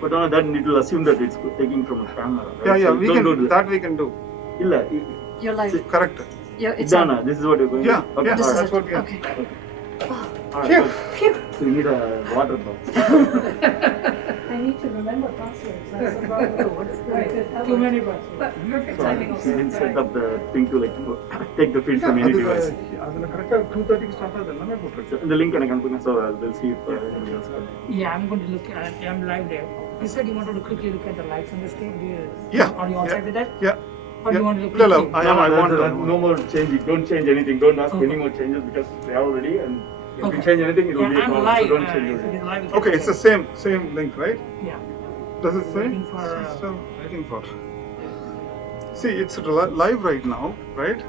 But on that, it will assume that it's taking from a camera. Right? Yeah, so we can do that. We can do. Illa, You're live. Correct. Yeah, it's Dana, on. this is what you're going to do? Yeah, Okay. yeah, This is that's it. what we are. Okay. Phew. Phew. So you need a water box. I need to remember passwords. That's the problem. Too many passwords. But perfect So timing you can set also. up the thing to like take the feed from any device. அதில் கரெக்டாக 2:30 start ஆகுது எல்லாமே போட்டுருக்கு. So, the link and I can put it, so we'll see if anybody else can. Yeah, I'm going to look at. I'm live there. You said you wanted to quickly look at the lights on the stage. Yeah. Are you all set with that? Yeah. Or do you want to look? No, no, quickly? I want to. No more changing. Don't change anything. Don't ask any more changes because they are already. And if you change anything, it will be a Yeah, I'm problem. live. So don't change It anything. is live. Okay, it's the same link, right? Yeah. Does it say? Waiting for, Still waiting for. See, it's live right now, right?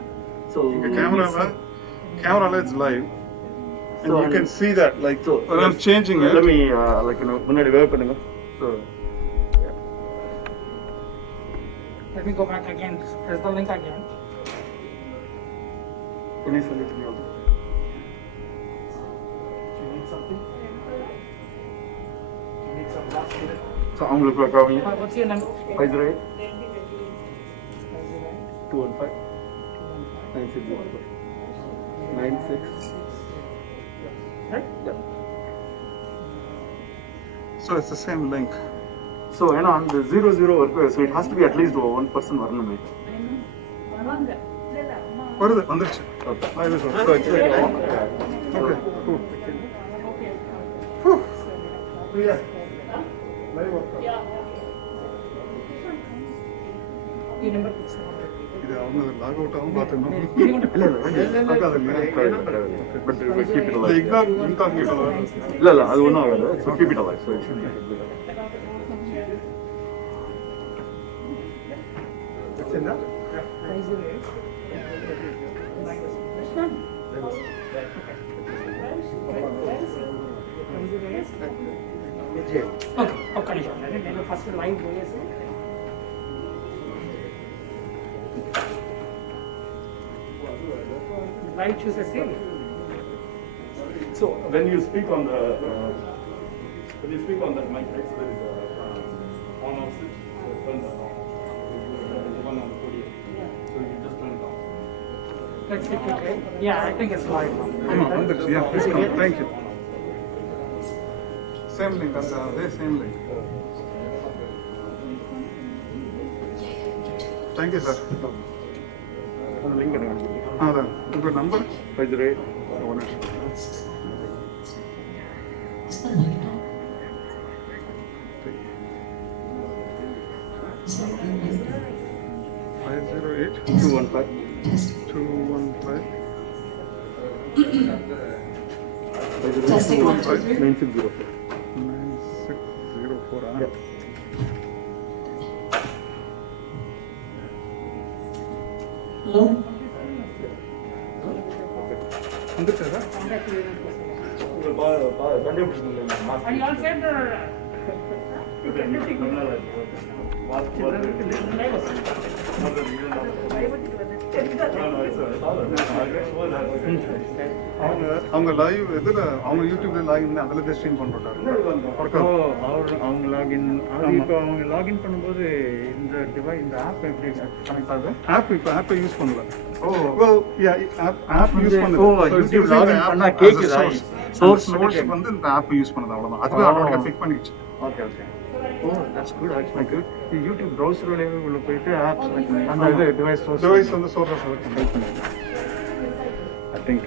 So The camera is live, and So, you can see that. Like, so when I'm changing it. let me முன்னாடி wave பண்ணுங்க. So Let me go back again. Press the link again. can you send it to me also? You need something? You need some last minute? So அவங்களுக்கு காமிங்க. What's your number? 508 215 9605 96. Right? Yeah. So it's the same link. So and on the 00 work, so it has to be at least one person வரணுமே. வராங்க. வருது வந்துருச்சு. Okay. Live is on. So it's like, okay, cool. Yeah. Live work. Your number. இது அவங்க log out ஆகும் பார்த்துக்கணும். இல்ல ஆகாது இல்லையா? but we keep it இந்த alive. incognito. இல்ல அது ஒண்ணும் ஆகாது. So keep it alive. So it should be good. వచ్చిందా? Okay. Okay. Let me first live go. Live choose a scene. So when you speak on the mic, right, so there is a on-off switch. So turn that on. There is one on the podium. So you just turn it on. Let's see quickly. Yeah, I think it's live. ஆமா வந்துருச்சு. Yeah, please come. Thank you. Same link, அதே same link. Thank you, sir. அந்த link எனக்கு அதான் உங்கள் number 508 ஒன்று 508 215 215 Testing 1, 2, 3. 9604. 9604. Yeah. Hello? வந்துருச்சா sir? Are you all set? அவங்க லைவ் எதில் அவங்க யூடியூப்ல லாகின் அதில் தான் ஸ்ட்ரீம் பண்ணுறாரு. அவங்க லாகின் அது இப்போ அவங்க லாகின் பண்ணும்போது இந்த ஆப் எப்படி கனெக்ட் ஆகுது? ஆப்பை யூஸ் பண்ணல. ஓ ஆப் யூஸ் பண்ணுது. யூடியூப் லாகின் பண்ணா கேக்குதா? சோர்ஸ் வந்து இந்த ஆப் யூஸ் பண்ணது அவ்வளவுதான். அதுவே ஆட்டோமேட்டிக்கா பிக் பண்ணிடுச்சு. Okay that's good actually good. YouTube browserல உள்ள போயிட்டு ஆப் செலக்ட் பண்ணி அந்த இது டிவைஸ் வந்து சோர்ஸ் செலக்ட் பண்ணி I think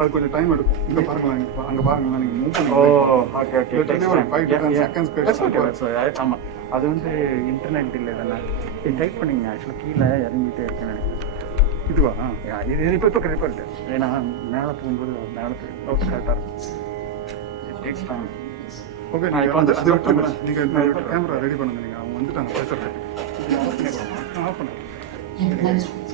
அது கொஞ்சம் டைம் எடுக்கும். இங்க பாருங்களேன், அங்க பாருங்களேன், நீங்க மூவ் பண்ணி ஓகே ஒரு 5 to 10 seconds கழிச்சு ஆமா அது வந்து இன்டர்நெட் இல்லை தானே. டைப் பண்ணீங்க ஆக்சுவலாக கீழே இறங்கிட்டே இருக்கேன் நினைக்கிறேன். இதுவா? இது இப்போ கரெக்டாக ஏன்னா மேலே போகும்போது மேலே கரெக்டாக இருக்கும். It takes time. ஓகே, நீங்க வந்து அதை விட்டுருங்க. நீங்க கேமரா ரெடி பண்ணுங்க. நீங்க அவங்க வந்துட்டாங்க பேசுறதுக்கு. ஆஃப் பண்ணுங்க. இங்க வச்சுருங்க.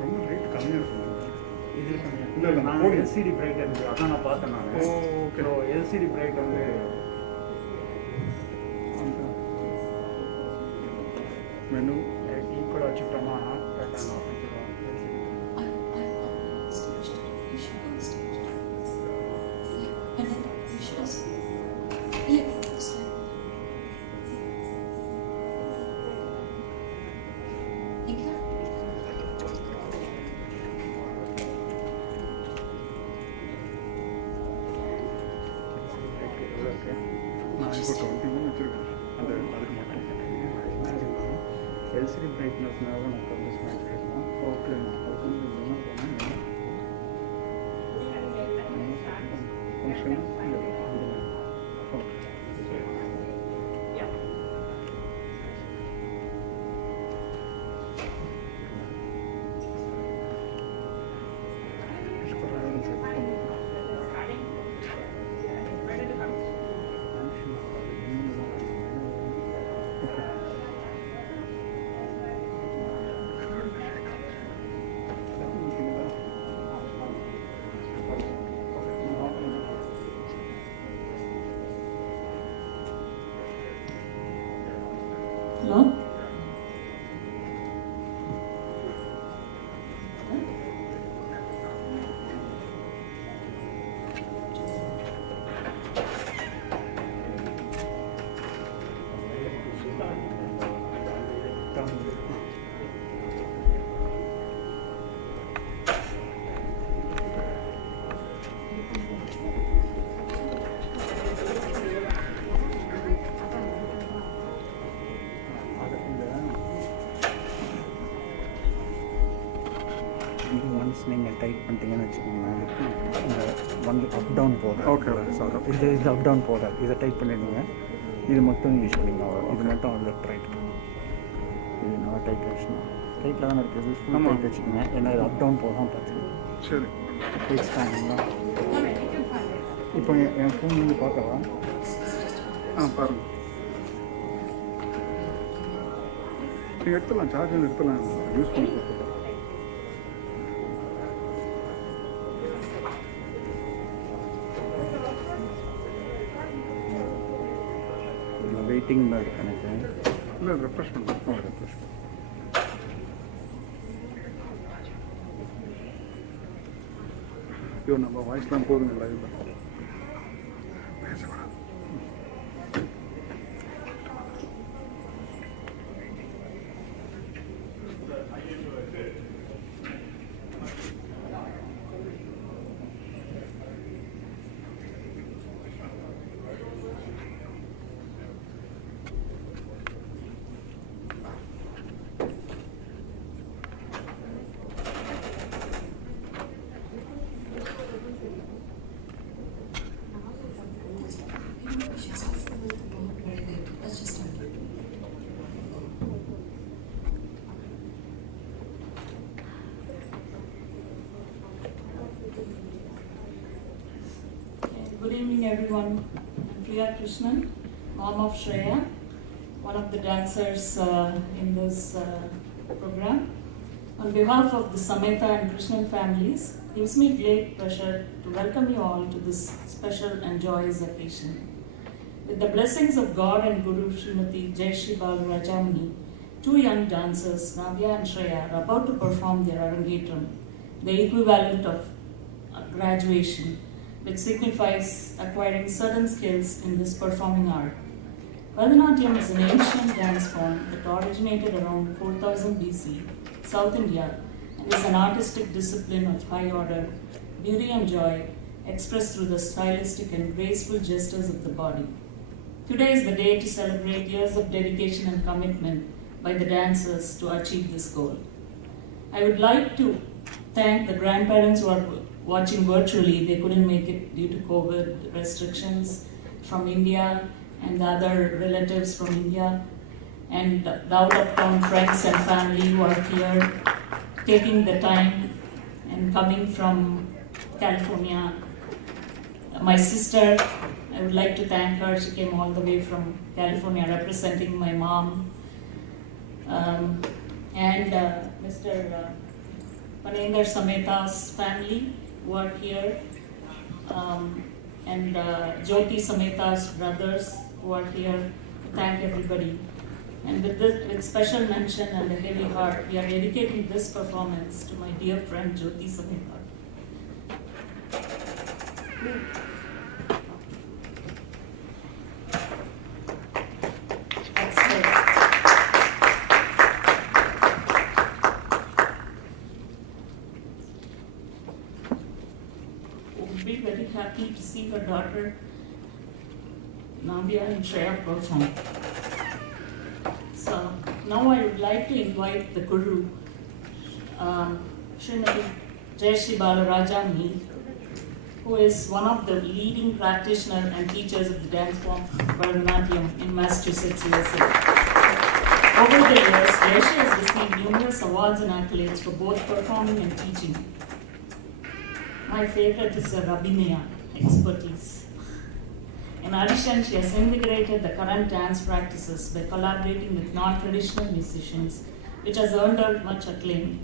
ரொம்ப ரேட் கம்மியாக இருக்கும். இது இல்லை இல்லை நான் போடி. எல்சிடி பிரைட் இருக்கு, அதான் நான் பார்த்தேன் நான். ஓ ஓகே. ஸோ எல்சிடி பிரைட் வந்து மெனு ஈக்குவலாக வச்சுக்கிட்டோமா கரெக்டாக நான் வச்சுக்கலாம். You should go on stage. Yeah, and then you should also. Yeah, this time. Thank you. நான் இப்போ 20 வச்சுருக்கேன். அது அதுக்கு மட்டும். எல்சிடி பிரைட்னஸ்னால நான் கம்மி பண்ணிக்கலாம். ஓகே. அது வந்து என்ன பண்ணேன் ஃபங்க்ஷன் ஓகே. Hello? இது ஒன்ஸ் நீங்கள் டைட் பண்ணிட்டீங்கன்னு வச்சுக்கோங்களேன், இந்த ஒன் அப் டவுன் போதும். Okay sir. இது அப் டவுன் போதாது, இதை டைட் பண்ணிடுங்க. இது மட்டும் யூஸ் பண்ணிக்கலாம், இது மட்டும் லெஃப்ட் ரைட். இது நல்லா டைட் வச்சுக்கணும். டைட்டில் தானே இருக்குது, ஃபுல் டைட் வச்சுக்கோங்க. ஏன்னா இது அப் டவுன் போதும் பார்த்துக்கோங்க. சரி. வச்சுட்டாங்களா? இப்போ என் ஃபோன் வந்து பார்க்கவா? பாருங்கள். நீங்கள் எடுத்துடலாம், சார்ஜ் வந்து எடுத்துடலாம், யூஸ் பண்ணி பார்த்துக்கலாம். வெயிட்டிங் தான் இருக்கு எனக்கு. இல்லை ரெஃப்ரெஷ் பண்ணுறேன். ரெஃப்ரெஷ் ஐயோ நம்ம வாய்ஸ்லாம் போதுங்க லைவில் பேசக்கூடாது. Let's just start. Good evening, everyone. I'm Priya Krishnan, mom of Shreya, one of the dancers in this program. On behalf of the Sameta and Krishnan families, it gives me great pleasure to welcome you all to this special and joyous occasion. With the blessings of God and Guru Srimati Jayshree Bala Rajamani, two young dancers, Navya and Shreya, are about to perform their Arangetram, the equivalent of graduation, which signifies acquiring certain skills in this performing art. Bharathanatyam is an ancient dance form that originated around 4000 BC, South India, and is an artistic discipline of high order, beauty and joy, expressed through the stylistic and graceful gestures of the body. Today is the day to celebrate years of dedication and commitment by the dancers to achieve this goal. I would like to thank the grandparents who are watching virtually. They couldn't make it due to COVID restrictions from India, and the other relatives from India, and the out-of-town friends and family who are here taking the time and coming from California. My sister, I would like to thank her. She came all the way from California representing my mom. And Mr. Panendar Sameta's family who are here, and Jyoti Sameta's brothers who are here. Thank everybody. And with special mention and a heavy heart, we are dedicating this performance to my dear friend Jyoti Sameta. Would be very happy to see her daughter Navya and Shreya perform. So now I would like to invite the Guru, Srimati Jayshree Bala Rajamani, who is one of the leading practitioners and teachers of the dance form Bharathanatyam in Massachusetts, USA. Over the years, Jayshree has received numerous awards and accolades for both performing and teaching. My favorite is her Abhinaya expertise. In addition, she has invigorated the current dance practices by collaborating with non-traditional musicians, which has earned her much acclaim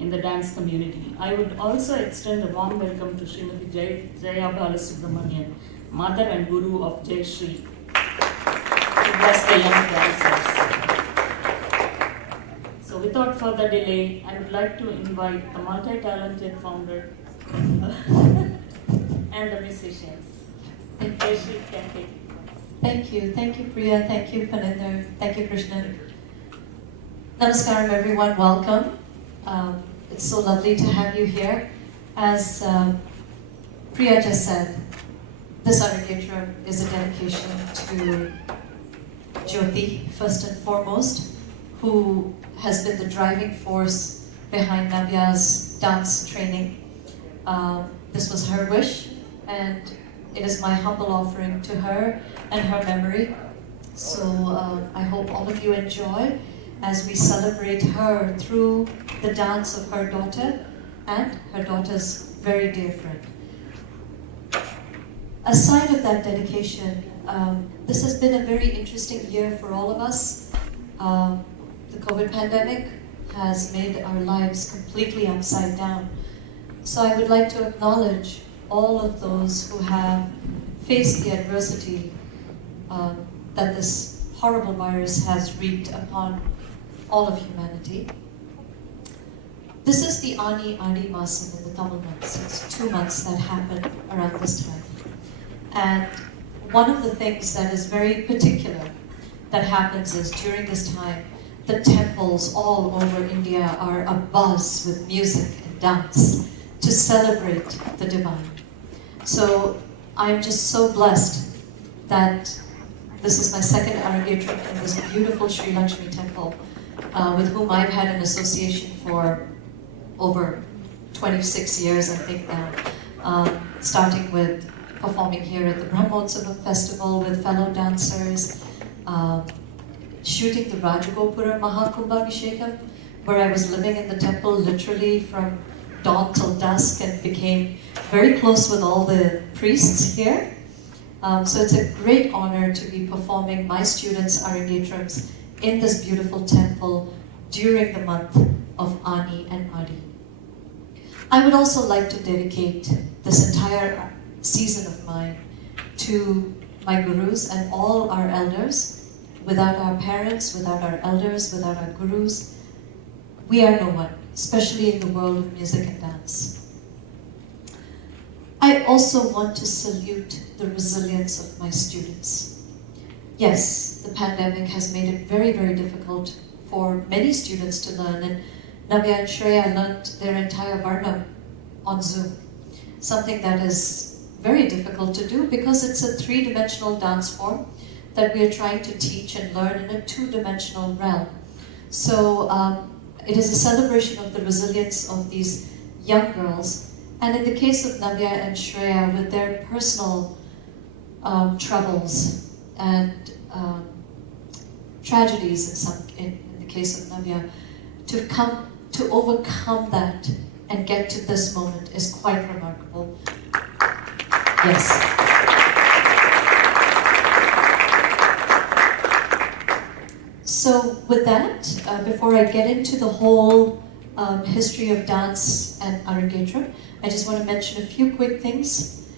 in the dance community. I would also extend a warm welcome to Srimati Shreya Bala Rajamani, mother and guru of Jayshree, to bless the young dancers. So without further delay, I would like to invite the multi-talented founder and the musicians. Jayshree can take it. Thank you Priya, thank you Panendar, thank you Krishnan. Namaskaram everyone, welcome. It's so lovely to have you here. As Priya just said, this Arangetram is a dedication to Jyoti, first and foremost, who has been the driving force behind Navya's dance training. This was her wish, and it is my humble offering to her and her memory. So I hope all of you enjoy as we celebrate her through the dance of her daughter and her daughter's very dear friend. Aside of that dedication, this has been a very interesting year for all of us. The COVID pandemic has made our lives completely upside down. So I would like to acknowledge all of those who have faced the adversity that this horrible virus has wreaked upon all of humanity. This is the Ani Adi Masam in the Tamil months. It's 2 months that happen around this time. And one of the things that is very particular that happens is during this time, the temples all over India are abuzz with music and dance to celebrate the divine. So I'm just so blessed that this is my second Arangetram in this beautiful Sri Lakshmi temple, with whom I've had an association for over 26 years, I think now, starting with performing here at the Brahmotsavam festival with fellow dancers, shooting the Rajagopura Mahakumbhabhishekam, where I was living in the temple literally from dawn till dusk and became very close with all the priests here. So it's a great honor to be performing my students' Arangetrams in this beautiful temple during the month of Ani and Adi. I would also like to dedicate this entire season of mine to my gurus and all our elders. Without our parents, without our elders, without our gurus, we are no one, especially in the world of music and dance. I also want to salute the resilience of my students. Yes, the pandemic has made it very, very difficult for many students to learn, and Navya and Shreya learned their entire Varna on Zoom, something that is very difficult to do because it's a three-dimensional dance form that we are trying to teach and learn in a two-dimensional realm. So it is a celebration of the resilience of these young girls. And in the case of Navya and Shreya, with their personal troubles and tragedies in the case of Navya, to overcome that and get to this moment is quite remarkable. Yes. So with that, before I get into the whole history of dance and Arangetram, I just want to mention a few quick things.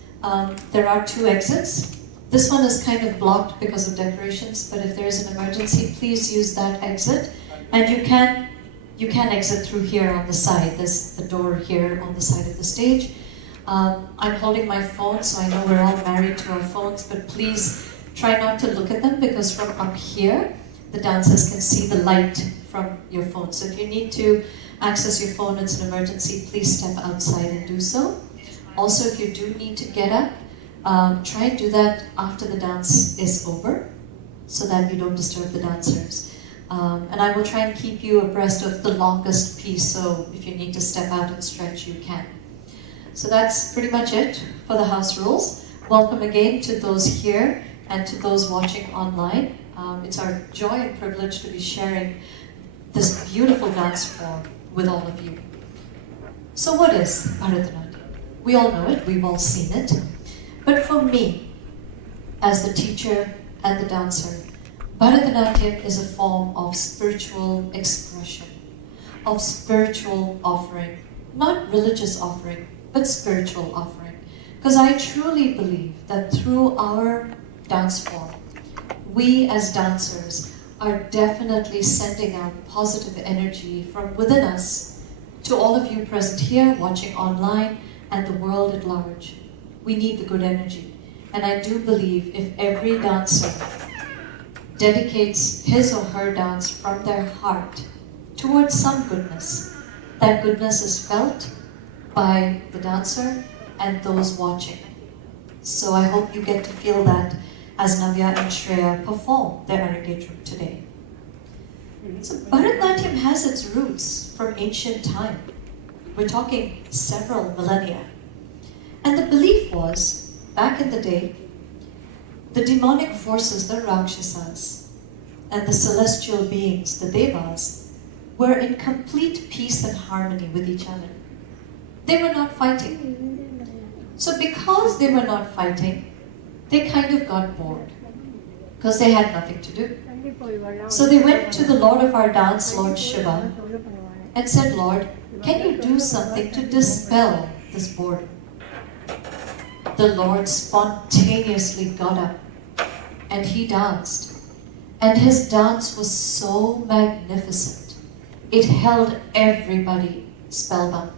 There are 2 exits. This one is kind of blocked because of decorations, but if there is an emergency, please use that exit. And you can exit through here on the side. There's the door here on the side of the stage. I'm holding my phone, so I know we're all married to our phones, but please try not to look at them, because from up here, the dancers can see the light from your phone. So if you need to access your phone, it's an emergency, please step outside and do so. Also, if you do need to get up, try and do that after the dance is over, so that you don't disturb the dancers. And I will try and keep you abreast of the longest piece, so if you need to step out and stretch, you can. So that's pretty much it for the house rules. Welcome again to those here and to those watching online. It's our joy and privilege to be sharing this beautiful dance form with all of you. So what is Bharathanatyam? We all know it, we've all seen it. But for me, as the teacher and the dancer, Bharathanatyam is a form of spiritual expression, of spiritual offering, not religious offering, but spiritual offering. Because I truly believe that through our dance form, we as dancers are definitely sending out positive energy from within us to all of you present here, watching online, and the world at large. We need the good energy. And I do believe if every dancer dedicates his or her dance from their heart towards some goodness, that goodness is felt by the dancer and those watching. So I hope you get to feel that as Navya and Shreya perform their Arangetram today. So Bharatanatyam has its roots from ancient time. We're talking several millennia. And the belief was, back in the day, the demonic forces, the Rakshasas, and the celestial beings, the Devas, were in complete peace and harmony with each other. They were not fighting. So because they were not fighting, they kind of got bored, because they had nothing to do. So they went to the Lord of our dance, Lord Shiva, and said, Lord, can you do something to dispel this boredom? The Lord spontaneously got up and he danced. And his dance was so magnificent. It held everybody spellbound.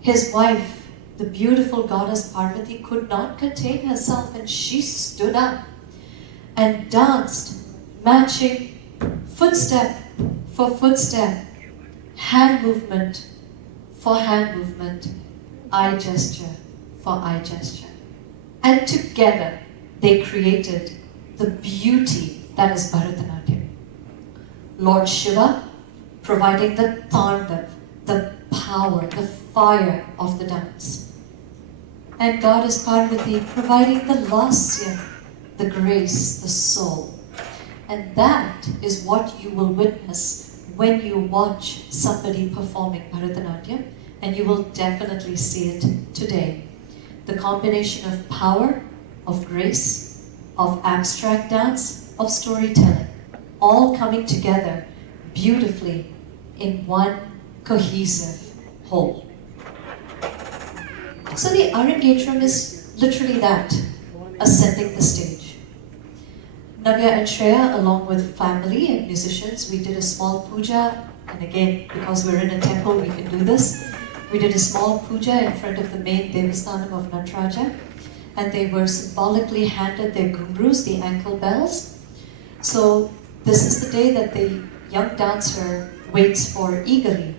His wife, the beautiful goddess Parvati, could not contain herself, and she stood up and danced, matching footstep for footstep, hand movement for hand movement, eye gesture for eye gesture. And together they created the beauty that is Bharatanatyam. Lord Shiva providing the tandav, the power, the fire of the dance. And Goddess Parvati providing the lasya, the grace, the soul. And that is what you will witness when you watch somebody performing Bharatanatyam, and you will definitely see it today. The combination of power, of grace, of abstract dance, of storytelling, all coming together beautifully in one cohesive whole. So the Arangetram is literally that, ascending the stage. Navya and Shreya, along with family and musicians, we did a small puja, and again, because we're in a temple, we can do this. We did a small puja in front of the main Devasthanam of Nataraja, and they were symbolically handed their ghungroos, the ankle bells. So this is the day that the young dancer waits for eagerly.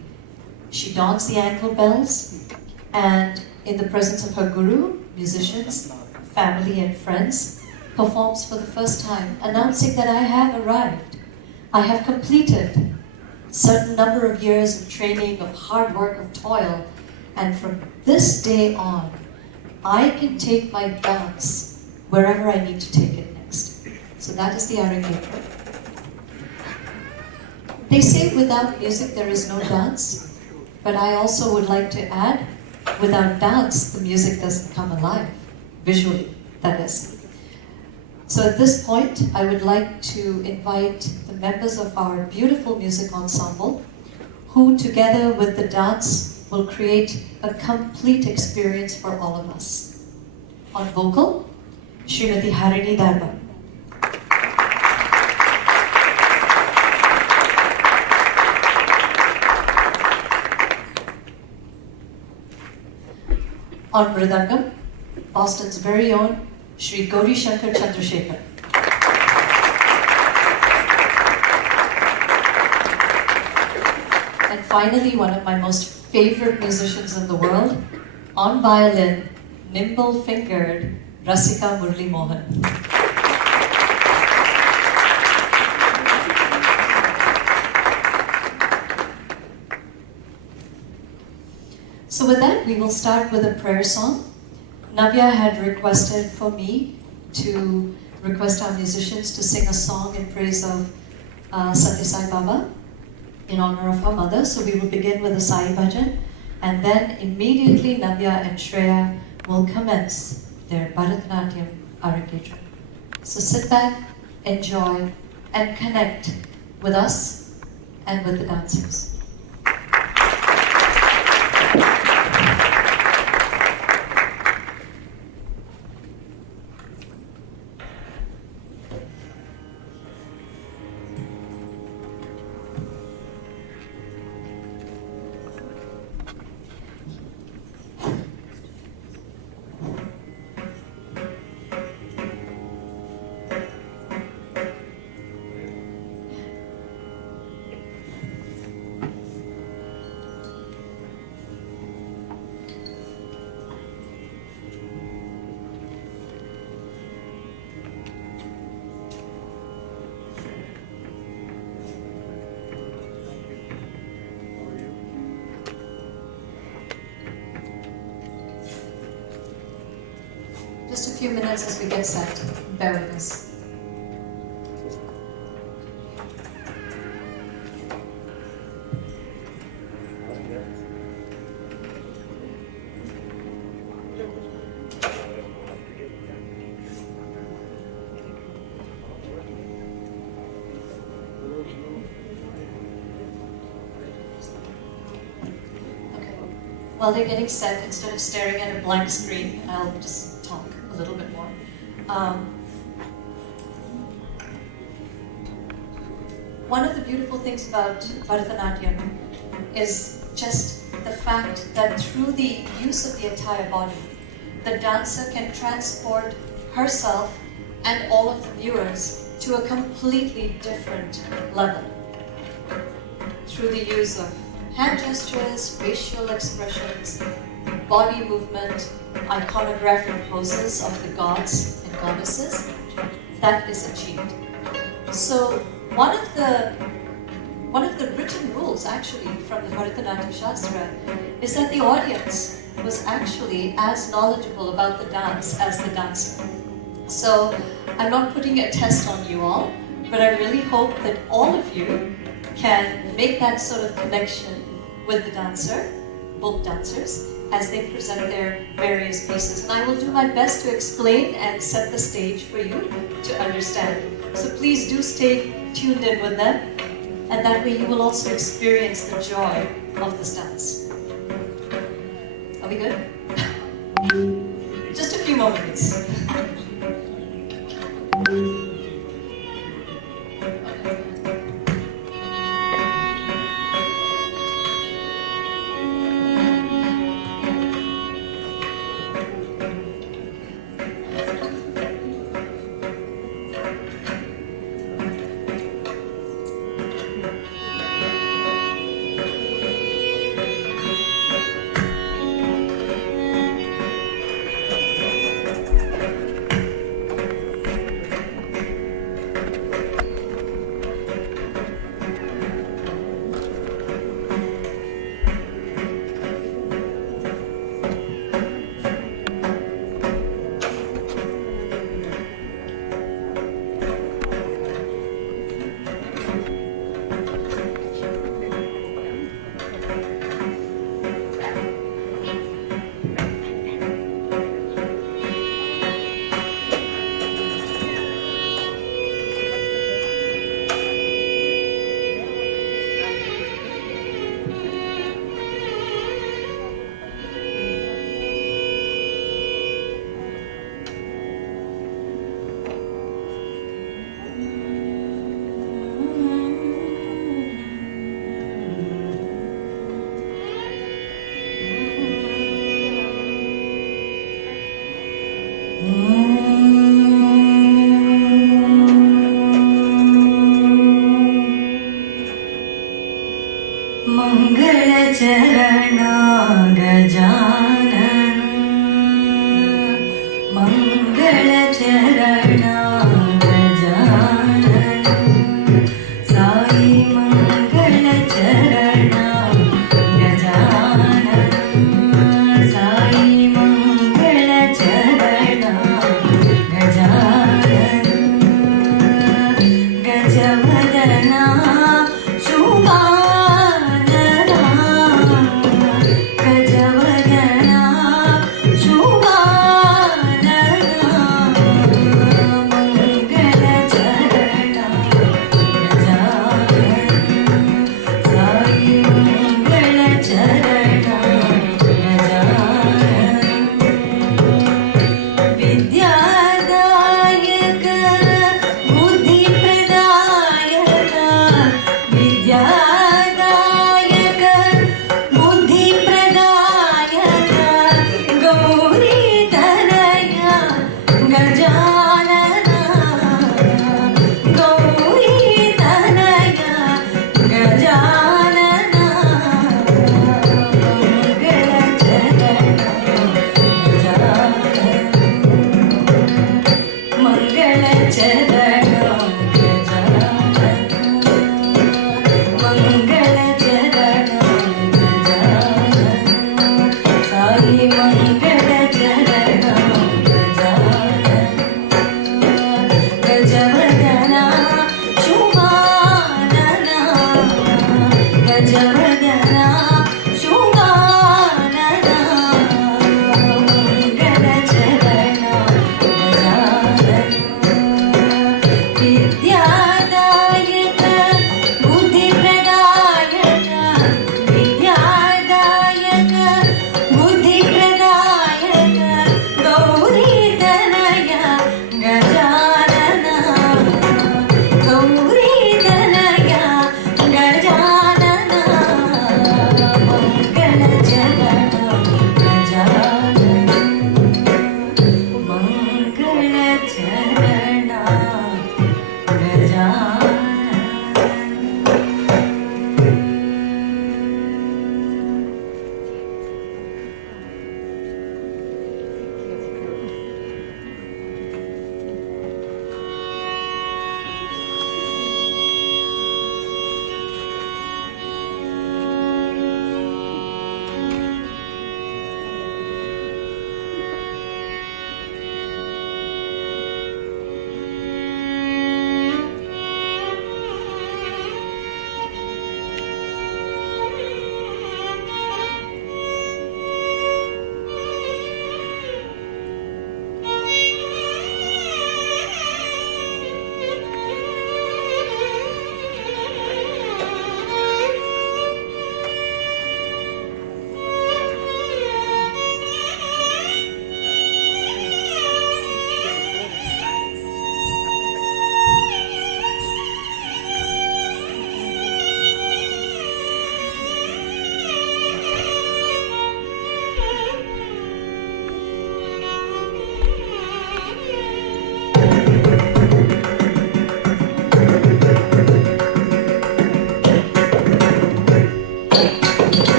She dons the ankle bells, and in the presence of her guru, musicians, family and friends, performs for the first time, announcing that I have arrived. I have completed a certain number of years of training, of hard work, of toil, and from this day on, I can take my dance wherever I need to take it next. So that is the Arangetram. They say without music there is no dance, but I also would like to add, without dance, the music doesn't come alive, visually, that is. So at this point, I would like to invite the members of our beautiful music ensemble, who together with the dance will create a complete experience for all of us. On vocal, Srimati Harini Darbar. On Mridangam, Boston's very own Shri Gauri Shankar Chandrasekhar. And finally, one of my most favorite musicians in the world, on violin, nimble-fingered Rasika Murli Mohan. So with that, we will start with a prayer song. Navya had requested for me to request our musicians to sing a song in praise of Satya Sai Baba in honor of her mother. So we will begin with a Sai Bhajan, and then immediately Navya and Shreya will commence their Bharathanatyam Arangetram. So sit back, enjoy, and connect with us and with the dancers. Just a few minutes as we get set. Bear with us. While they're getting set, instead of staring at a blank screen, I'll just talk a little bit more. One of the beautiful things about Bharatanatyam is just the fact that through the use of the entire body, the dancer can transport herself and all of the viewers to a completely different level. Through the use of hand gestures, facial expressions, body movement, iconographic poses of the gods and goddesses, that is achieved. So one of the written rules actually from the Bharatanatyam Shastra is that the audience was actually as knowledgeable about the dance as the dancer. So I'm not putting a test on you all, but I really hope that all of you can make that sort of connection with the dancer, both dancers, as they present their various pieces. And I will do my best to explain and set the stage for you to understand. So please do stay tuned in with them, and that way you will also experience the joy of this dance. Are we good? Just a few more minutes. मङ्गलचरणा Gajanan मङ्गलचरणा Gajanan Sai मङ्गलचरणा Gajanan Sai मङ्गलचरणा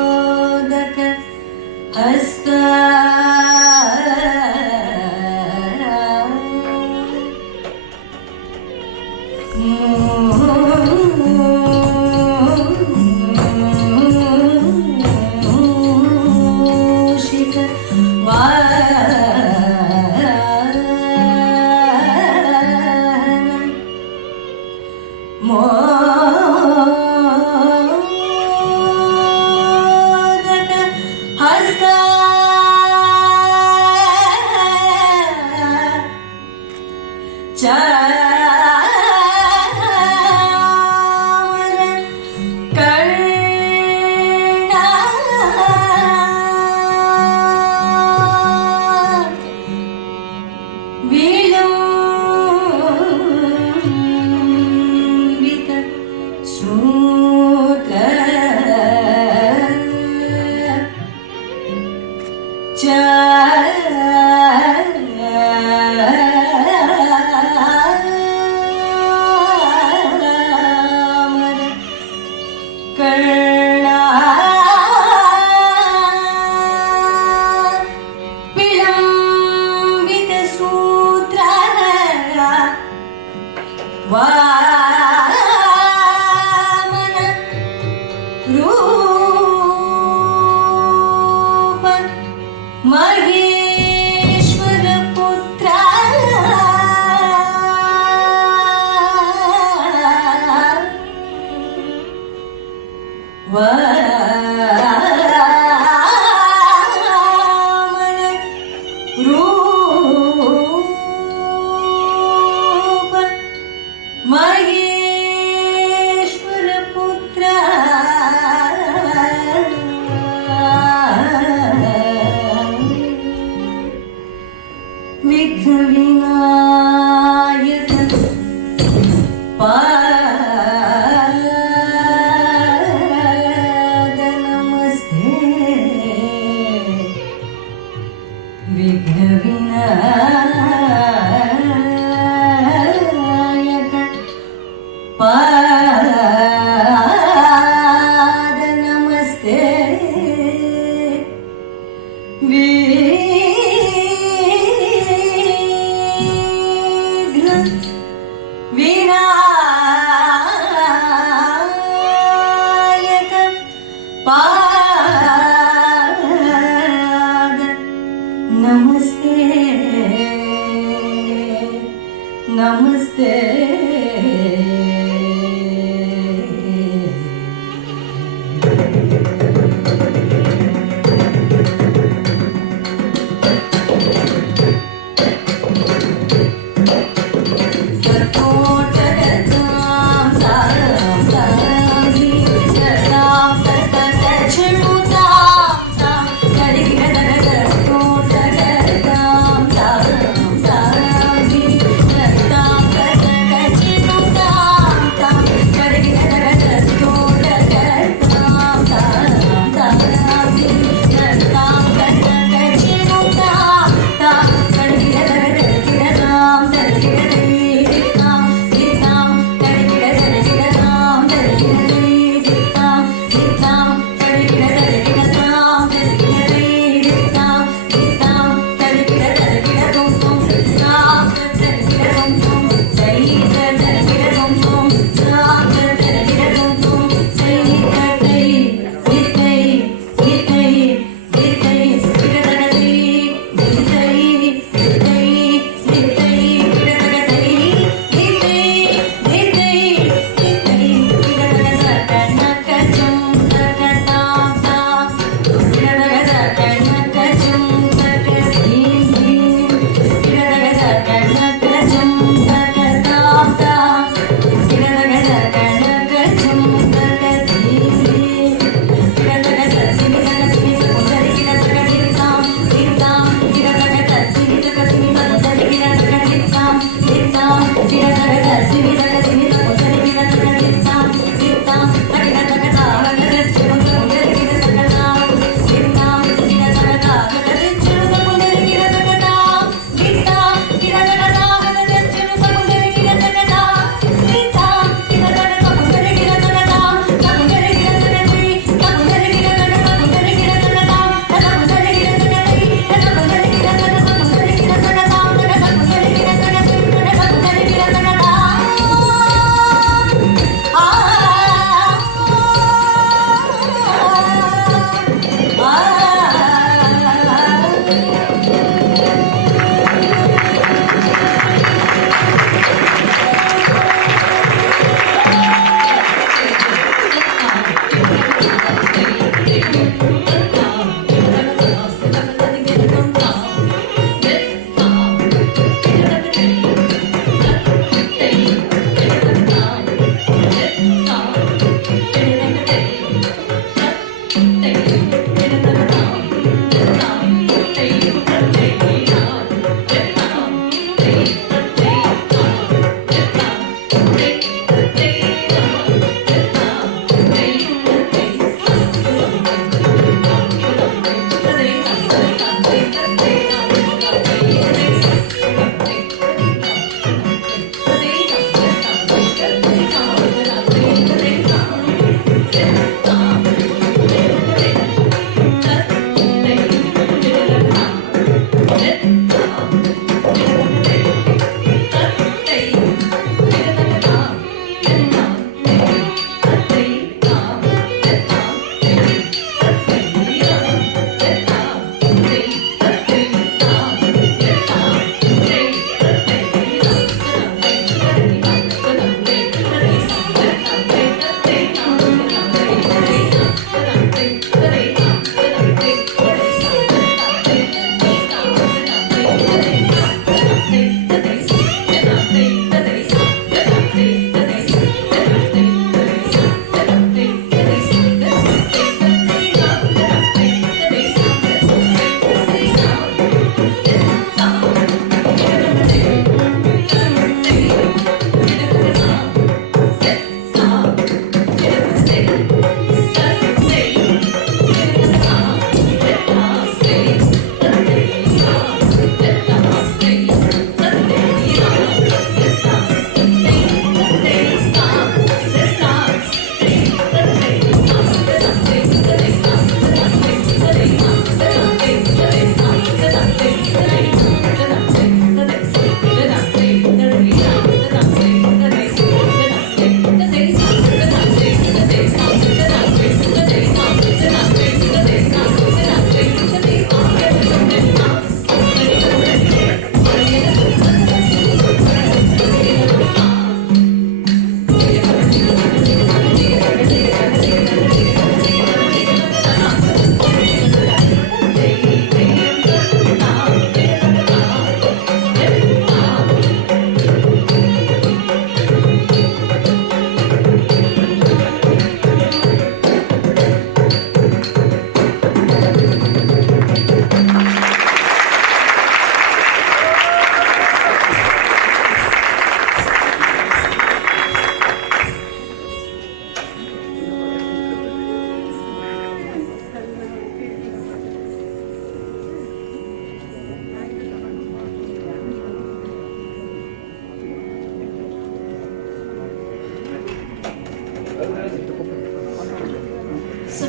modak हस्ता मूषिक वाहन मोदक हस्ता चामर कर्णा विलम्बित सूत्र चामर कर्णा विलम्बित सूत्र वामन रूप महेश्वर पुत्र वामन रूप महेश्वर पुत्र विघ्न Vinayak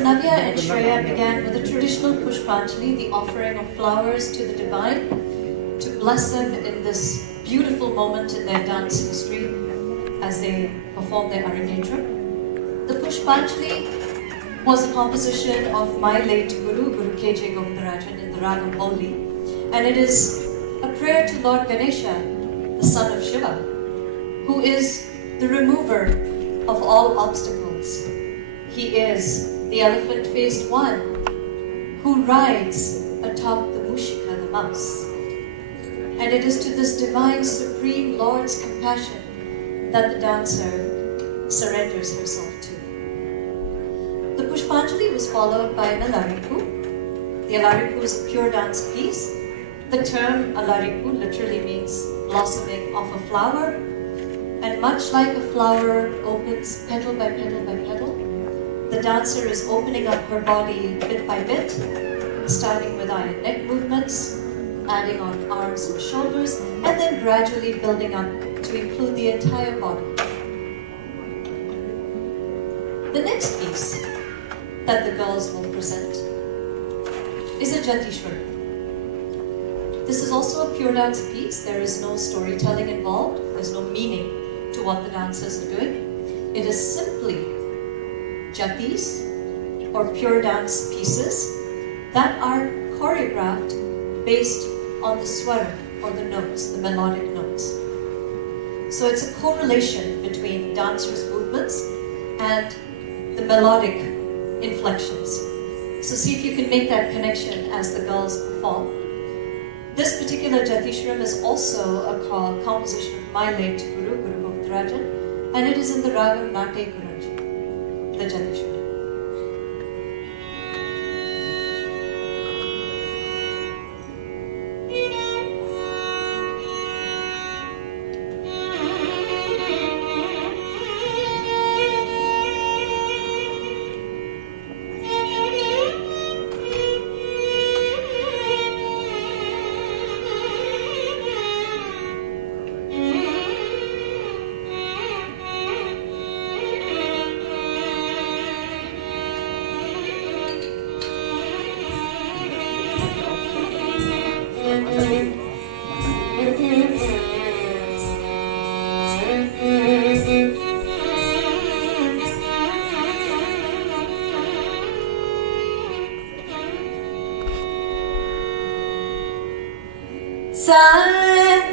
Navya and Shreya began with a traditional Pushpanjali, the offering of flowers to the divine, to bless them in this beautiful moment in their dance history as they perform their Arangetram. The Pushpanjali was a composition of my late Guru, Guru K.J. Gopinarajan, in the Ragam Bolli, and it is a prayer to Lord Ganesha, the son of Shiva, who is the remover of all obstacles. He is the elephant-faced one who rides atop the Mushika, the mouse. And it is to this divine, supreme Lord's compassion that the dancer surrenders herself to. The Pushpanjali was followed by an Alaripu. The Alaripu is a pure dance piece. The term Alaripu literally means blossoming of a flower. And much like a flower opens petal by petal by petal, the dancer is opening up her body bit by bit, starting with eye and neck movements, adding on arms and shoulders, and then gradually building up to include the entire body. The next piece that the girls will present is a Jayshree. This is also a pure dance piece. There is no storytelling involved. There's no meaning to what the dancers are doing. It is simply jatis or pure dance pieces that are choreographed based on the swara or the notes, the melodic notes. So it's a correlation between dancers' movements and the melodic inflections. So see if you can make that connection as the girls perform. This particular Jayshree is also a composition of my late Guru, Guru Gopinarajan, and it is in the Ragam Nate Kuranji, the Jayshree.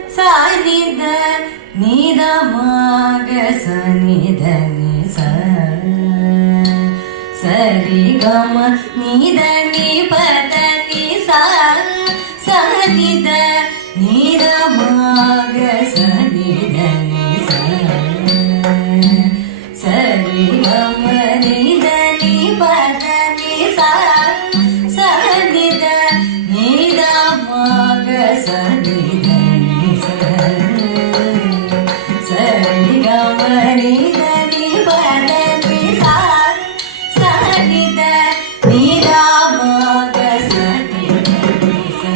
Sa-ni-da, ni-da-ma-ga-sa-ni-da-ni-sa. Sa-ri-ga-ma, ni-da-ni-pa-da-ni-sa. Sa-ni-da, ni-da-ma-ga-sa-ni-da-ni-sa. Sa-ri-ga-ma, ni-da-ni-pa-da-ni-sa. Sa-ni-da, ni-da-ma-ga-sa-ni-da-ni-sa. Sa-ri-ga-ma-ni-da-ni-pa-da-ni-sa. Sa-ni-da, ni-da-ma-ga-sa-ni-da-ni-sa.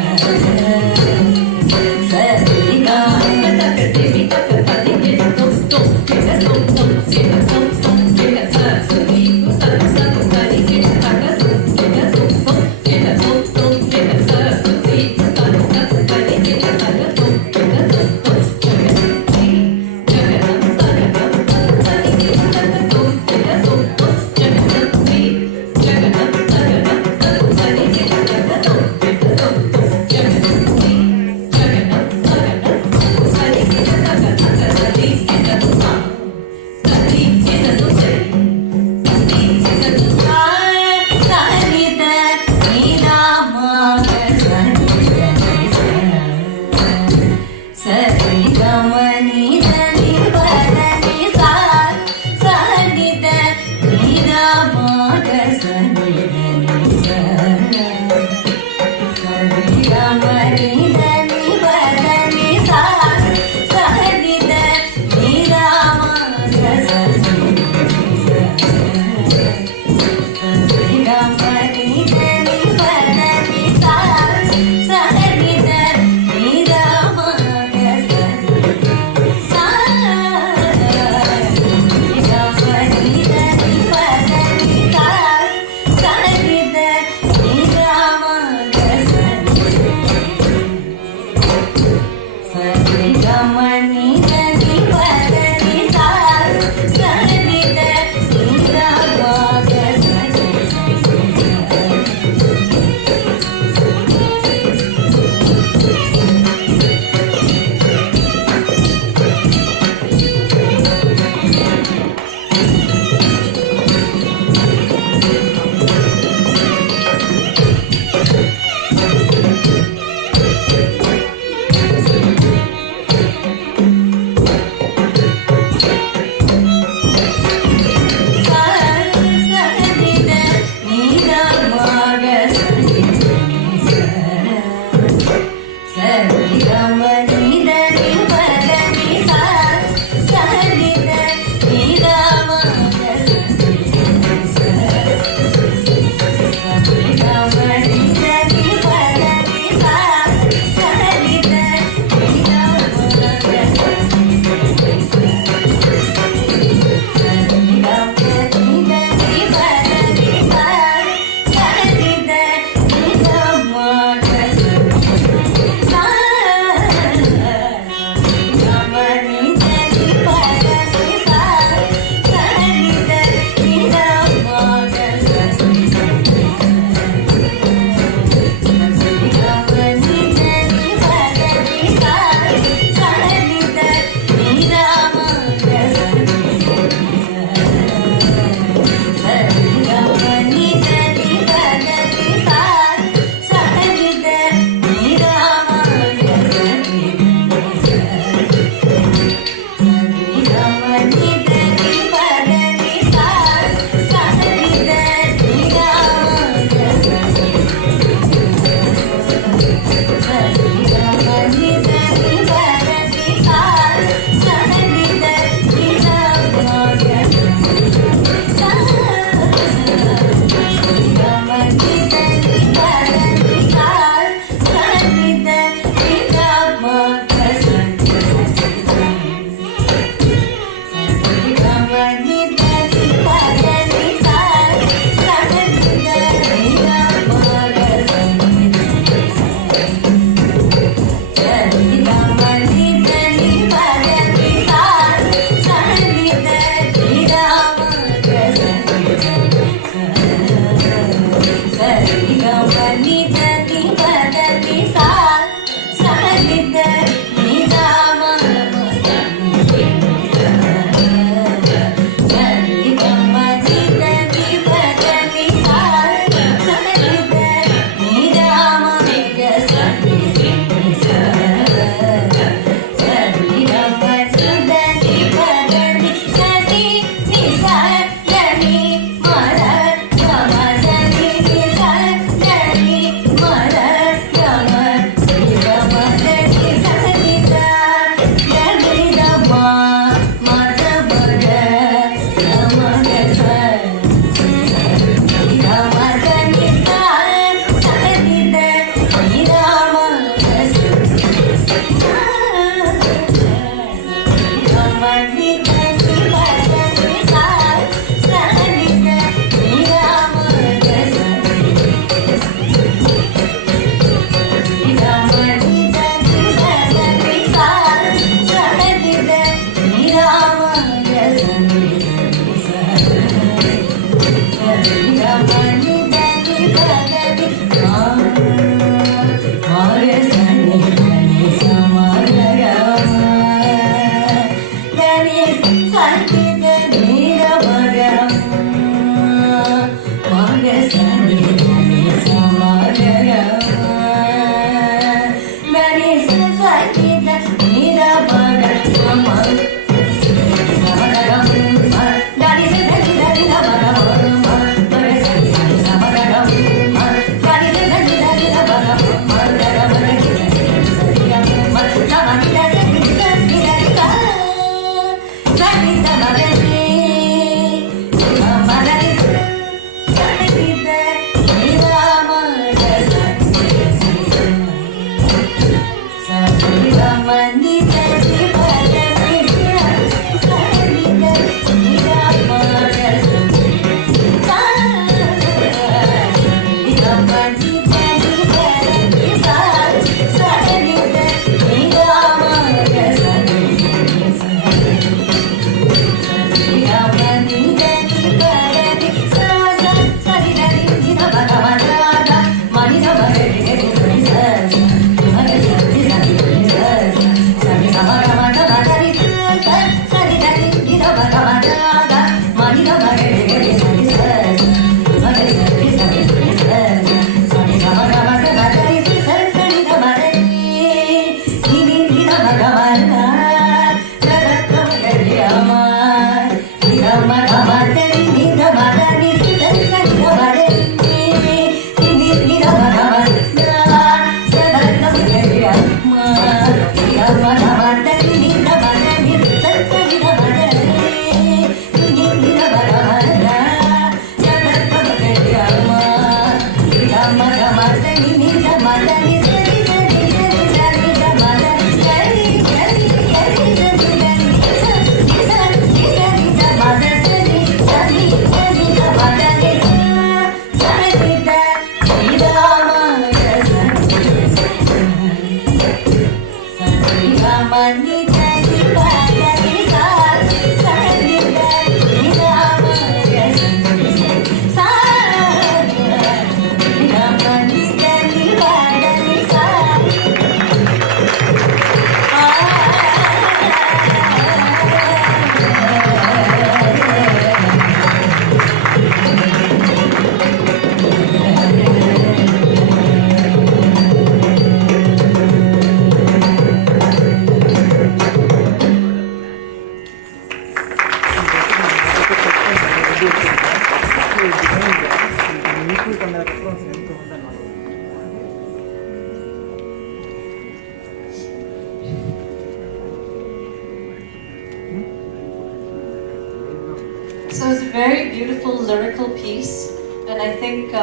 So it's a very beautiful lyrical piece, and I think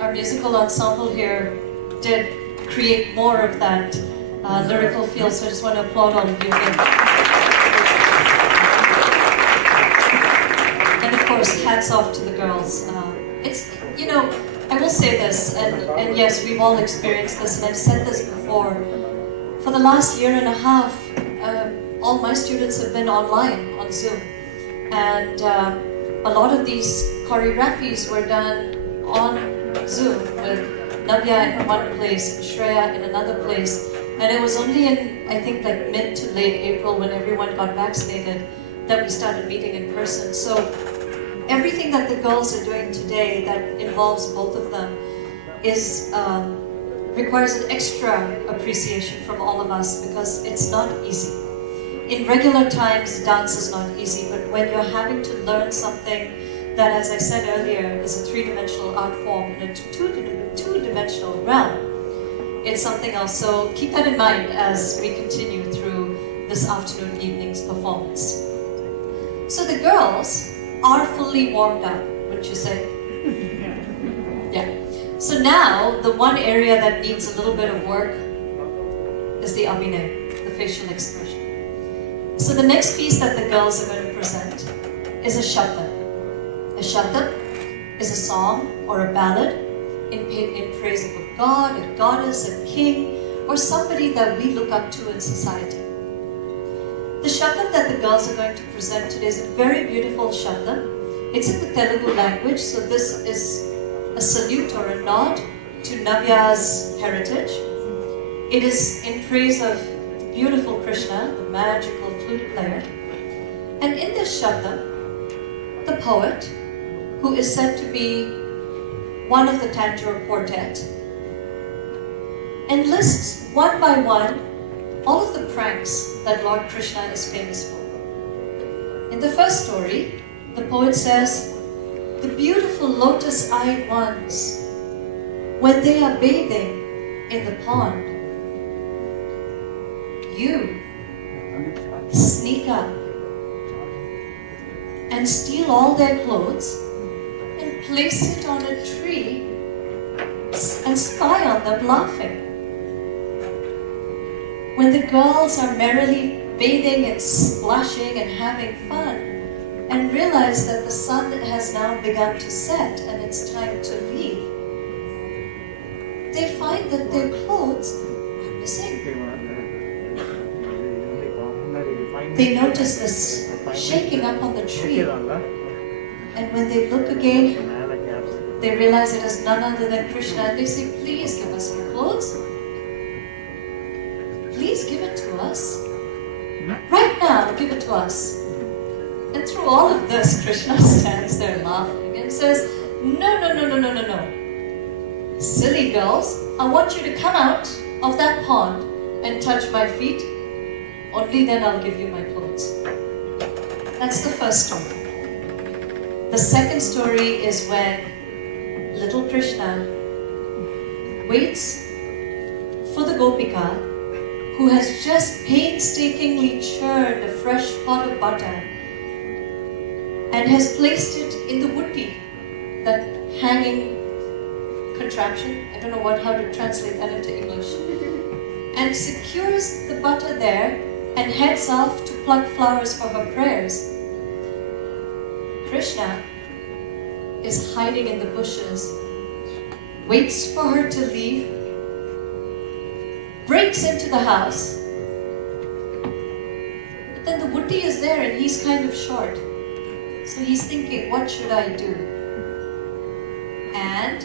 our musical ensemble here did create more of that lyrical feel, so I just want to applaud all of you again. And of course, hats off to the girls. It's, you know, I will say this, and yes, we've all experienced this, and I've said this before. For the last year and a half, all my students have been online on Zoom. And a lot of these choreographies were done on Zoom with Navya in one place, Shreya in another place. And it was only in, I think, like mid to late April when everyone got vaccinated that we started meeting in person. So everything that the girls are doing today that involves both of them is requires an extra appreciation from all of us because it's not easy. In regular times, dance is not easy, but when you're having to learn something that, as I said earlier, is a three-dimensional art form in a two-dimensional realm, it's something else. So keep that in mind as we continue through this afternoon evening's performance. So the girls are fully warmed up, wouldn't you say? Yeah. So now, the one area that needs a little bit of work is the abhinay, the facial expression. So the next piece that the girls are going to present is a shabda. A shabda is a song or a ballad in praise of a god, a goddess, a king, or somebody that we look up to in society. The shabda that the girls are going to present today is a very beautiful shabda. It's in the Telugu language, so this is a salute or a nod to Navya's heritage. It is in praise of the beautiful Krishna, the magical flute player. And in this shabda, the poet, who is said to be one of the Tanjore quartet, enlists one by one all of the pranks that Lord Krishna is famous for. In the first story, the poet says, the beautiful lotus-eyed ones, when they are bathing in the pond, you sneak up and steal all their clothes and place it on a tree and spy on them laughing. When the girls are merrily bathing and splashing and having fun and realize that the sun has now begun to set and it's time to leave, they find that their clothes are missing. They notice this shaking up on the tree, and when they look again, they realize it is none other than Krishna, and they say, please give us our clothes. Please give it to us. Right now, give it to us. And through all of this, Krishna stands there laughing and says, no, no, no, no, no, no, no. Silly girls, I want you to come out of that pond and touch my feet. Only then I'll give you my clothes. That's the first story. The second story is when little Krishna waits for the Gopika who has just painstakingly churned a fresh pot of butter and has placed it in the woody, that hanging contraption, I don't know how to translate that into English, and secures the butter there and heads off to pluck flowers for her prayers. Krishna is hiding in the bushes, waits for her to leave, breaks into the house, but then the woody is there and he's kind of short. So he's thinking, what should I do? And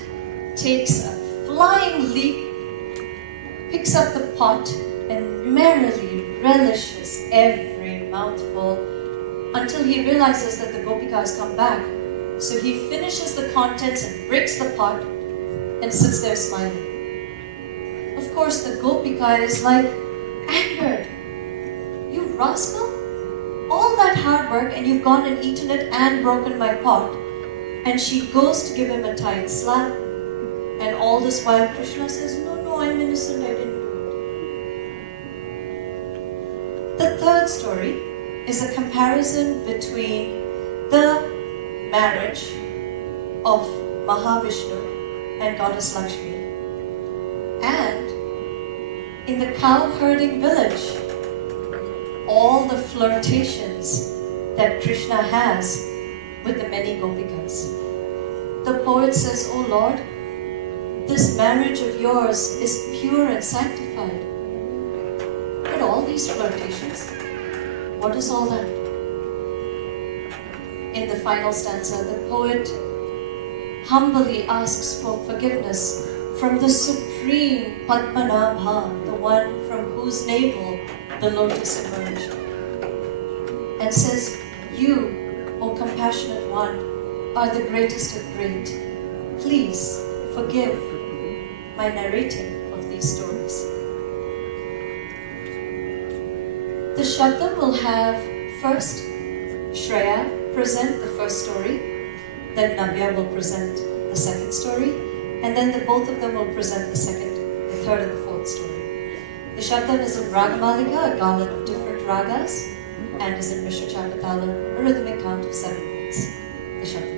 takes a flying leap, picks up the pot, and merrily relishes every mouthful until he realizes that the Gopika has come back. So he finishes the contents and breaks the pot and sits there smiling. Of course, the Gopika is like angered. You rascal! All that hard work and you've gone and eaten it and broken my pot. And she goes to give him a tight slap. And all this while Krishna says, no, no, I'm innocent, I didn't do it. The third story is a comparison between the marriage of Mahavishnu and Goddess Lakshmi and in the cow herding village, all the flirtations that Krishna has with the many gopikas. The poet says, oh Lord, this marriage of yours is pure and sanctified. But all these flirtations, what is all that? In the final stanza, the poet humbly asks for forgiveness from the supreme Padmanabha, the one from whose navel the lotus emerged, and says, you, O compassionate one, are the greatest of great. Please forgive my narrating of these stories. The Shabdam will have first Shreya present the first story, then Navya will present the second story, and then both of them will present the second, the third and the fourth story. The Shabdam is in Ragamalika, a garland of different ragas, and is in Mishra Chakatala, a rhythmic count of 7 beats. The Shabdam.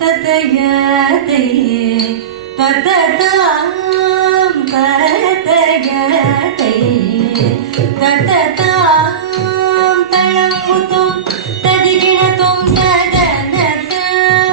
ததயதை தததாம் ததயதை தததாம் தளமுதும் ததிகிணதும் ததனதும்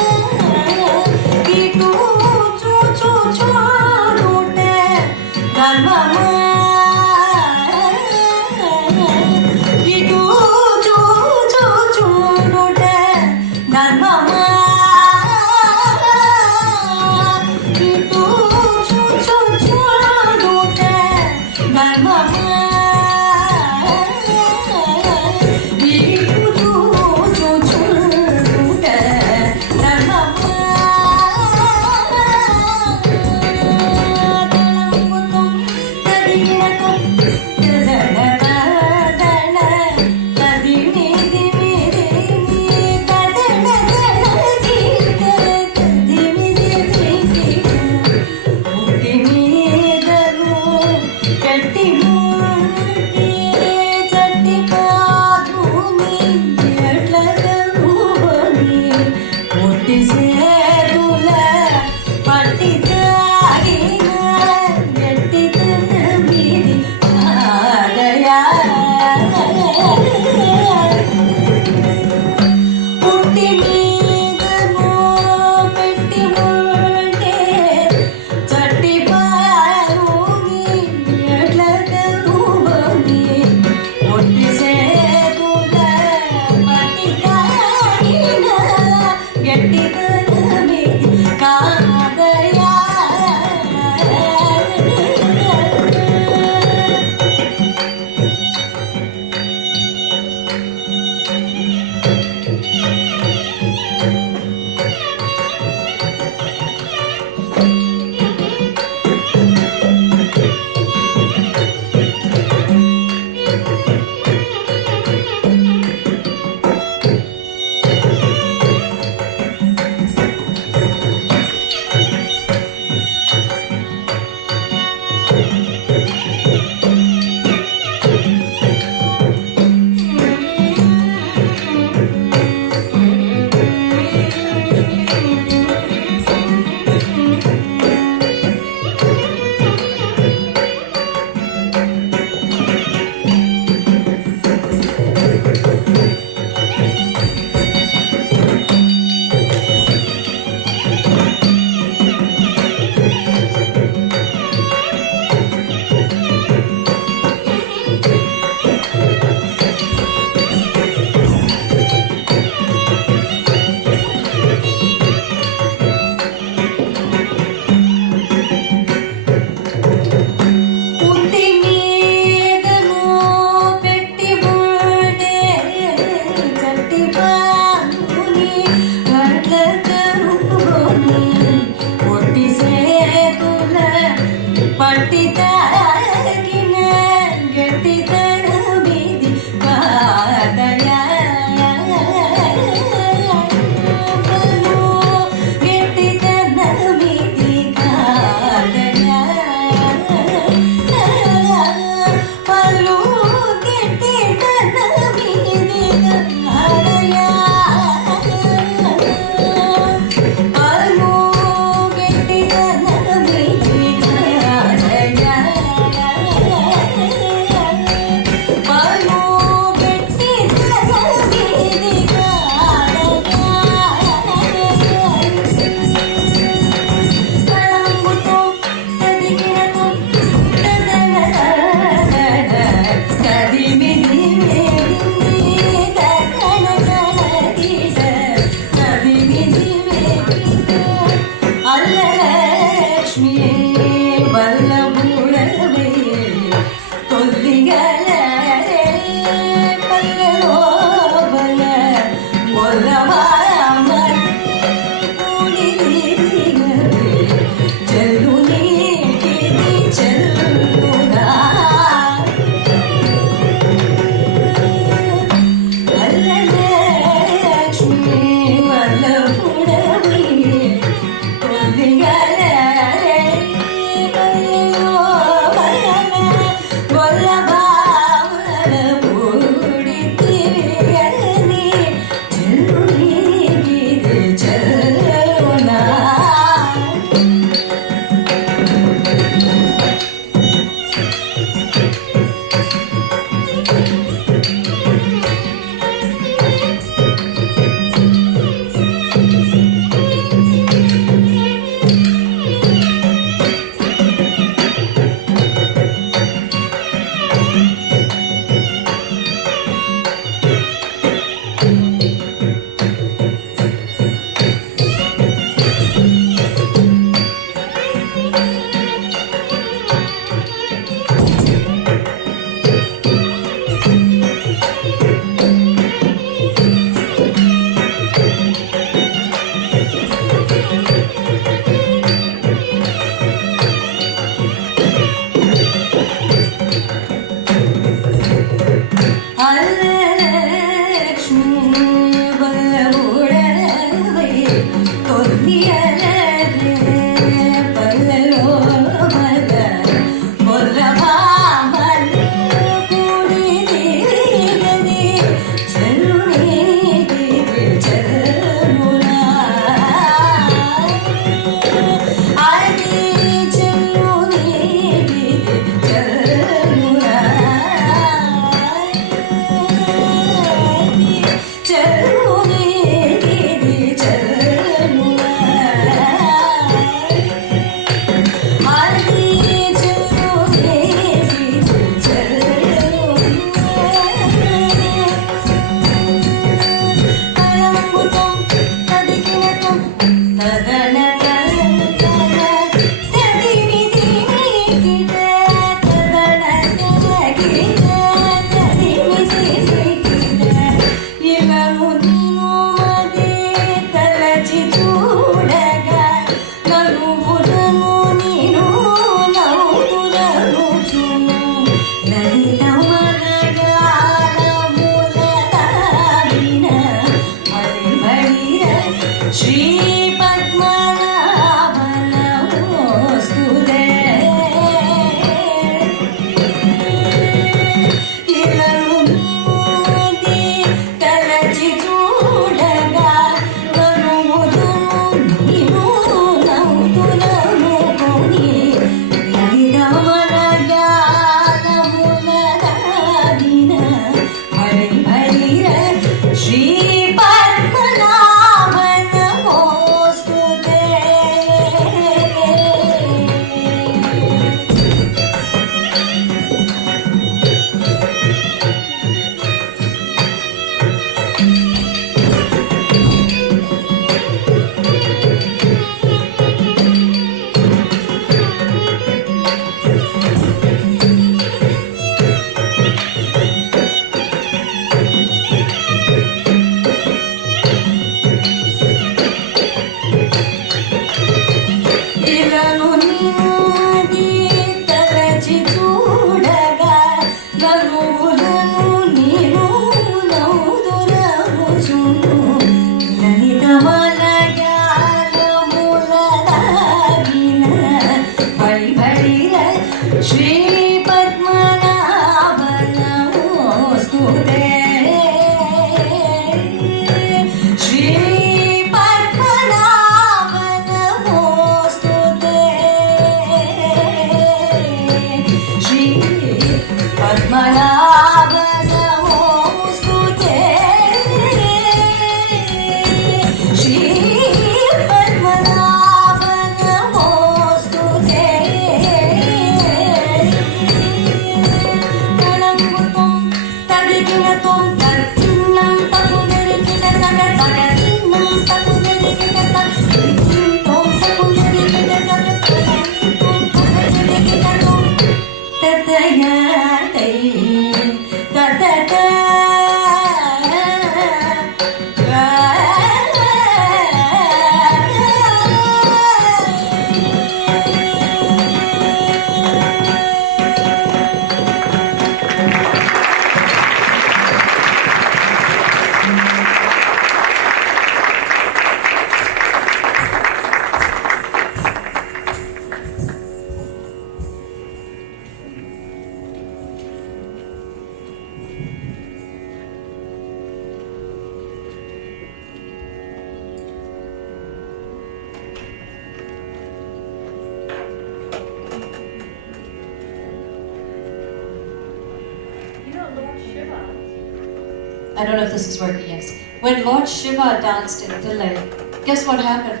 I don't know if this is working, yes. When Lord Shiva danced in Delhi, guess what happened?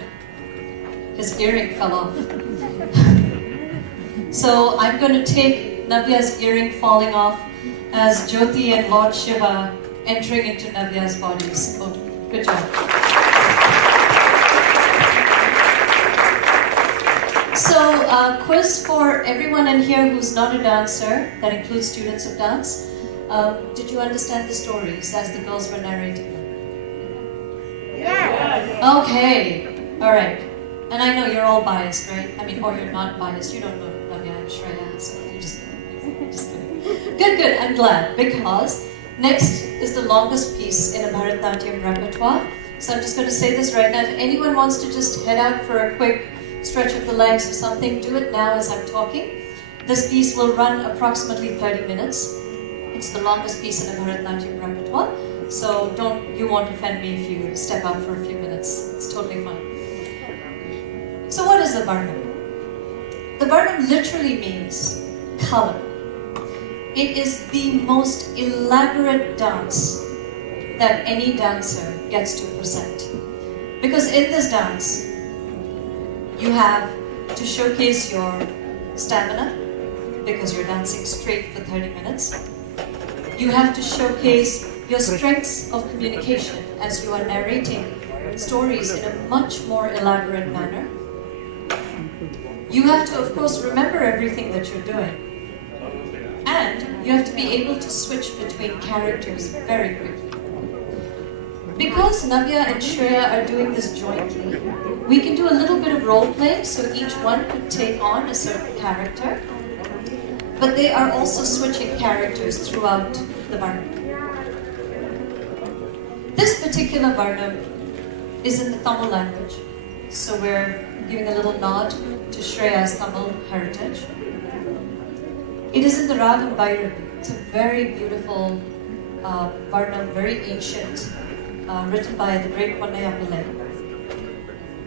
His earring fell off. So I'm going to take Navya's earring falling off as Jyoti and Lord Shiva entering into Navya's body. So, good job. So, quiz for everyone in here who's not a dancer, that includes students of dance. Did you understand the stories as the girls were narrating them? Yeah. Okay, all right. And I know you're all biased, right? I mean, or you're not biased. You don't know Navya and Shreya, so you just kidding. Good, I'm glad, because next is the longest piece in a Bharathanatyam repertoire. So I'm just going to say this right now. If anyone wants to just head out for a quick stretch of the legs or something, do it now as I'm talking. This piece will run approximately 30 minutes. It's the longest piece in a Bharathanatyam repertoire, so don't you won't offend me if you step out for a few minutes. It's totally fine. So what is the Varnam? The Varnam literally means color. It is the most elaborate dance that any dancer gets to present. Because in this dance, you have to showcase your stamina, because you're dancing straight for 30 minutes. You have to showcase your strengths of communication as you are narrating stories in a much more elaborate manner. You have to, of course, remember everything that you're doing. And you have to be able to switch between characters very quickly. Because Navya and Shreya are doing this jointly, we can do a little bit of role play, so each one could take on a certain character. But they are also switching characters throughout the Varnam. This particular Varnam is in the Tamil language, so we're giving a little nod to Shreya's Tamil heritage. It is in the Ragam Bhairavi. It's a very beautiful Varnam, very ancient, written by the great Ponnaya Pillai.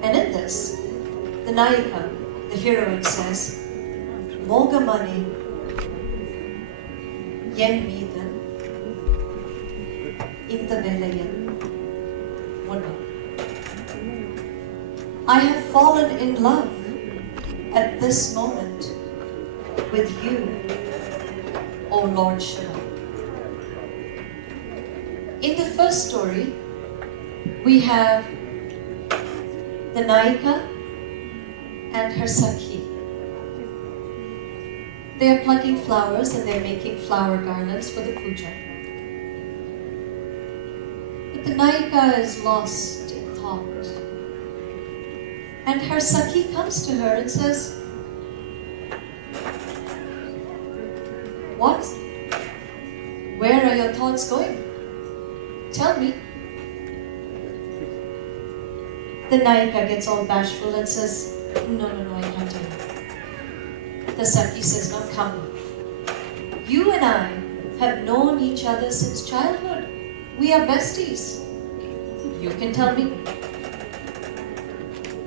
And in this, the Nayika, the heroine, says, Mogamani yen meedan inda velayan munna. I have fallen in love at this moment with you, O Lord Shiva. In the first story, we have the Nayika and her Sakhi. They are plucking flowers and they're making flower garlands for the puja. But the Nayika is lost in thought. And her Sakhi comes to her and says, what? Where are your thoughts going? Tell me. The Nayika gets all bashful and says, no, I can't tell you. The Sakhi says, no, come. You and I have known each other since childhood. We are besties. You can tell me.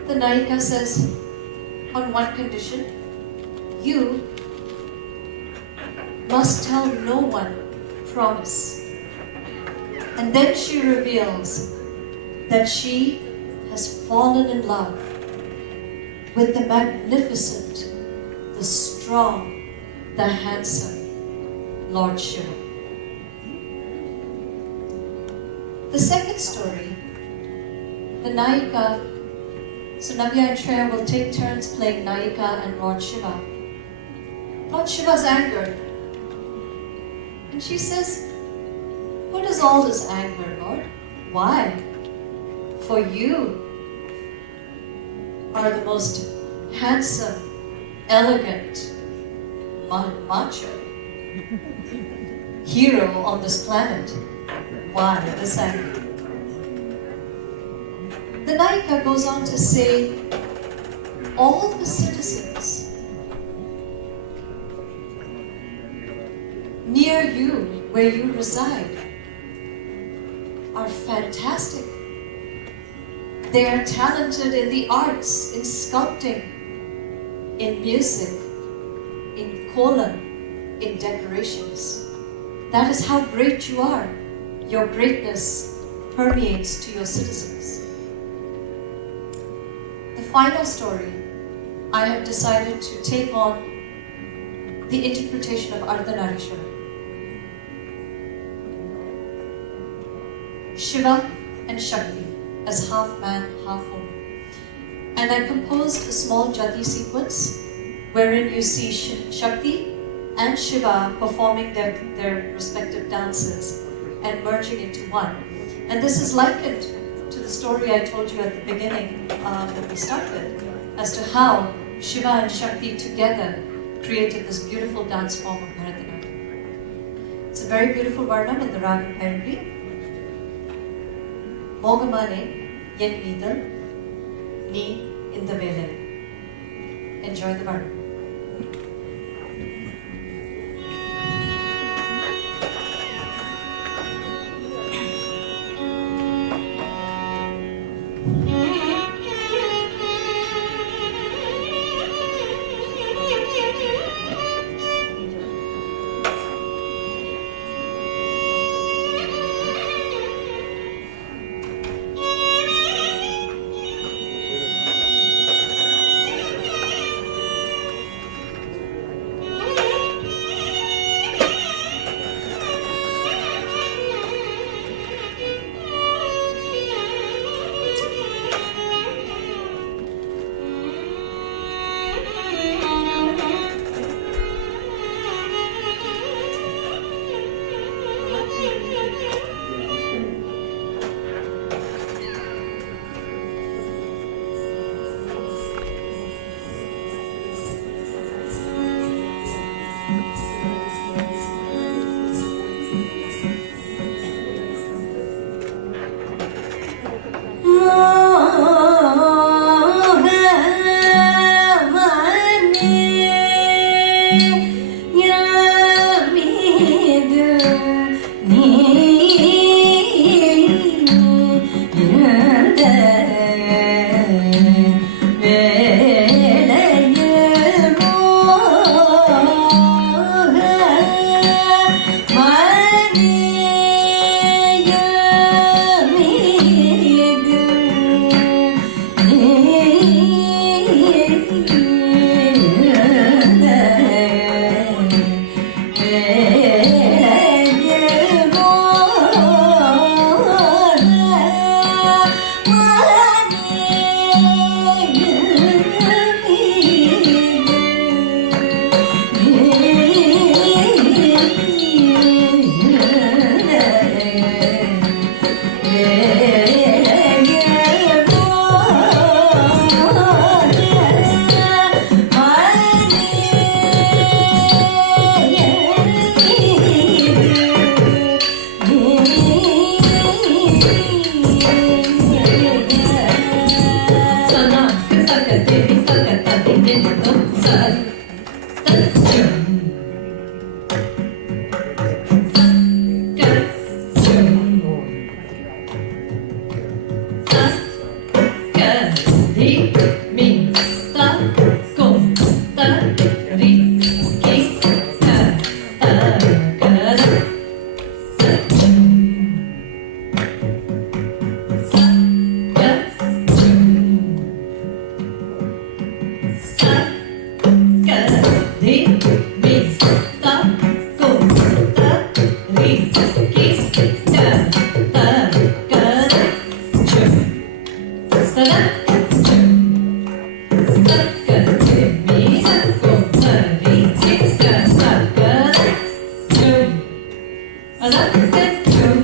The Nayika says, on one condition, you must tell no one, promise. And then she reveals that she has fallen in love with the magnificent, the strong, the handsome Lord Shiva. The second story, the Nayika, so Navya and Shreya will take turns playing Nayika and Lord Shiva. Lord Shiva's angered. And she says, what is all this anger, Lord? Why? For you are the most handsome, elegant, macho hero on this planet. Why this anger? The Nayika goes on to say, all the citizens near you, where you reside, are fantastic. They are talented in the arts, in sculpting, in music, in kola, in decorations. That is how great you are. Your greatness permeates to your citizens. The final story, I have decided to take on the interpretation of Ardhanarishwara. Shiva and Shakti as half man, half woman. And I composed a small jati sequence wherein you see Shakti and Shiva performing their respective dances and merging into one. And this is likened to the story I told you at the beginning that we started as to how Shiva and Shakti together created this beautiful dance form of Bharathanatyam. It's a very beautiful Varnam in the Ragam Bhairavi. Mogamane yen meedal ni in the vele. Enjoy the Varnam. di mi sa kum ta ri ki ta ta ga da sa chum sa ga chum sa ga di mi sa kum ta ri ki ta ta ga da chum sa da chum sa ga di mi sa kum ta ri ki ta ta ga da chum sa ga chum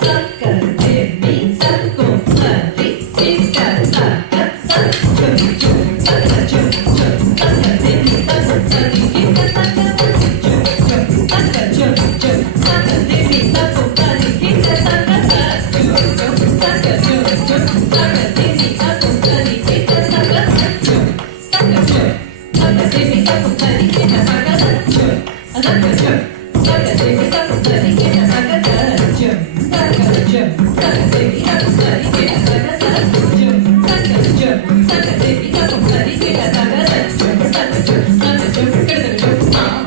sa ga di mi sa kum ta ri ki ta ta ga sa chum chum sa ga chum chum sa ga di mi sa kum ta ri ki ta ta ga chum chum sa ga chum chum sa ga di mi sa kum ta ri ki ta ta ga chum chum sa ga chum chum sa ga di mi sa kum ta ri ki ta ta ga chum sa ga chum sa ga di mi sa kum ta ri ki ta ta ga chum sa ga chum sa ga di mi sa kum ta ri ki ta ta ga chum sa ga chum sa ga di mi sa kum ta ri ki ta ta ga chum sa ga chum sa ga di mi sa kum ta ri ki ta ta ga chum sa ga chum sa ga chum sa ga chum sa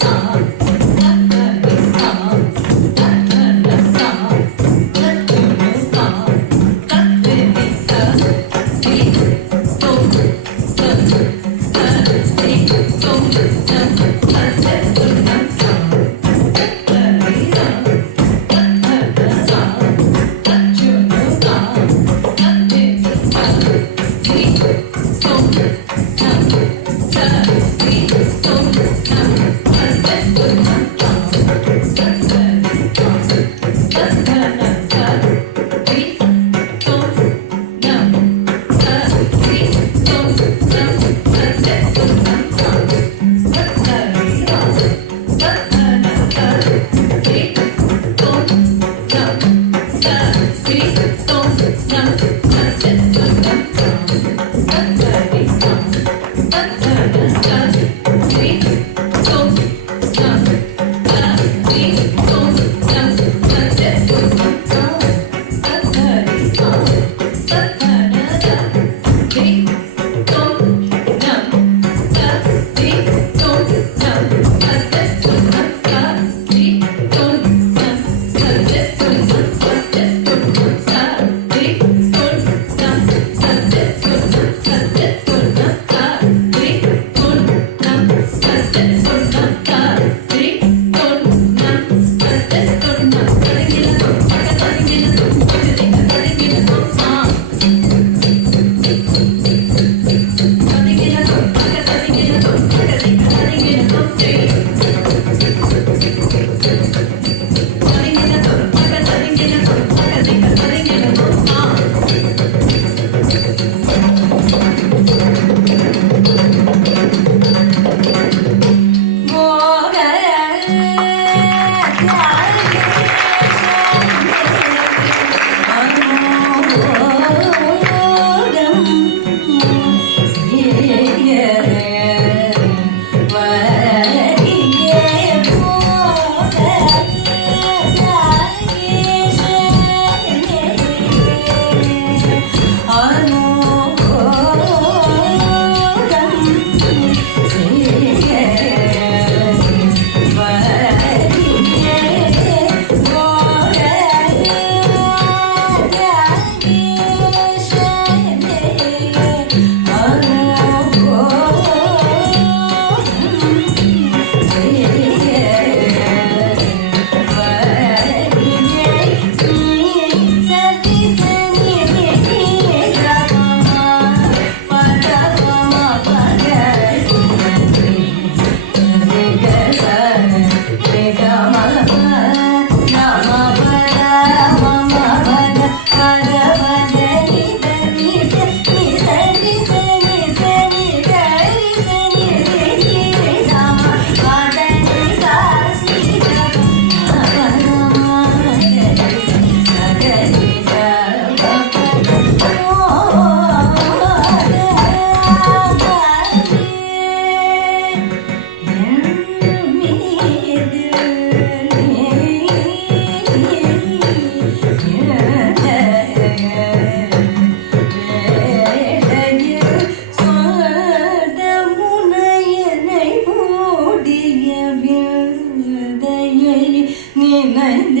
Sa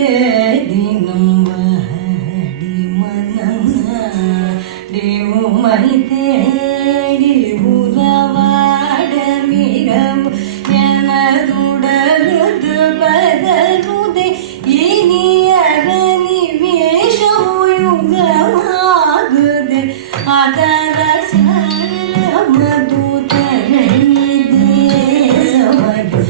தினம் வாடி மனம் நாடி உமை தேடி உறவாட மிகவும் எனதுடலுது பதருதே இனி அரணி வேஷமுயுகமாகுதே அதர மதுதரை தேசமய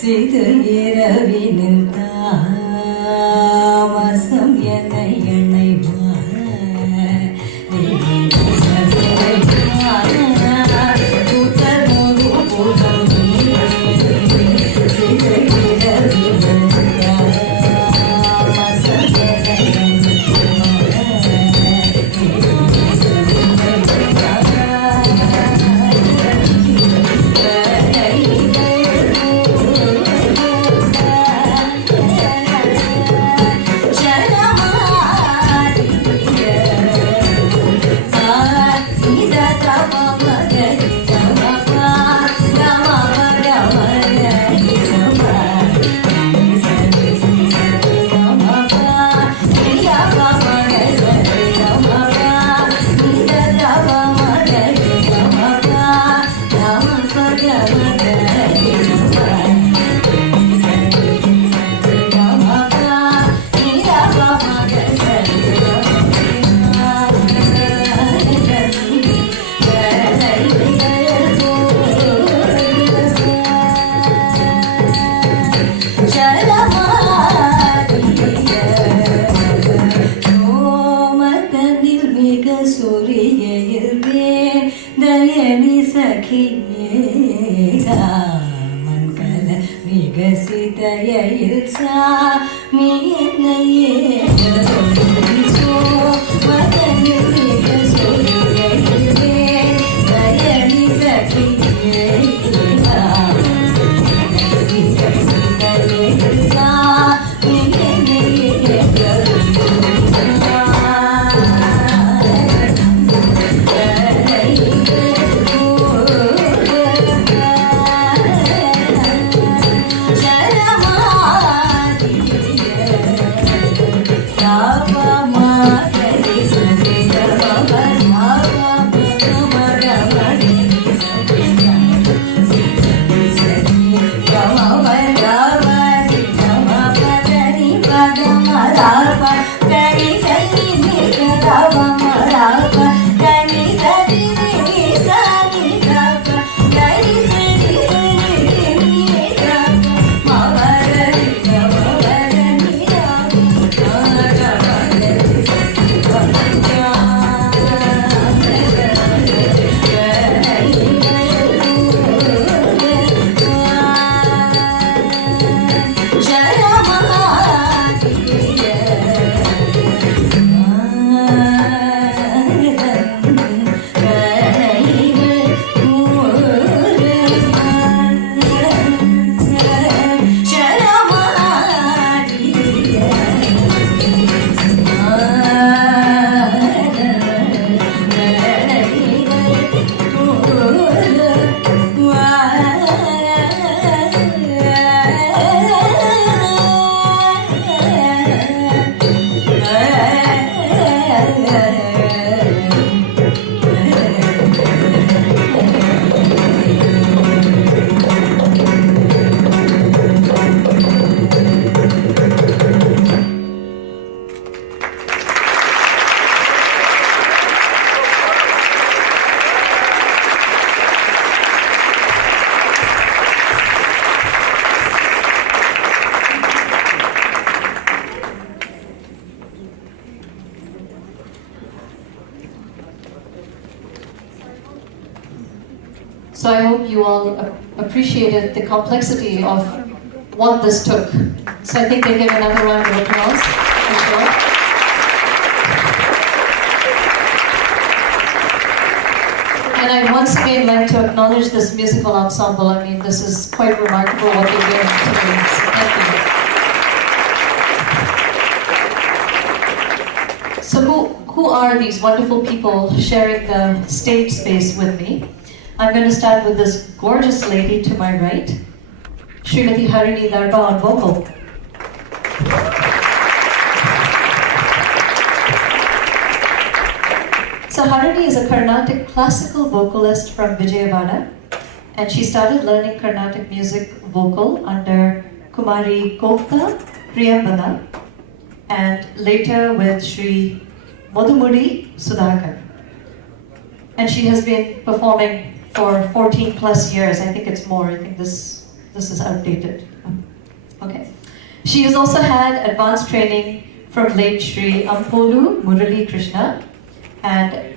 சிறு இரவினில் தாமசம் என So I hope you all appreciated the complexity of what this took. So I think they give another round of applause for sure. And I'd once again like to acknowledge this musical ensemble. I mean, this is quite remarkable what they're doing today. So thank you. So who are these wonderful people sharing the stage space with me? I'm going to start with this gorgeous lady to my right, Srimati Harini Darba on vocal. So Harini is a Carnatic classical vocalist from Vijayawada, and she started learning Carnatic music vocal under Kumari Kovta Priyambala, and later with Sri Modumudi Sudhakar. And she has been performing for 14 plus years. I think it's more. I think this this is outdated. Okay. She has also had advanced training from late Shri Ampolu Murali Krishna and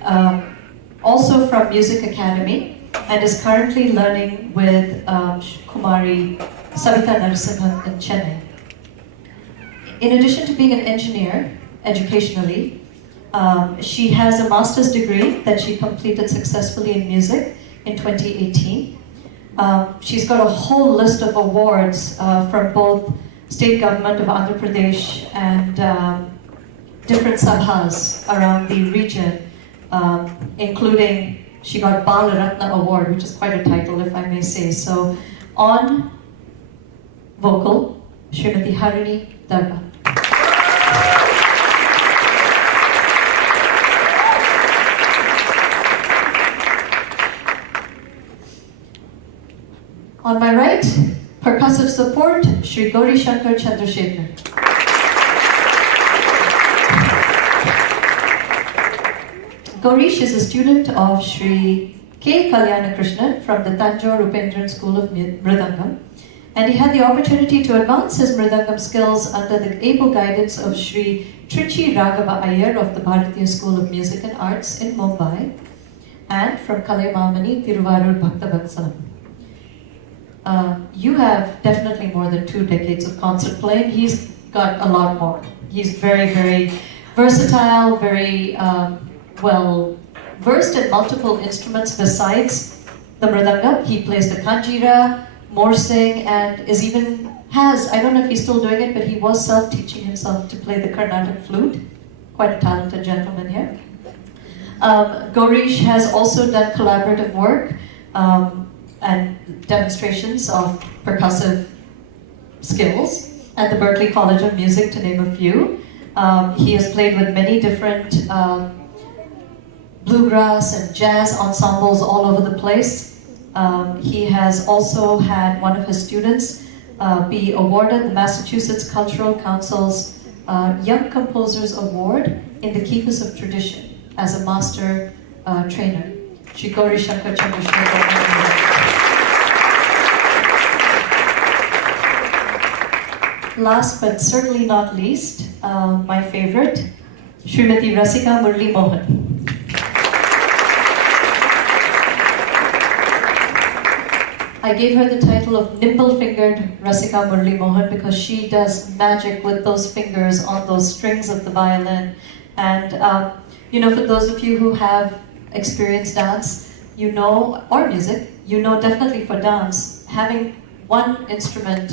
also from Music Academy, and is currently learning with Kumari Savita Narasimhan in Chennai. In addition to being an engineer, educationally, she has a master's degree that she completed successfully in music in 2018. She's got a whole list of awards from both state government of Andhra Pradesh and different sabhas around the region, including she got Bharathanatyam award, which is quite a title if I may say so. On vocal, Srimati Harini Darga. On my right, percussive support, Shri Gauri Shankar Chandrasekhar. Gaurish is a student of Shri K. Kalyana Krishnan from the Tanjore Upendran School of Mridangam, and he had the opportunity to advance his Mridangam skills under the able guidance of Shri Trichy Raghava Iyer of the Bharatiya School of Music and Arts in Mumbai, and from Kalaimamani Tiruvarur Bhaktavatsalam. You have definitely more than 2 decades of concert playing. He's got a lot more. He's very, very versatile, very well versed in multiple instruments besides the mridanga. He plays the kanjira, morsing, and I don't know if he's still doing it, but he was self-teaching himself to play the Carnatic flute. Quite a talented gentleman here. Gaurish has also done collaborative work and demonstrations of percussive skills at the Berklee College of Music, to name a few. He has played with many different bluegrass and jazz ensembles all over the place. He has also had one of his students be awarded the Massachusetts Cultural Council's Young Composers Award in the Keepers of Tradition as a master trainer. Shri Gauri Shankar Chandrasekhar. Last but certainly not least, my favorite, Srimati Rasika Murli Mohan. I gave her the title of nimble-fingered Rasika Murli Mohan because she does magic with those fingers on those strings of the violin. And for those of you who have experienced dance, or music, definitely for dance, having one instrument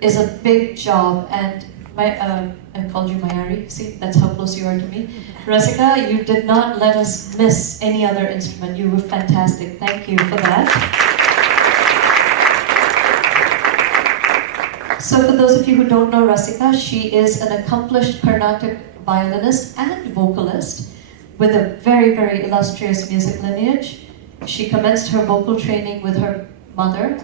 is a big job. And I called you Mayari, see, that's how close you are to me. Rasika, you did not let us miss any other instrument. You were fantastic. Thank you for that. So for those of you who don't know Rasika, she is an accomplished Carnatic violinist and vocalist with a very, very illustrious music lineage. She commenced her vocal training with her mother,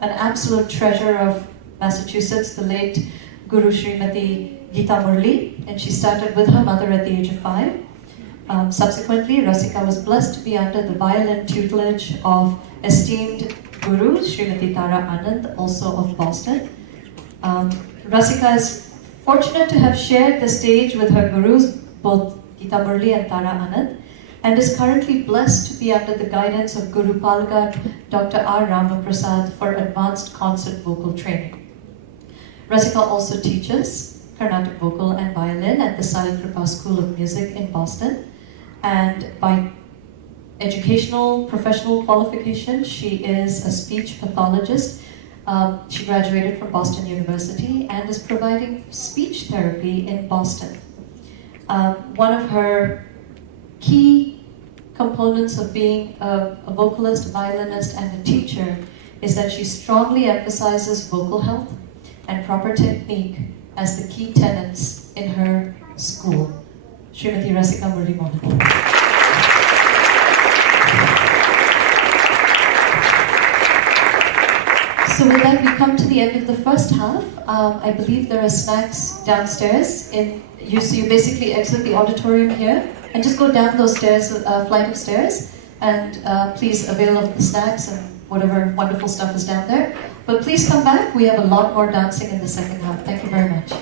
an absolute treasure of Massachusetts, the late Guru Srimati Gita Murli, and she started with her mother at the age of 5. Subsequently, Rasika was blessed to be under the violin tutelage of esteemed Guru Srimati Tara Anand, also of Boston. Rasika is fortunate to have shared the stage with her gurus, both Gita Murli and Tara Anand, and is currently blessed to be under the guidance of Guru Palgat Dr. R. Ramaprasad for advanced concert vocal training. Rasika also teaches Carnatic vocal and violin at the Sai Kripa School of Music in Boston, and by educational professional qualification, she is a speech pathologist. She graduated from Boston University and is providing speech therapy in Boston. One of her key components of being a vocalist, a violinist, and a teacher is that she strongly emphasizes vocal health and proper technique as the key tenets in her school. Srimati Rasika Murli Mohan. So with that, we come to the end of the first half. I believe there are snacks downstairs. So you basically exit the auditorium here and just go down those stairs, flight of stairs, and please avail of the snacks and whatever wonderful stuff is down there. But please come back. We have a lot more dancing in the second half. Thank you very much.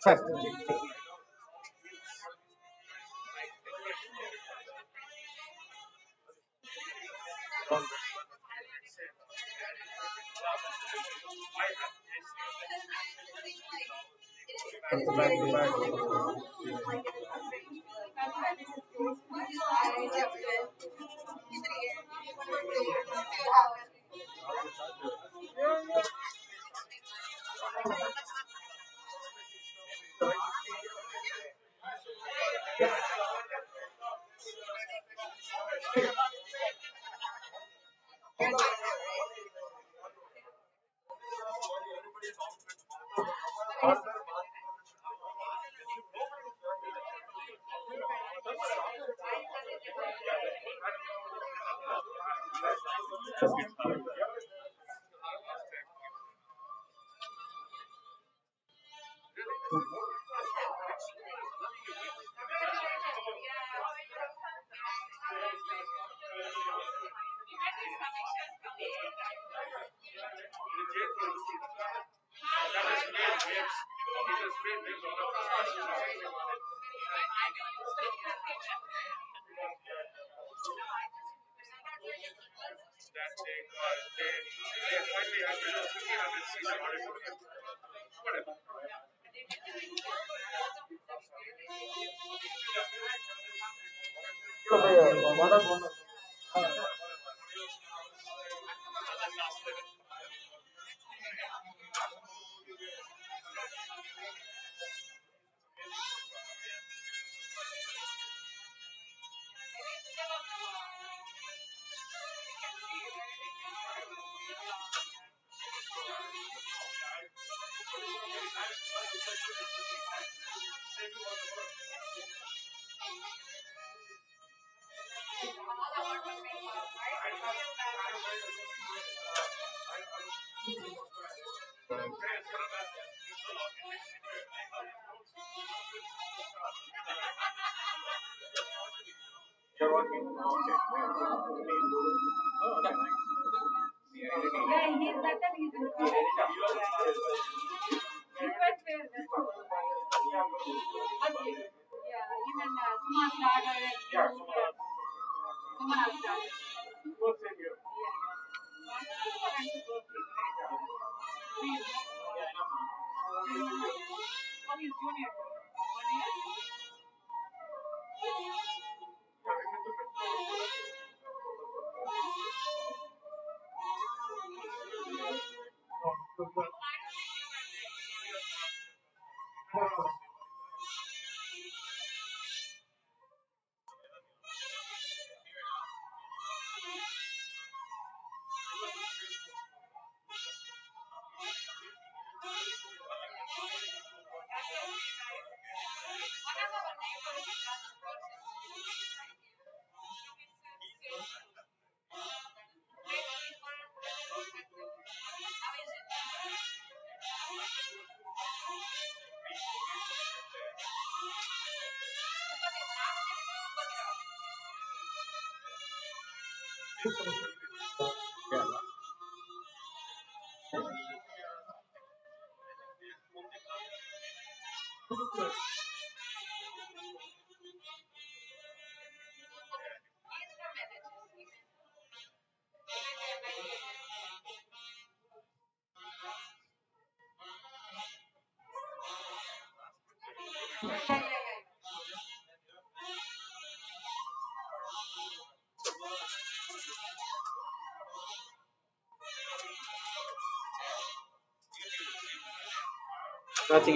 Scratching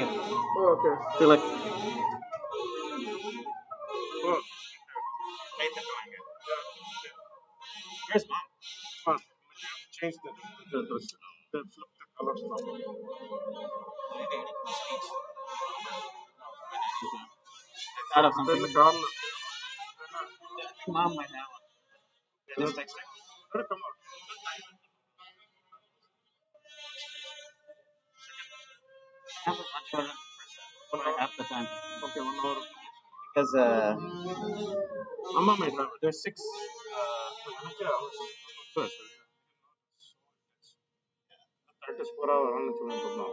it. Oh, okay. Feel like Oh, where's mom? fun. Change the flip the color stuff. Out of In something. the corner. Mom might have one. Yeah, just text her. Let it come out. Have it much shorter. Like half the time. Okay, 1 hour. Because Mama might have it. there's 6 Yeah, I was sure. That is 4 hour on now.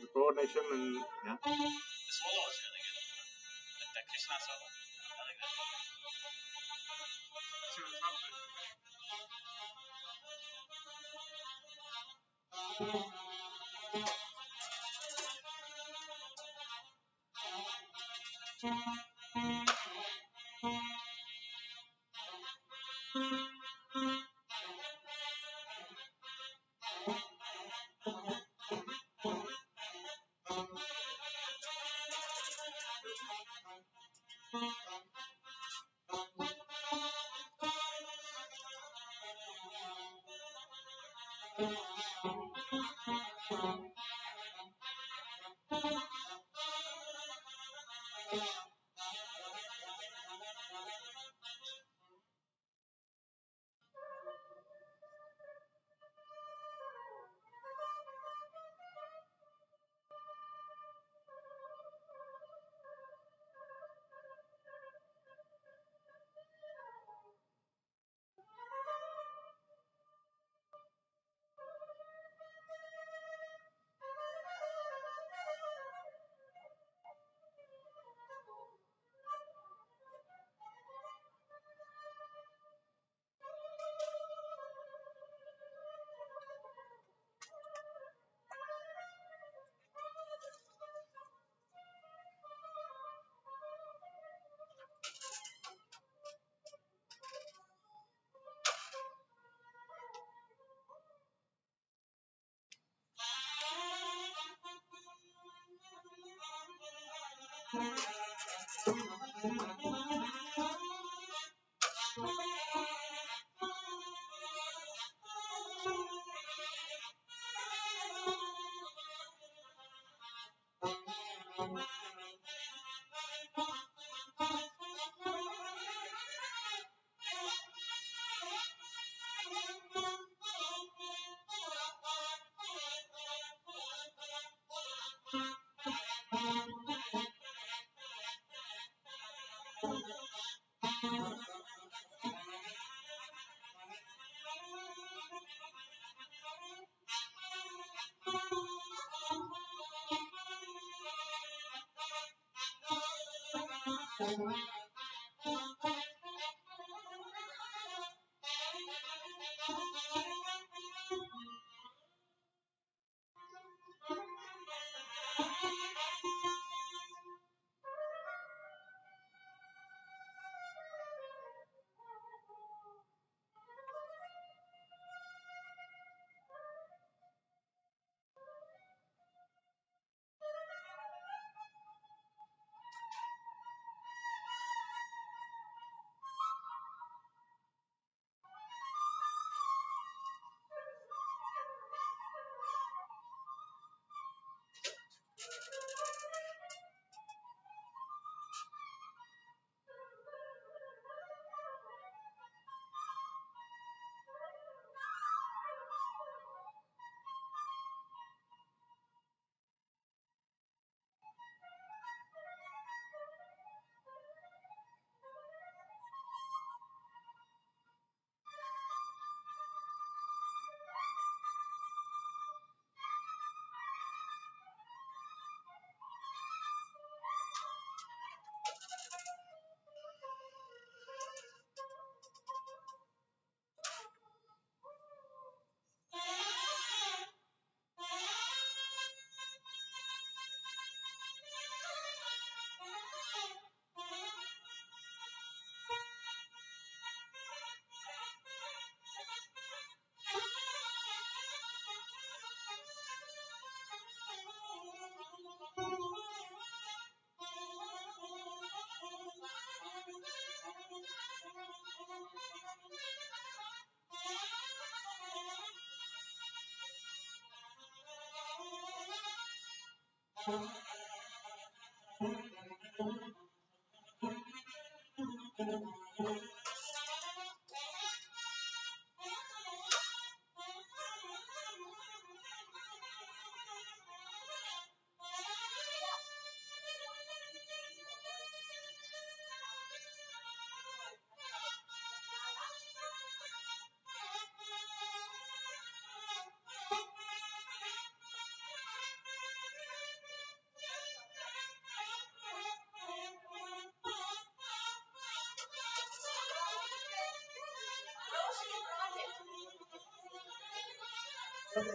The coordination and yeah. The solo was really good. The Krishna solo. I like that. See what's up with What's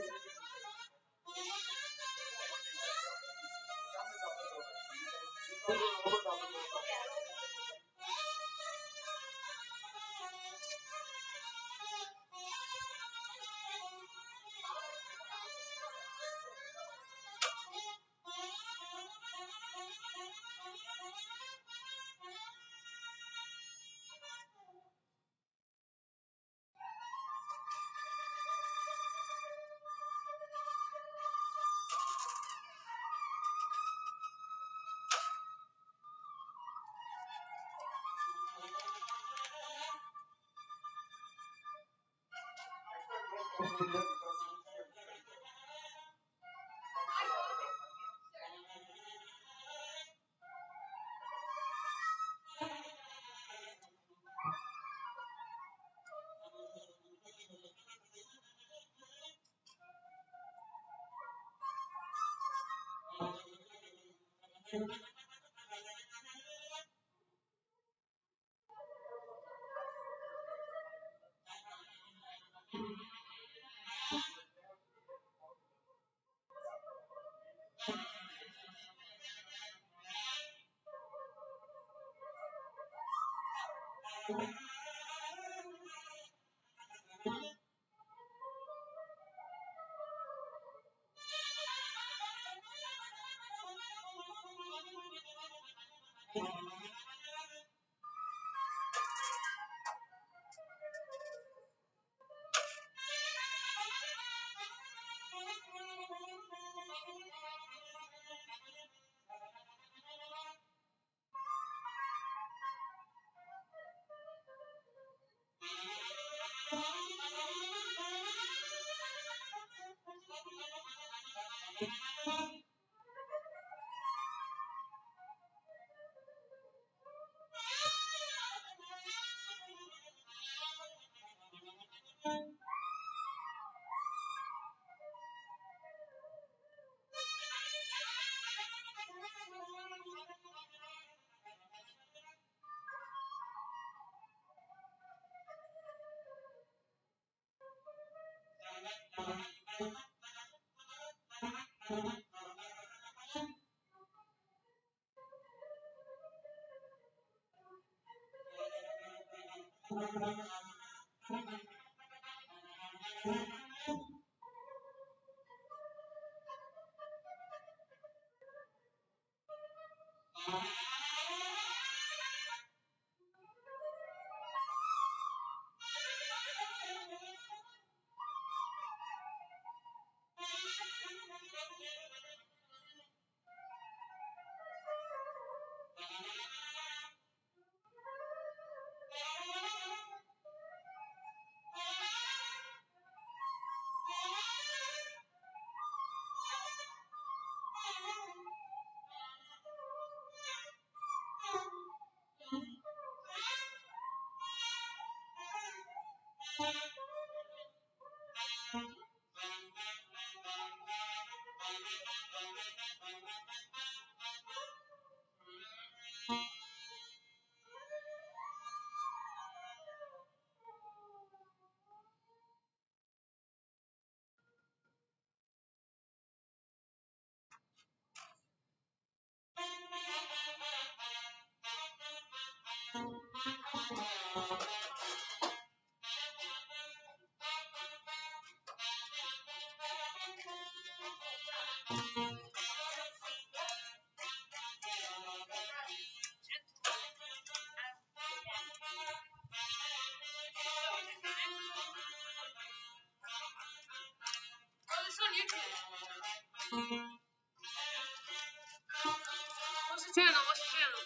the channel? What's the channel?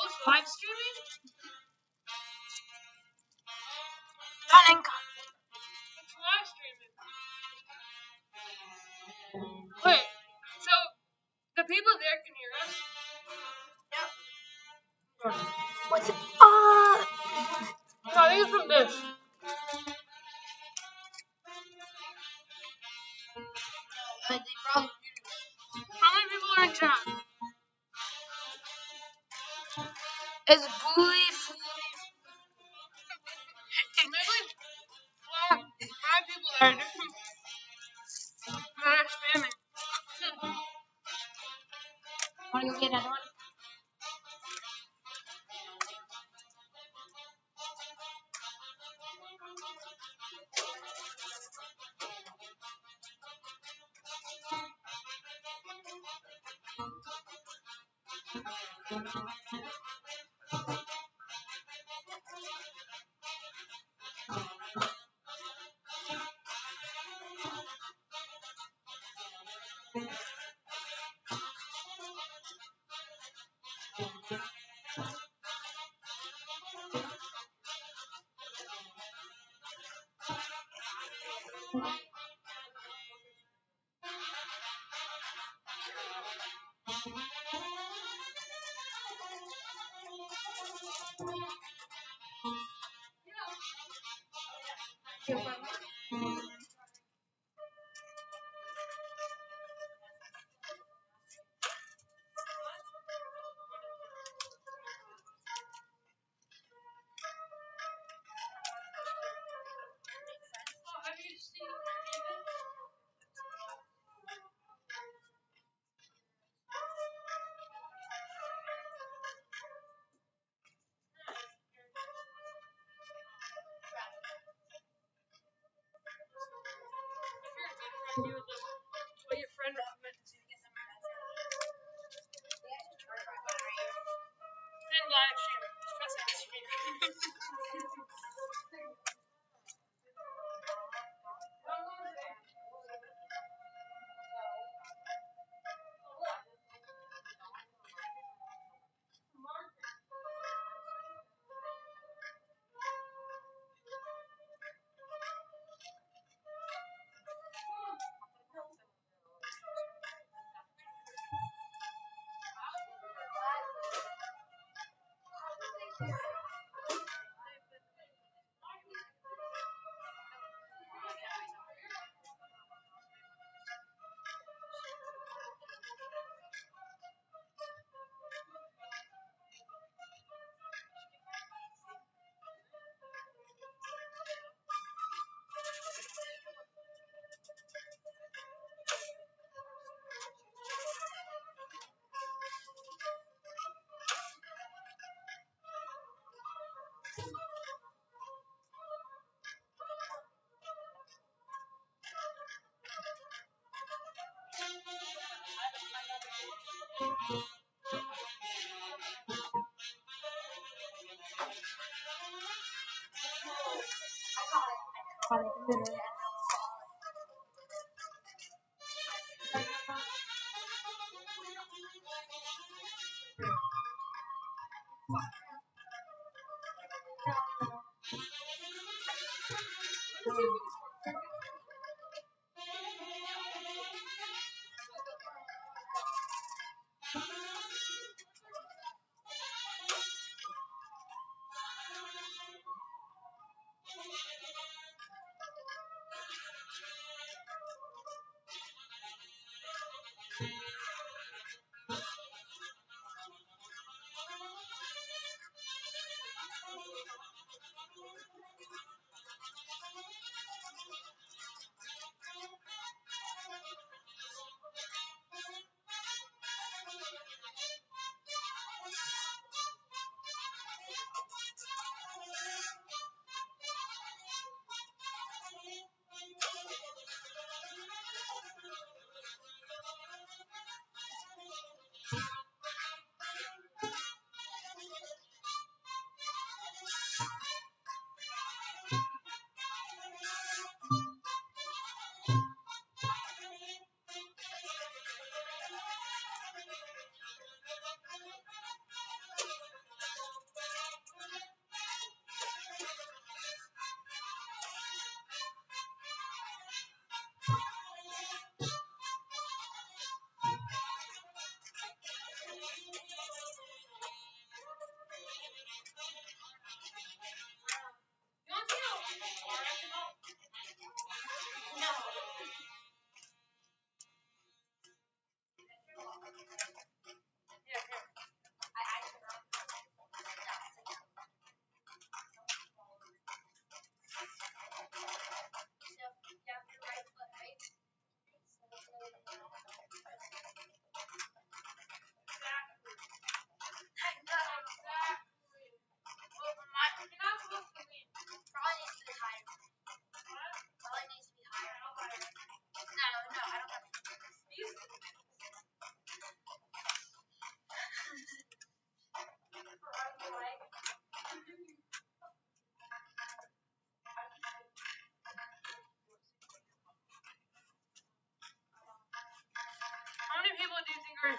Oh, it's live streaming? It's live streaming. Wait, so the people there can hear us? What's it? No, I think it's from this. How many people are in chat? It's bully. There's like five people there. They're from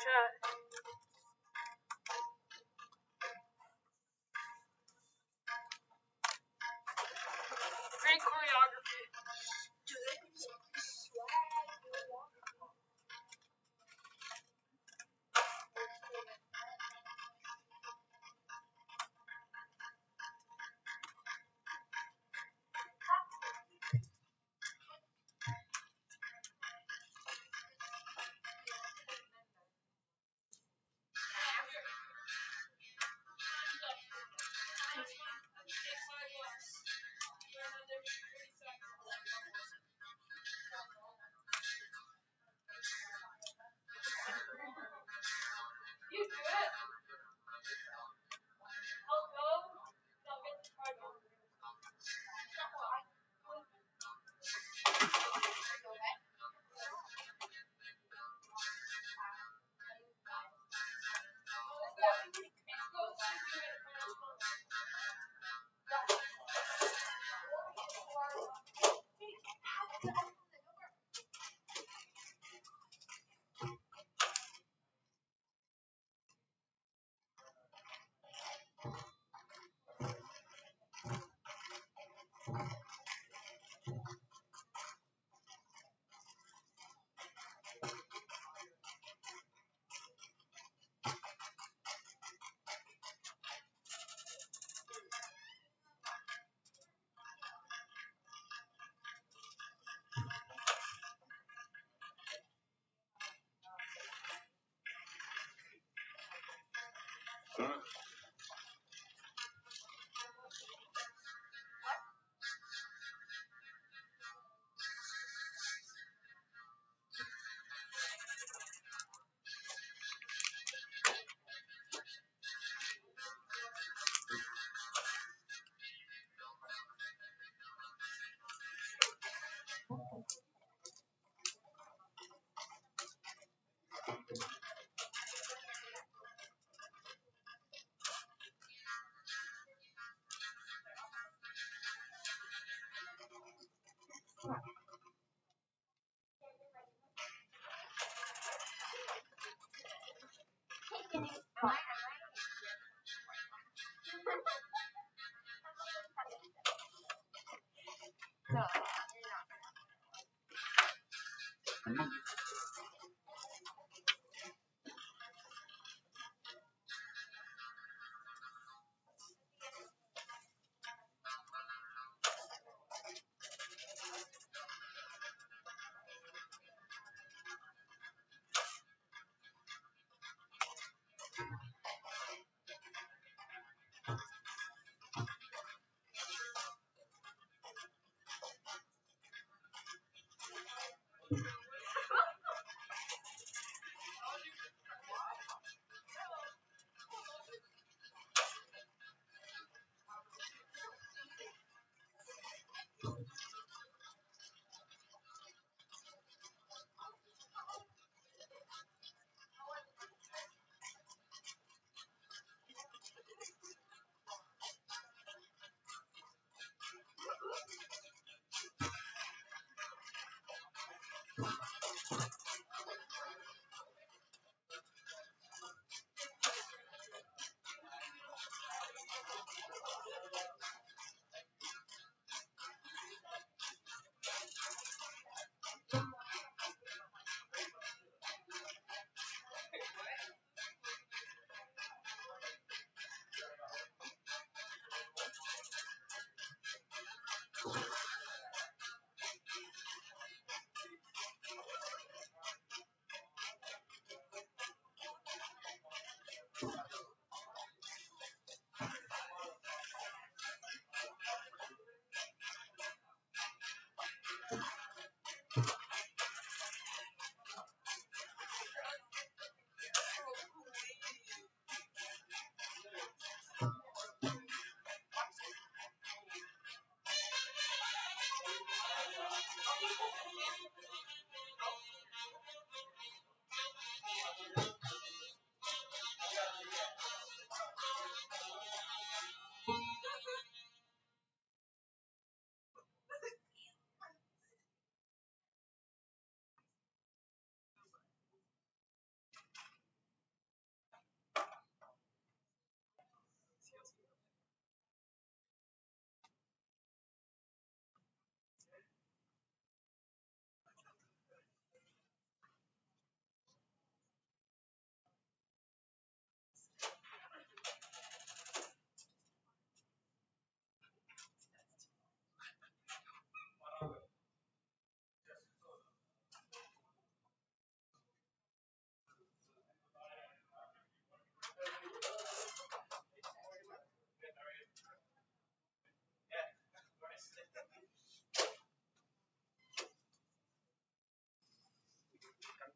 try. Great choreography. You do it. I'll go. I'll get the card.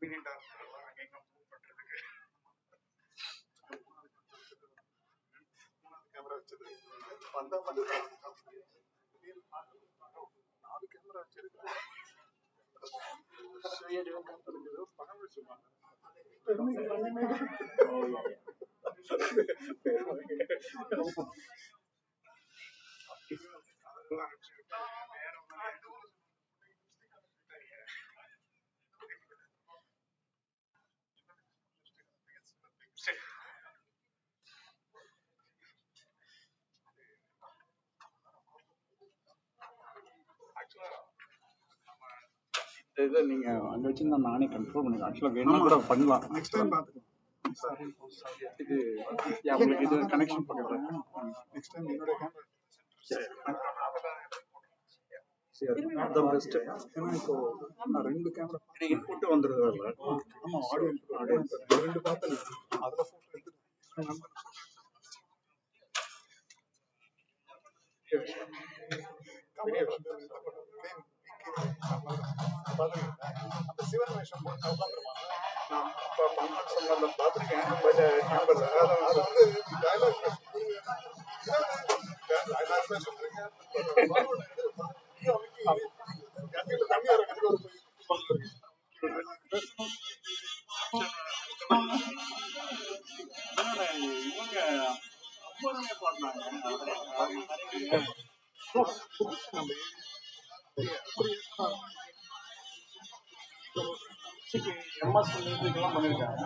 கன்வீனியன்டா இருக்கும் அங்கே இங்கே move பண்றதுக்கு. Camera வச்சது வந்தா மட்டும் 4 camera வச்சிருக்கேன். பணம் வச்சுமா பெருமைக்கு பண்ணமே இதை நீங்க அங்க வச்சிருந்தா நானே கண்ட்ரோல் பண்ணுங்க. ஆக்சுவலா வேணா கூட பண்ணலாம். நெக்ஸ்ட் டைம் பார்த்துக்கலாம். இது உங்களுக்கு இது கனெக்ஷன் பண்ணுறேன். நெக்ஸ்ட் டைம் என்னோட கேமரா பெஸ்ட். ஏன்னா இப்போ நான் 2 கேமரா இன்புட் வந்துருது. ஆமா ஆடியோ 2 பார்த்தேன். அதில் ஃபோட்டோ எடுத்து அந்த சிவன் வேஷம் உட்காந்துருவாங்க. நான் பார்த்துருக்கேன். அது வந்து டைலாக் சொல்றீங்க. தண்ணி வர எம்எஸ் மியூசிக்லாம் பண்ணியிருக்காங்க.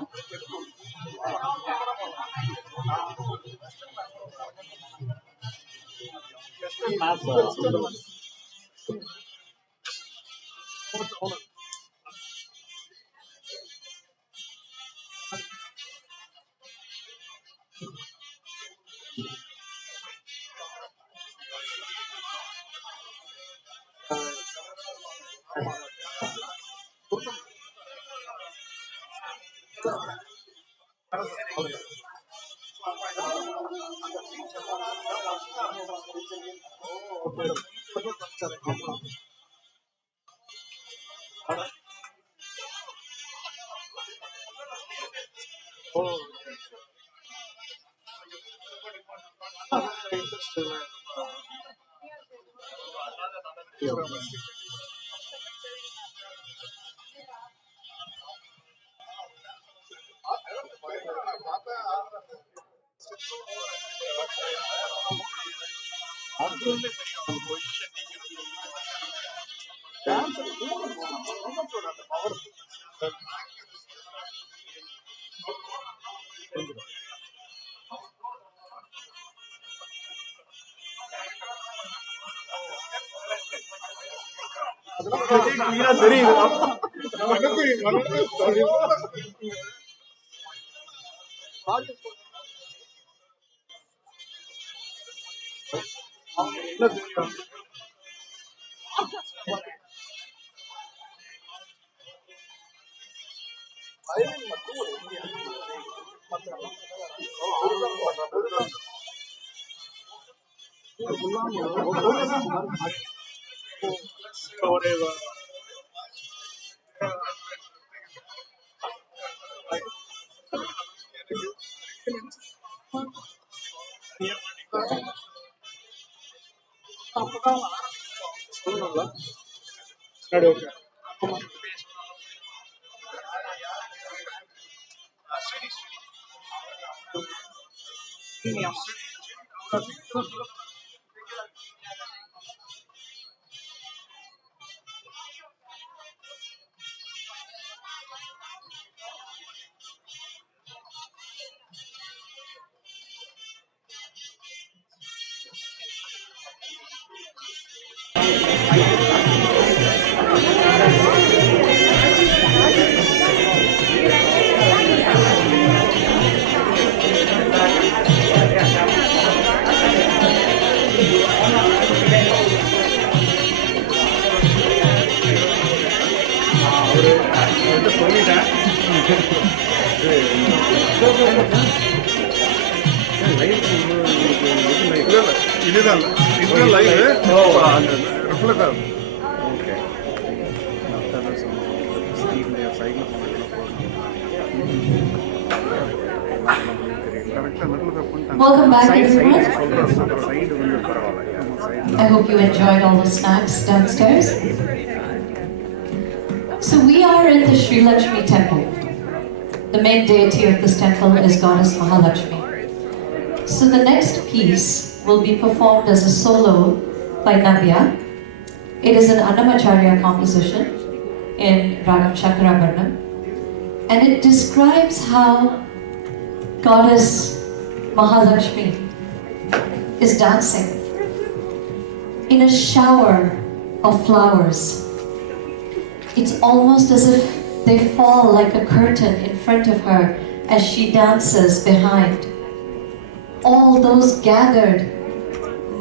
தெரியுது. இதுதான் இதுதான் லைவ் ரிஃப்ளெக்ட் ஆகும். ஓகே. சைடில் போனோம். கரெக்டாக நடுவில் பண்ணிட்டாங்க. Welcome back, side everyone. Side வந்து பரவாயில்ல side. I hope you enjoyed all the snacks downstairs. So we are in the Sri Lakshmi temple. The main deity of this temple is Goddess Mahalakshmi. So the next piece will be performed as a solo by Navya. It is an Annamacharya composition in Ragam Chakravarnam, and it describes how Goddess Mahalakshmi is dancing in a shower of flowers. It's almost as if they fall like a curtain in front of her as she dances behind. All those gathered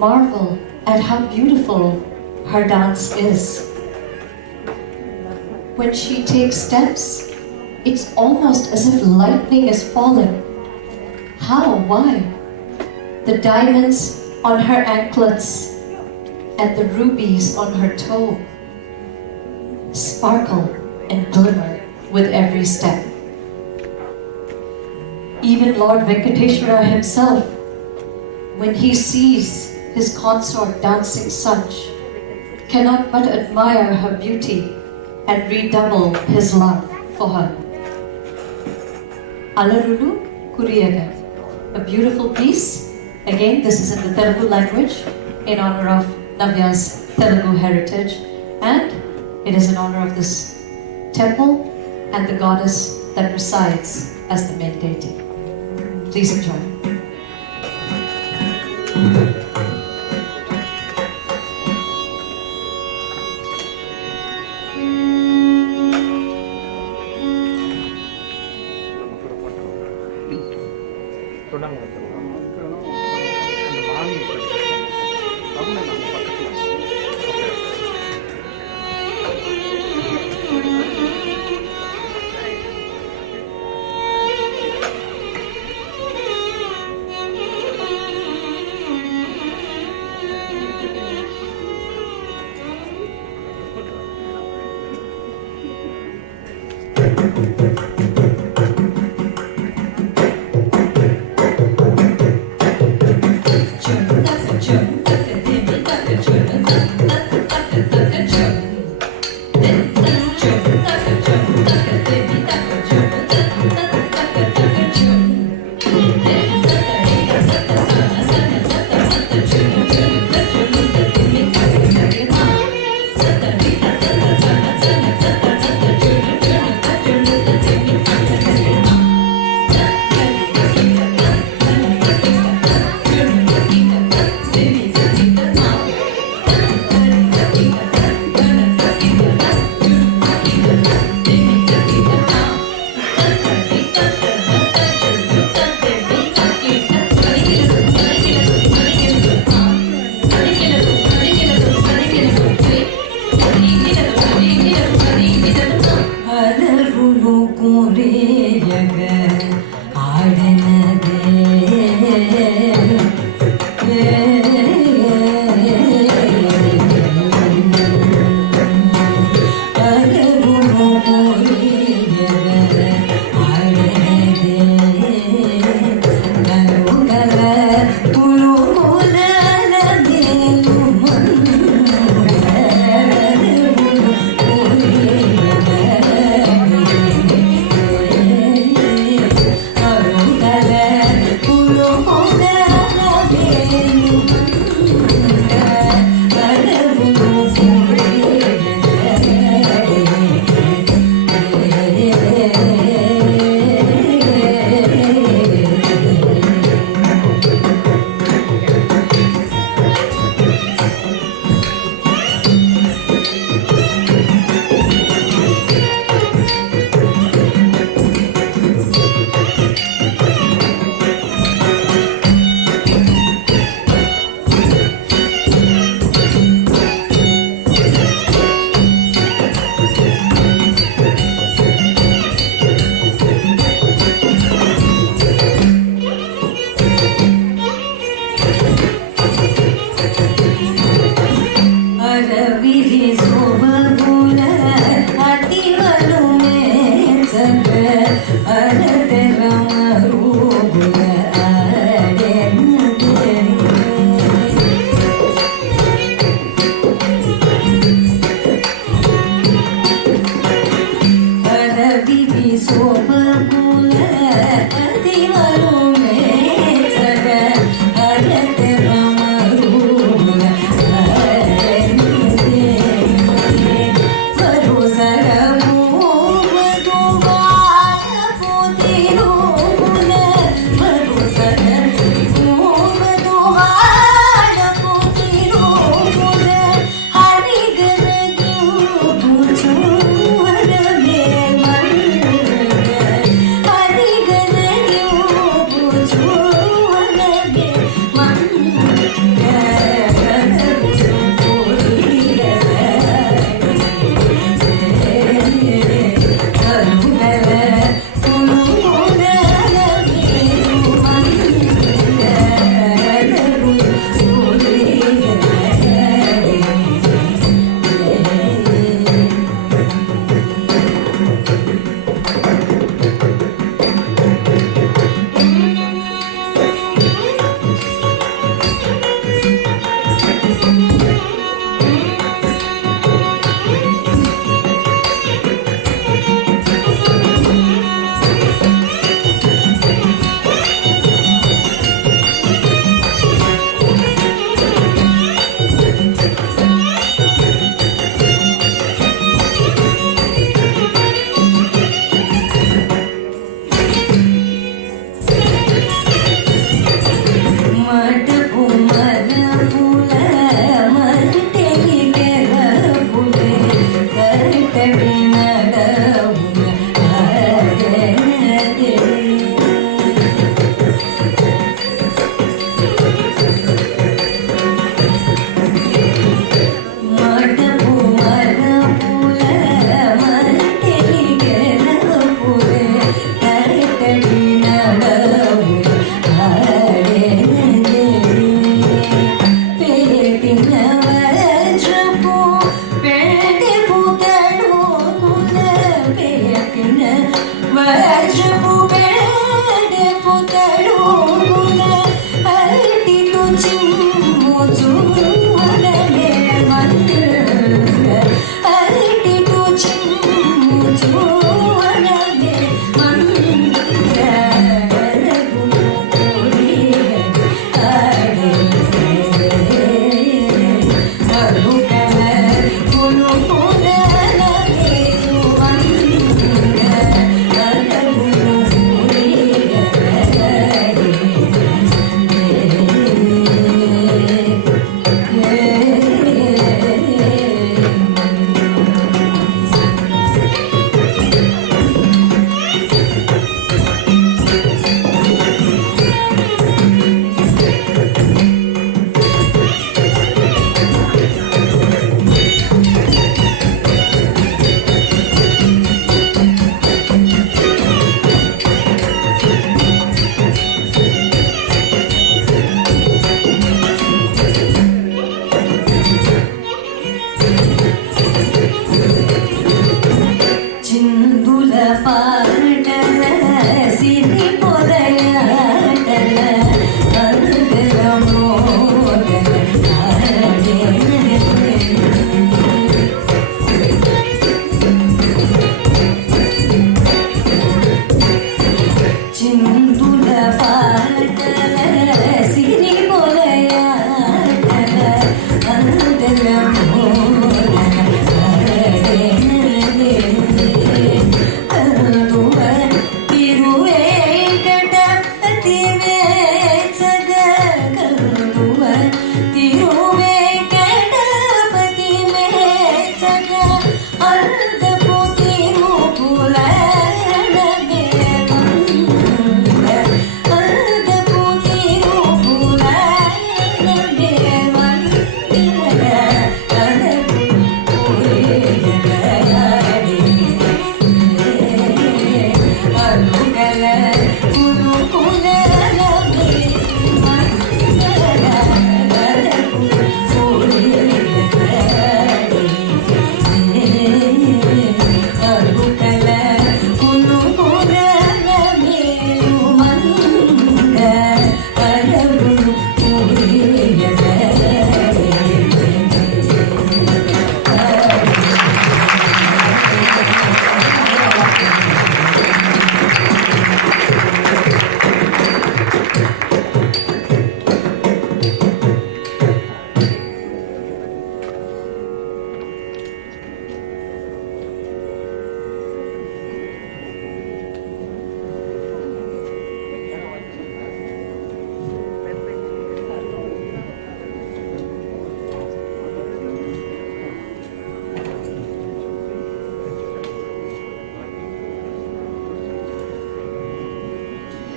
marvel at how beautiful her dance is. When she takes steps, it's almost as if lightning is falling. How? Why? The diamonds on her anklets and the rubies on her toe sparkle and glimmer with every step. Even Lord Venkateshwara himself, when he sees his consort dancing such, cannot but admire her beauty and redouble his love for her. Alarulu Kuriyaga, a beautiful piece. Again, this is in the Telugu language in honor of Navya's Telugu heritage, and it is in honor of this temple and the goddess that resides as the main deity. Please enjoy.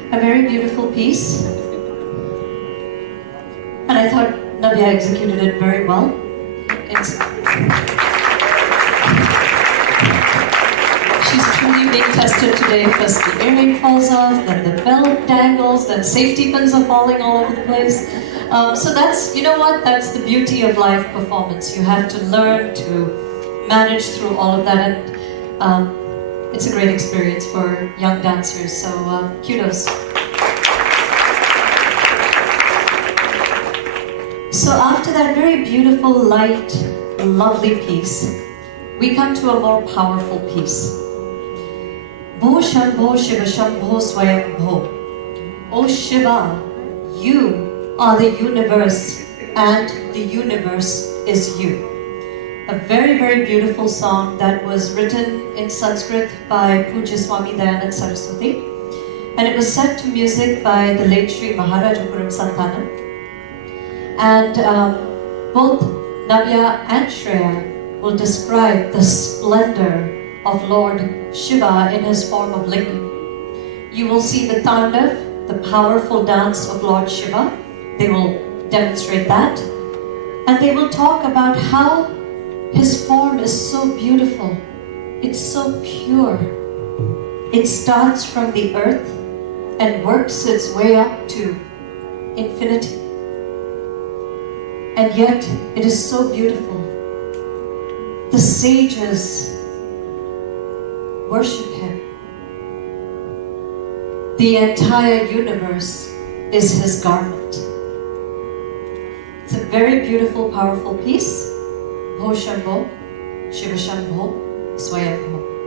A very beautiful piece. And I thought Navya executed it very well. She's truly being tested today. First the earring falls off, then the belt dangles, then safety pins are falling all over the place. So that's, you know what, that's the beauty of live performance. You have to learn to manage through all of that, and it's a great experience for young dancers, so kudos. So after that very beautiful, light, lovely piece, we come to a more powerful piece. Bho Shambho Shiva Shambho Swayam Bho. O Shiva, you are the universe and the universe is you. A very, very beautiful song that was written in Sanskrit by Pujya Swami Dayanand Saraswati, and it was set to music by the late Sri Maharaj Ukuram Santanam. And both Navya and Shreya will describe the splendor of Lord Shiva in his form of lingam. You will see the Tandav, the powerful dance of Lord Shiva. They will demonstrate that. And they will talk about how his form is so beautiful. It's so pure. It starts from the earth and works its way up to infinity. And yet it is so beautiful. The sages worship him. The entire universe is his garment. It's a very beautiful, powerful piece. Bho Shambho, Shiva Shambho, Swayambho.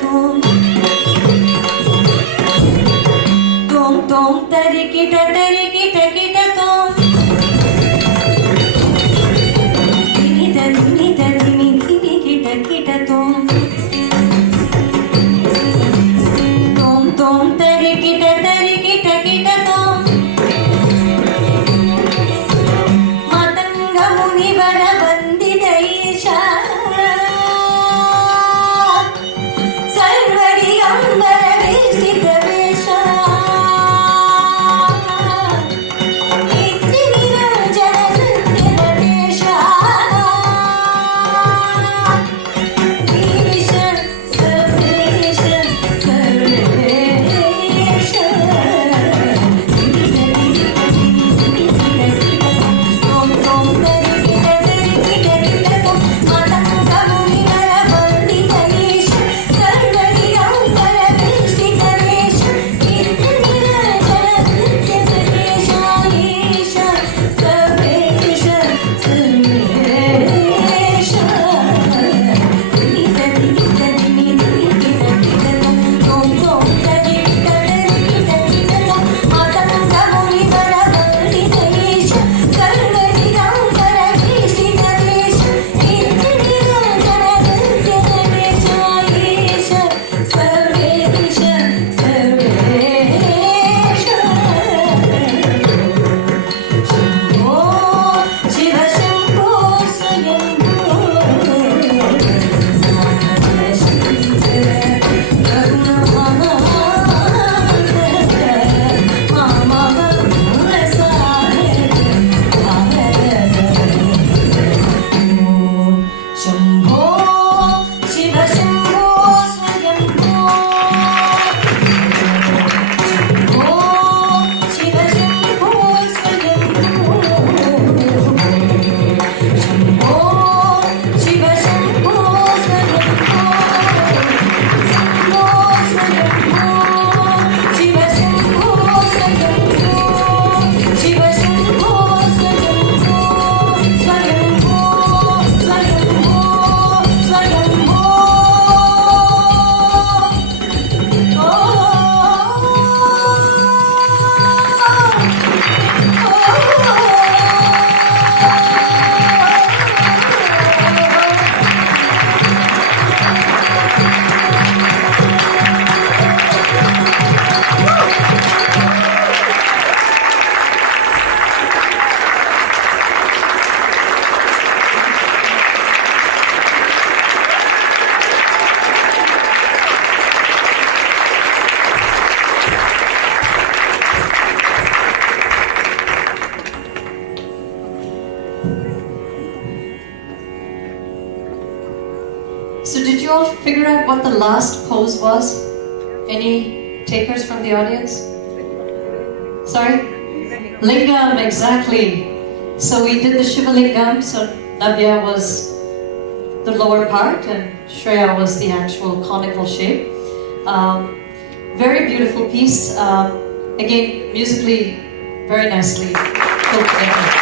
tom tom tom tarikita kita tom dinita dimi kita tom tom tom tarikita kita tom matanga munivara vandita isha sarvari ambara vishita vesha So did you all figure out what the last pose was? Any takers from the audience? Sorry? Lingam, exactly. So we did the Shiva Lingam, so Navya was the lower part and Shreya was the actual conical shape. Very beautiful piece. Again, musically, very nicely put together.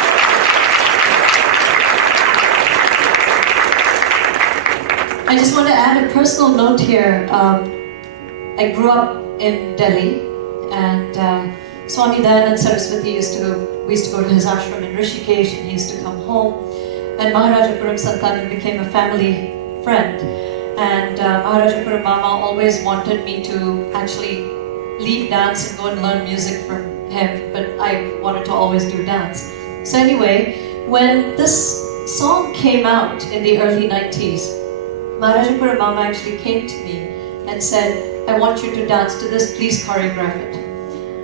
I just want to add a personal note here. I grew up in Delhi, and Swami Dayanand Saraswati we used to go to his ashram in Rishikesh, and he used to come home. And Maharajapuram Santanam became a family friend. And Maharajapuram Mama always wanted me to actually leave dance and go and learn music from him, but I wanted to always do dance. So anyway, when this song came out in the early 90s, Maharajapuram Mama actually came to me and said, I want you to dance to this, please choreograph it.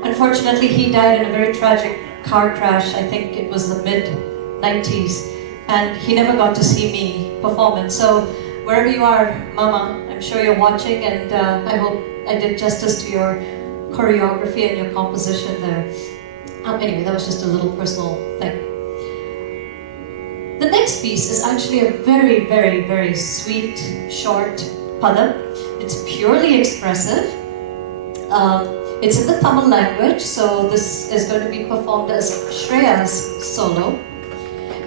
Unfortunately, he died in a very tragic car crash, I think it was the mid-90s, and he never got to see me perform it. So wherever you are, Mama, I'm sure you're watching, and I hope I did justice to your choreography and your composition there. Anyway, that was just a little personal thing. The next piece is actually a very, very, very sweet, short padam. It's purely expressive. It's in the Tamil language, so this is going to be performed as Shreya's solo.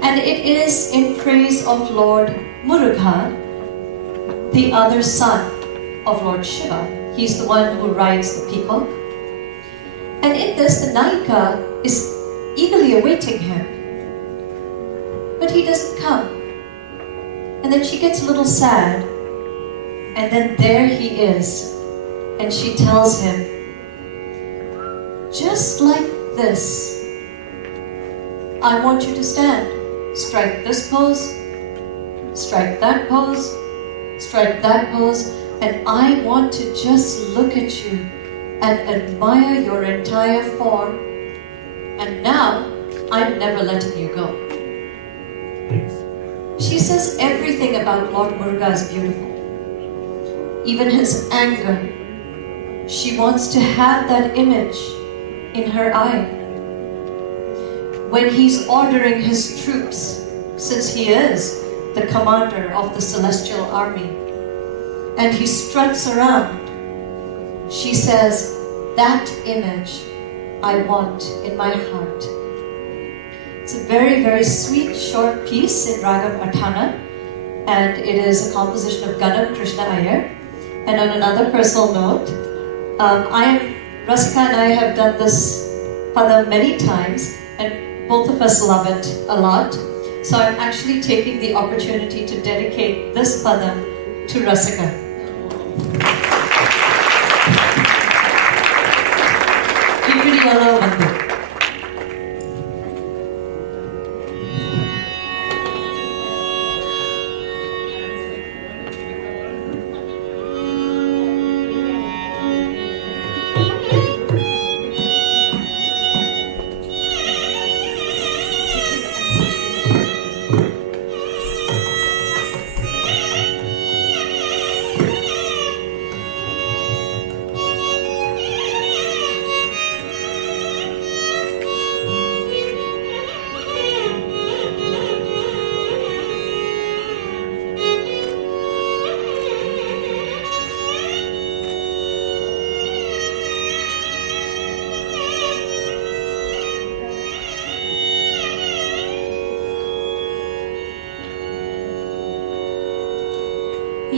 And it is in praise of Lord Murugan, the other son of Lord Shiva. He's the one who rides the peacock. And in this, the Nayika is eagerly awaiting him. But he doesn't come. And then she gets a little sad. And then there he is. And she tells him, just like this, I want you to stand. Strike this pose, strike that pose, strike that pose, and I want to just look at you and admire your entire form. And now, I'm never letting you go. She says everything about Lord Muruga is beautiful. Even his anger. She wants to have that image in her eye. When he's ordering his troops, since he is the commander of the celestial army, and he struts around, she says, that image I want in my heart. It's a very, very sweet, short piece in Ragam Atana, and it is a composition of Ganam Krishna Iyer. And on another personal note, Rasika and I have done this pada many times, and both of us love it a lot. So I'm actually taking the opportunity to dedicate this pada to Rasika. Ipidiyalo vandu.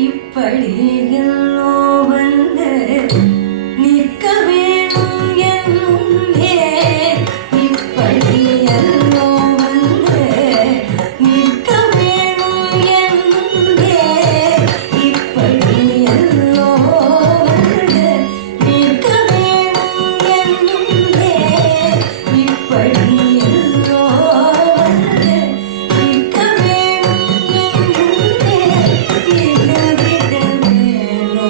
இப்படியெல்லோ வந்து நிற்க வேணும் என் முன்னே இப்படியெல்லோ வந்து நிற்க வேணும் என் முன்னே இப்படியெல்லோ வந்து நிற்க வேணும் என் முன்னே இப்படியெல்லோ வந்து நிற்க வேணும் என் முன்னே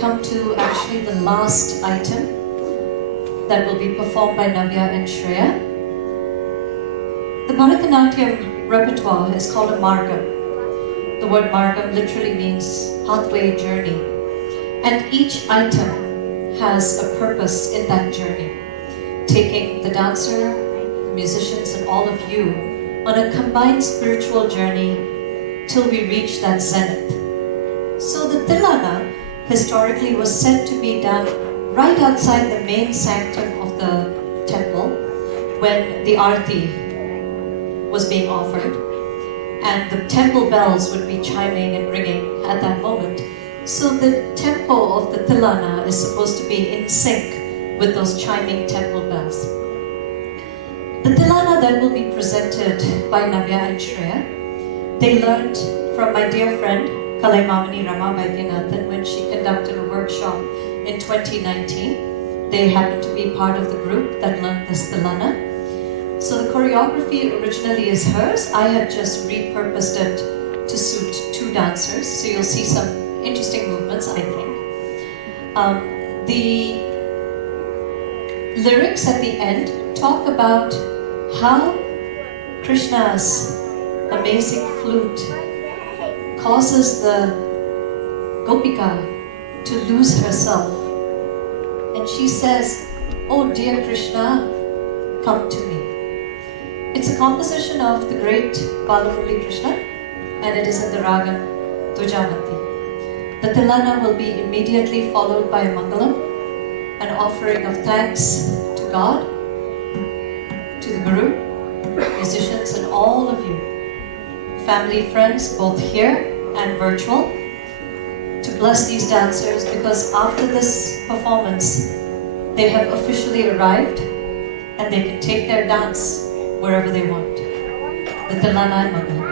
come to actually the last item that will be performed by Navya and Shreya. The Bharathanatyam repertoire is called a margam. The word margam literally means pathway, journey. And each item has a purpose in that journey, taking the dancer, the musicians, and all of you on a combined spiritual journey till we reach that zenith. So the Tilana historically was said to be done right outside the main sanctum of the temple when the Aarti was being offered, and the temple bells would be chiming and ringing at that moment. So the tempo of the Tilana is supposed to be in sync with those chiming temple bells. The Tilana then will be presented by Navya and Shreya. They learned from my dear friend Kalaimamani Rama Vaidyanathan when she conducted a workshop in 2019. They happened to be part of the group that learned this Tilana. So the choreography originally is hers. I have just repurposed it to suit two dancers. So you'll see some interesting movements, I think. The lyrics at the end talk about how Krishna's amazing flute causes the Gopika to lose herself. And she says, "Oh dear Krishna, come to me." It's a composition of the great Balamurali Krishna, and it is in the raga Dujavati. The Tilana will be immediately followed by a Mangalam, an offering of thanks to God, to the Guru, musicians, and all of you, family, friends, both here and virtual, to bless these dancers, because after this performance, they have officially arrived and they can take their dance wherever they want. The Tilana and Mangalam.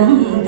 Yeah.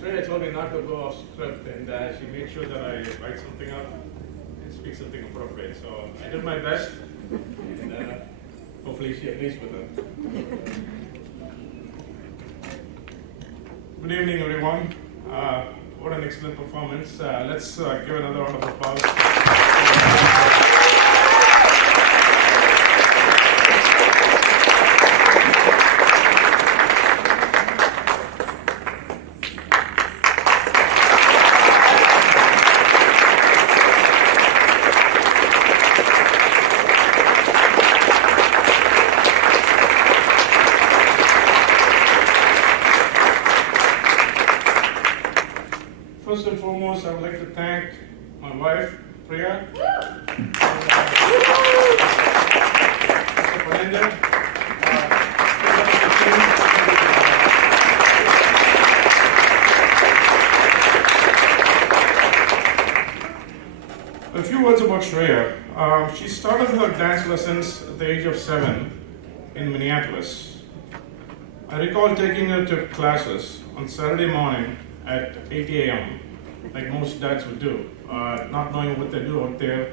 Shreya told me not to go off script, and she made sure that I write something up and speak something appropriate. So I did my best, and hopefully she agrees with it. Good evening, everyone. What an excellent performance. Let's give another round of applause. First and foremost, I would like to thank my wife, Shreya, Mr. Paninder, a few words about Shreya. She started her dance lessons at the age of 7 in Minneapolis. I recall taking her to classes on Saturday morning at 8 a.m., like most dads would do, not knowing what they do out there.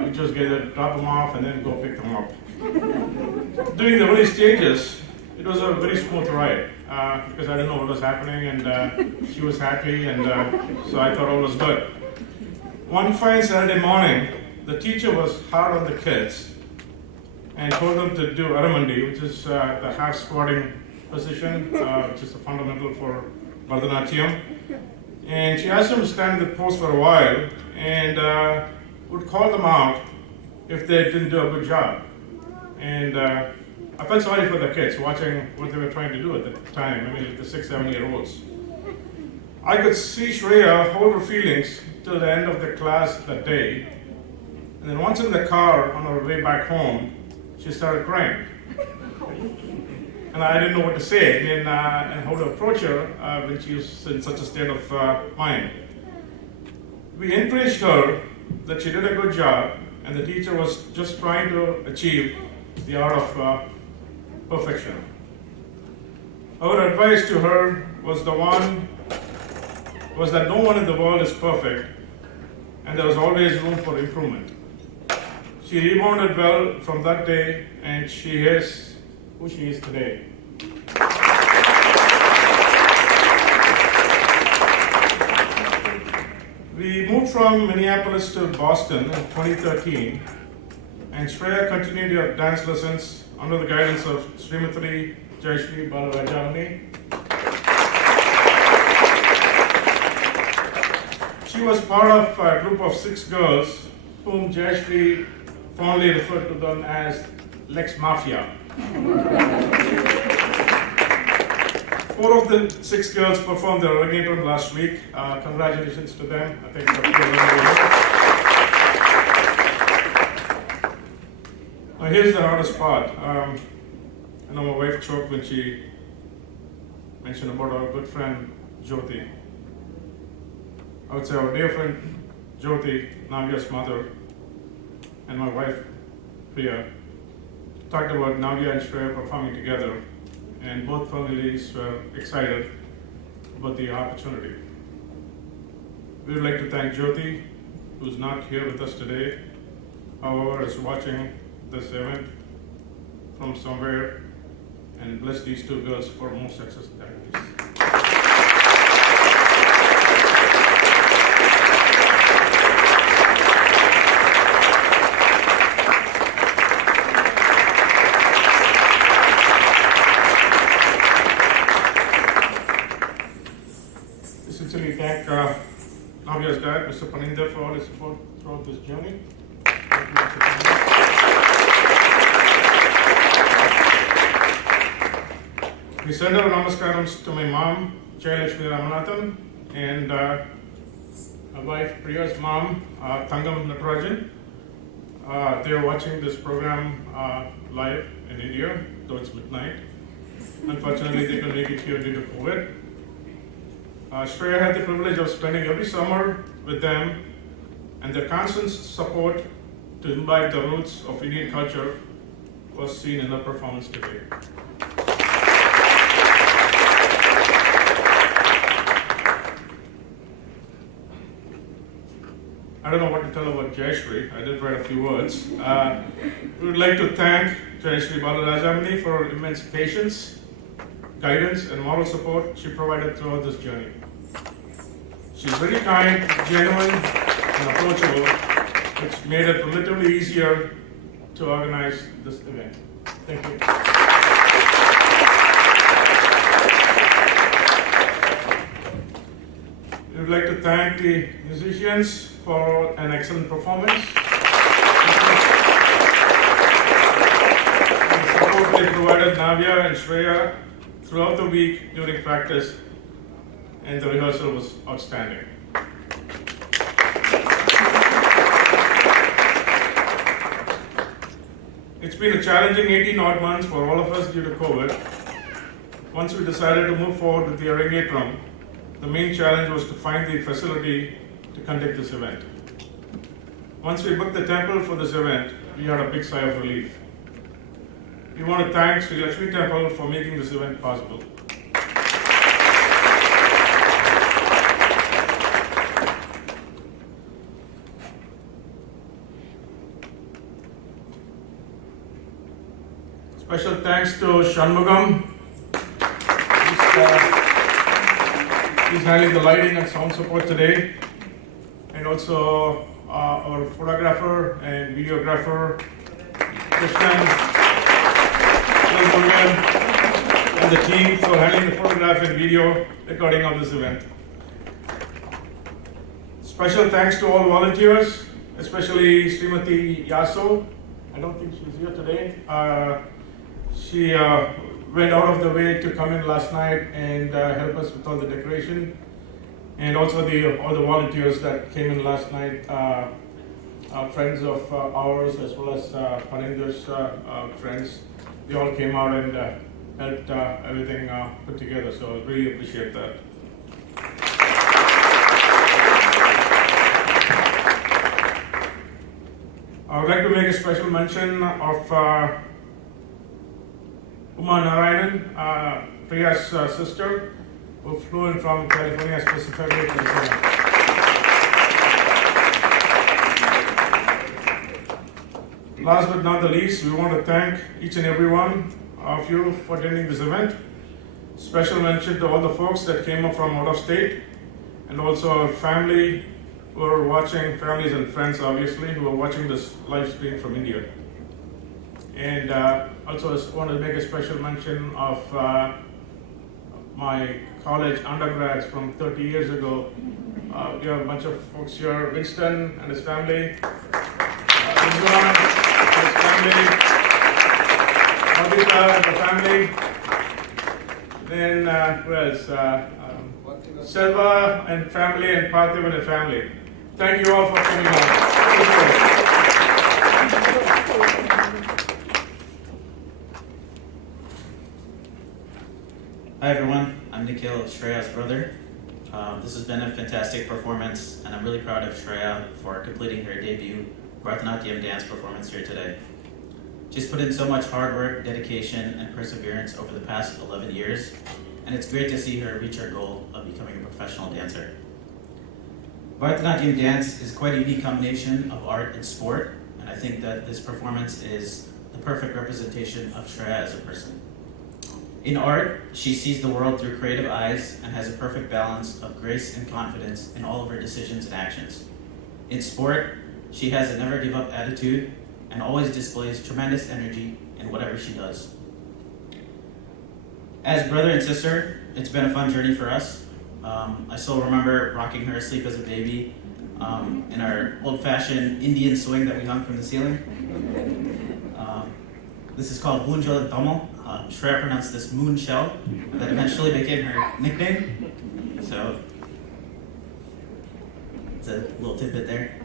You just get to drop them off and then go pick them up. During the early stages, it was a very smooth ride because I didn't know what was happening, and she was happy, and so I thought all was good. One fine Saturday morning, the teacher was hard on the kids and told them to do Aramandi, which is the half squatting position, which is the fundamental for Bharathanatyam. And she asked them to stand in the pose for a while and would call them out if they didn't do a good job. And I felt sorry for the kids watching what they were trying to do at the time, I mean like the 6-7-year-olds. I could see Shreya hold her feelings till the end of the class that day. And then once in the car on her way back home, she started crying. And I didn't know what to say and how to approach her when she was in such a state of mind. We encouraged her that she did a good job, and the teacher was just trying to achieve the art of perfection. Our advice to her was that no one in the world is perfect, and there was always room for improvement. She rebounded well from that day, and she is who she is today. We moved from Minneapolis to Boston in 2013, and Shreya continued her dance lessons under the guidance of Srimati Jayshree Bala Rajamani. She was part of a group of 6 girls whom Jayshree fondly referred to them as Lex Mafia. 4 of the 6 girls performed their Arangetram last week. Congratulations to them. I think now here's the hardest part. I know my wife choked when she mentioned about our good friend Jyoti. I would say our dear friend Jyoti, Navya's mother, and my wife Priya talked about Navya and Shreya performing together, and both families were excited about the opportunity. We would like to thank Jyoti, who's not here with us today, however is watching this event from somewhere, and bless these 2 girls for more success in their lives. Sincerely thank Navya's dad, Mr. Paninder, for all his support throughout this journey. Thank you, Mr. Paninder. We send our namaskarams to my mom, Jayshree Ramanathan, and my wife Priya's mom, Thangam Natarajan. They are watching this program live in India, though it's midnight. Unfortunately, they couldn't make it here due to COVID. Shreya had the privilege of spending every summer with them, and their constant support to imbibe the roots of Indian culture was seen in the performance today. don't know what to tell about Jayshree. I did write a few words. We would like to thank Jayshree Bala Rajamani for her immense patience, guidance, and moral support she provided throughout this journey. She's very kind, genuine, and approachable, which made it relatively easier to organize this event. Thank you. We would like to thank the musicians for an excellent performance. The support they provided Navya and Shreya throughout the week during practice, and the rehearsal was outstanding. It's been a challenging 18 odd months for all of us due to COVID. Once we decided to move forward with the Arangetram, the main challenge was to find the facility to conduct this event. Once we booked the temple for this event, we had a big sigh of relief. We want to thank Sri Lakshmi Temple for making this event possible. Special thanks to Shanmugam. He's handling the lighting and sound support today. And also our photographer and videographer, Krishnan, and the team for handling the photograph and video recording of this event. Special thanks to all volunteers, especially Srimati Yaso. I don't think she's here today. She went out of the way to come in last night and help us with all the decoration. And also all the volunteers that came in last night, friends of ours as well as Parinder's friends. They all came out and helped everything put together, so I really appreciate that. I would like to make a special mention of Uma Narayanan, Priya's sister, who flew in from California specifically to this event. Last but not the least, we want to thank each and every one of you for attending this event. Special mention to all the folks that came up from out of state, and also our family who are watching, families and friends obviously, who are watching this live stream from India. And also I want to make a special mention of my college undergrads from 30 years ago. We have a bunch of folks here, Winston and his family, Rizwan and his family, Abhita and the family, then who else? Selva and family, and Parthiv and the family. Thank you all for coming out. Hi everyone, I'm Nikhil, Shreya's brother. This has been a fantastic performance, and I'm really proud of Shreya for completing her debut Bharathanatyam dance performance here today. She's put in so much hard work, dedication, and perseverance over the past 11 years, and it's great to see her reach her goal of becoming a professional dancer. Bharathanatyam dance is quite a unique combination of art and sport, and I think that this performance is the perfect representation of Shreya as a person. In art, she sees the world through creative eyes and has a perfect balance of grace and confidence in all of her decisions and actions. In sport, she has a never give up attitude and always displays tremendous energy in whatever she does. As brother and sister, it's been a fun journey for us. I still remember rocking her asleep as a baby in our old-fashioned Indian swing that we hung from the ceiling. This is called Bunjal Tamal. Shreya pronounced this moon shell, that eventually became her nickname. So, it's a little tidbit there.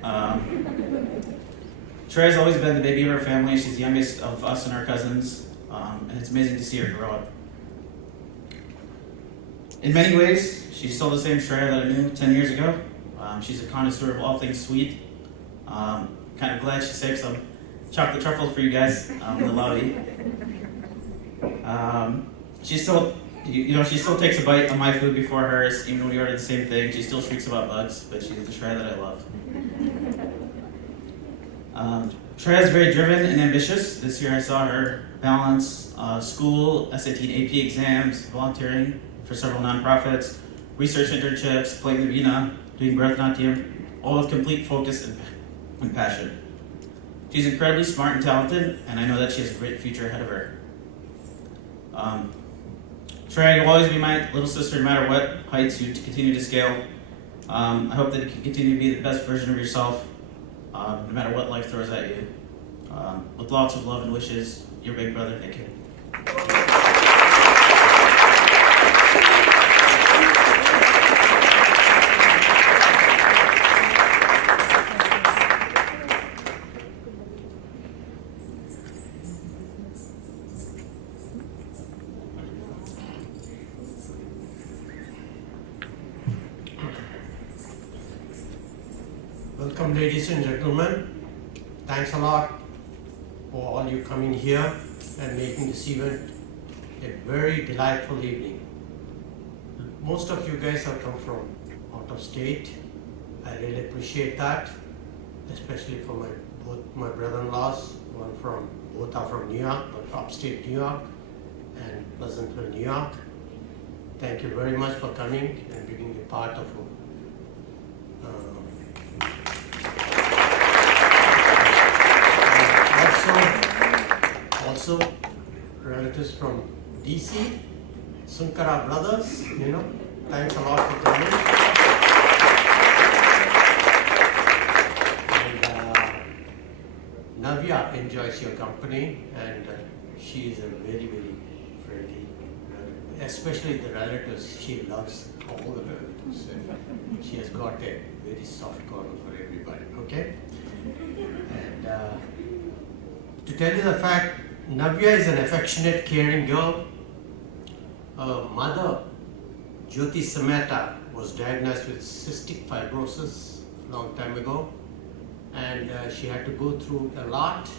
Shreya's always been the baby of her family. She's the youngest of us and our cousins, and it's amazing to see her grow up. In many ways, she's still the same Shreya that I knew 10 years ago. She's a connoisseur of all things sweet. Kind of glad she saved some chocolate truffles for you guys in the lobby. She still takes a bite of my food before hers, even when we order the same thing. She still shrieks about bugs, but she's the Shreya that I love. Shreya is very driven and ambitious. This year I saw her balance school, SAT and AP exams, volunteering for several nonprofits, research internships, playing the veena, doing Bharathanatyam, all with complete focus and passion. She's incredibly smart and talented, and I know that she has a great future ahead of her. Shreya, you'll always be my little sister no matter what heights you continue to scale. I hope that you can continue to be the best version of yourself, no matter what life throws at you. With lots of love and wishes, your big brother, Nick. Welcome, ladies and gentlemen. Thanks a lot for all you coming here and making this event a very delightful evening. Most of you guys have come from out of state. I really appreciate that, especially for both my brother-in-laws. Both are from New York, but upstate New York and Pleasantville, New York. Thank you very much for coming and being a part of Also, relatives from DC, Sunkara brothers, thanks a lot for coming. And Navya enjoys your company, and she is a very, very friendly relative. Especially the relatives, she loves all the relatives. And she has got a very soft corner for everybody, okay? And to tell you the fact, Navya is an affectionate, caring girl. Her mother, Jyoti Sameta, was diagnosed with cystic fibrosis a long time ago, and she had to go through a lot.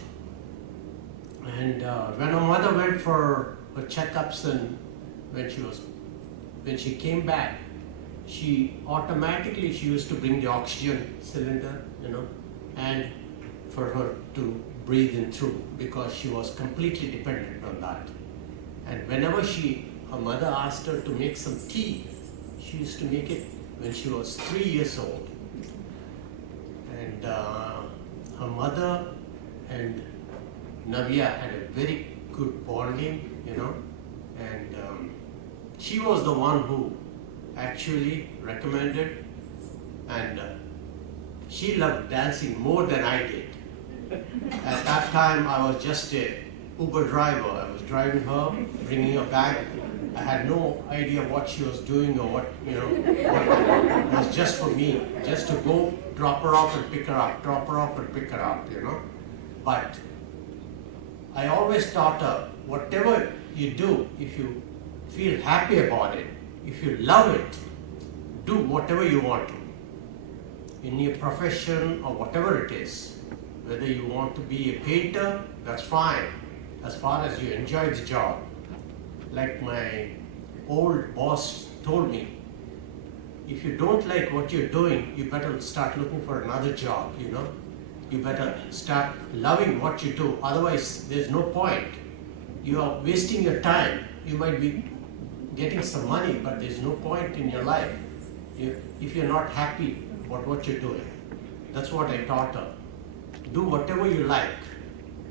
And when her mother went for her checkups, and when she came back, she used to bring the oxygen cylinder, and for her to breathe in through, because she was completely dependent on that. And whenever her mother asked her to make some tea, she used to make it when she was 3 years old. And her mother and Navya had a very good bonding, and she was the one who actually recommended, and she loved dancing more than I did. At that time, I was just a Uber driver. I was driving her, bringing her back. I had no idea what she was doing or what it was just for me, just to go drop her off and pick her up, drop her off and pick her up, But I always taught her, whatever you do, if you feel happy about it, if you love it, do whatever you want to. In your profession or whatever it is. Whether you want to be a painter, that's fine, as far as you enjoy the job. Like my old boss told me, if you don't like what you're doing, you better start looking for another job, You better start loving what you do, otherwise there's no point. You are wasting your time. You might be getting some money, but there's no point in your life if you're not happy about what you're doing. That's what I taught her. Do whatever you like,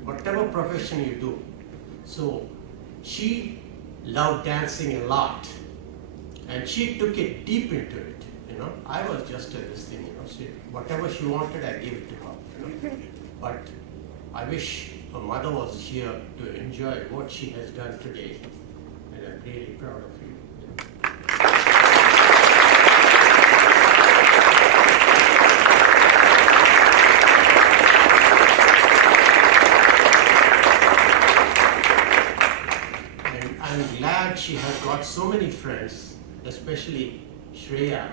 whatever profession you do. So she loved dancing a lot, and she took it deep into it. I was just this thing. Whatever she wanted, I gave it to her. But I wish her mother was here to enjoy what she has done today, and I'm really proud of you. I'm glad she has got so many friends, especially Shreya.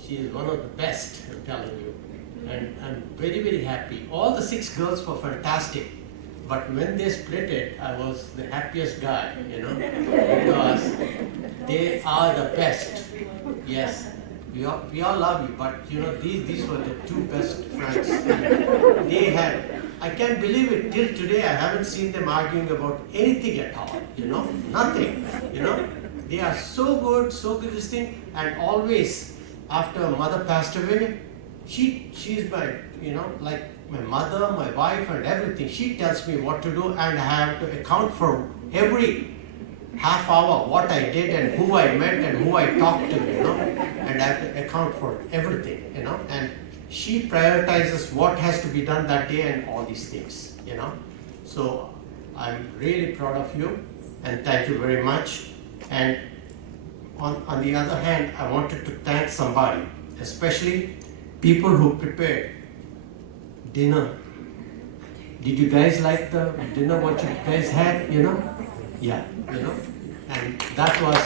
She is one of the best, I'm telling you. And I'm very, very happy. All the 6 girls were fantastic. But when they split it, I was the happiest guy, because they are the best. Yes. we all love you, but you know, these were the two best friends. They had, I can't believe it, till today I haven't seen them arguing about anything at all, you know, nothing, you know. They are so good this thing, and always after mother passed away, she's my, you know, like my mother, my wife and everything. She tells me what to do, and I have to account for every half hour what I did and who I met and who I talked to, you know, and I have to account for everything, you know, and she prioritizes what has to be done that day and all these things, you know. So I'm really proud of you and thank you very much. And on the other hand, I wanted to thank somebody, especially people who prepared dinner. Did you guys like the dinner what you guys had, you know? Yeah, you know, and that was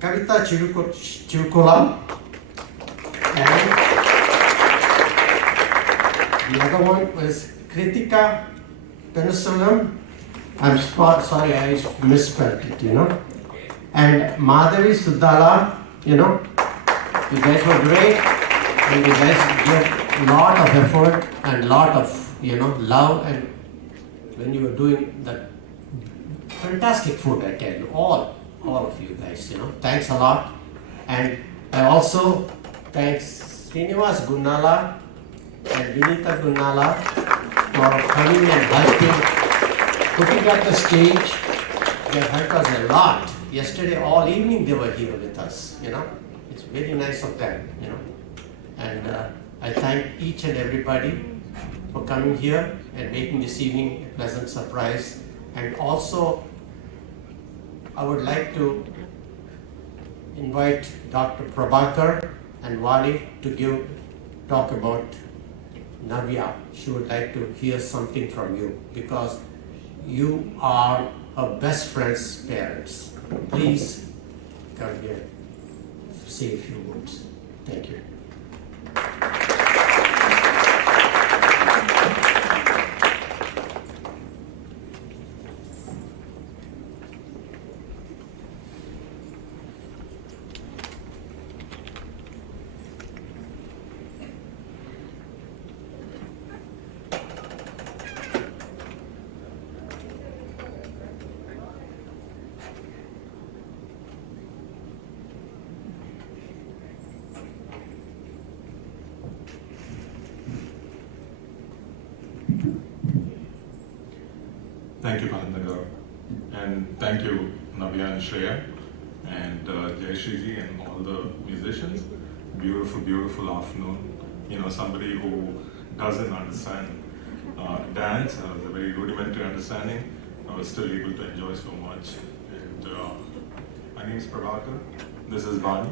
by Kavita Chirukola, and the other one was Kritika Penusalam. I'm sorry, I misspelled it, you know, and Madhavi Sudala, you know, you guys were great, and you guys gave lot of effort and lot of, you know, love, and when you were doing that fantastic food, I tell you, all of you guys, you know, thanks a lot. And I also thanks Srinivas Gunnala and Vinita Gunnala for coming and helping, putting up the stage. They helped us a lot. Yesterday all evening they were here with us, you know. It's very nice of them, you know. And I thank each and everybody for coming here and making this evening a pleasant surprise. And also, I would like to invite Dr. Prabhakar and Wali to talk about Navya. She would like to hear something from you because you are her best friend's parents. Please come here, say a few words. Thank you. Thank you, Bharathanatyam, and thank you, Navya and Shreya, and Jayshree ji and all the musicians. Beautiful, beautiful afternoon. You know, somebody who doesn't understand dance, has a very rudimentary understanding, I was still able to enjoy so much. And my name is Prabhakar. This is Vani.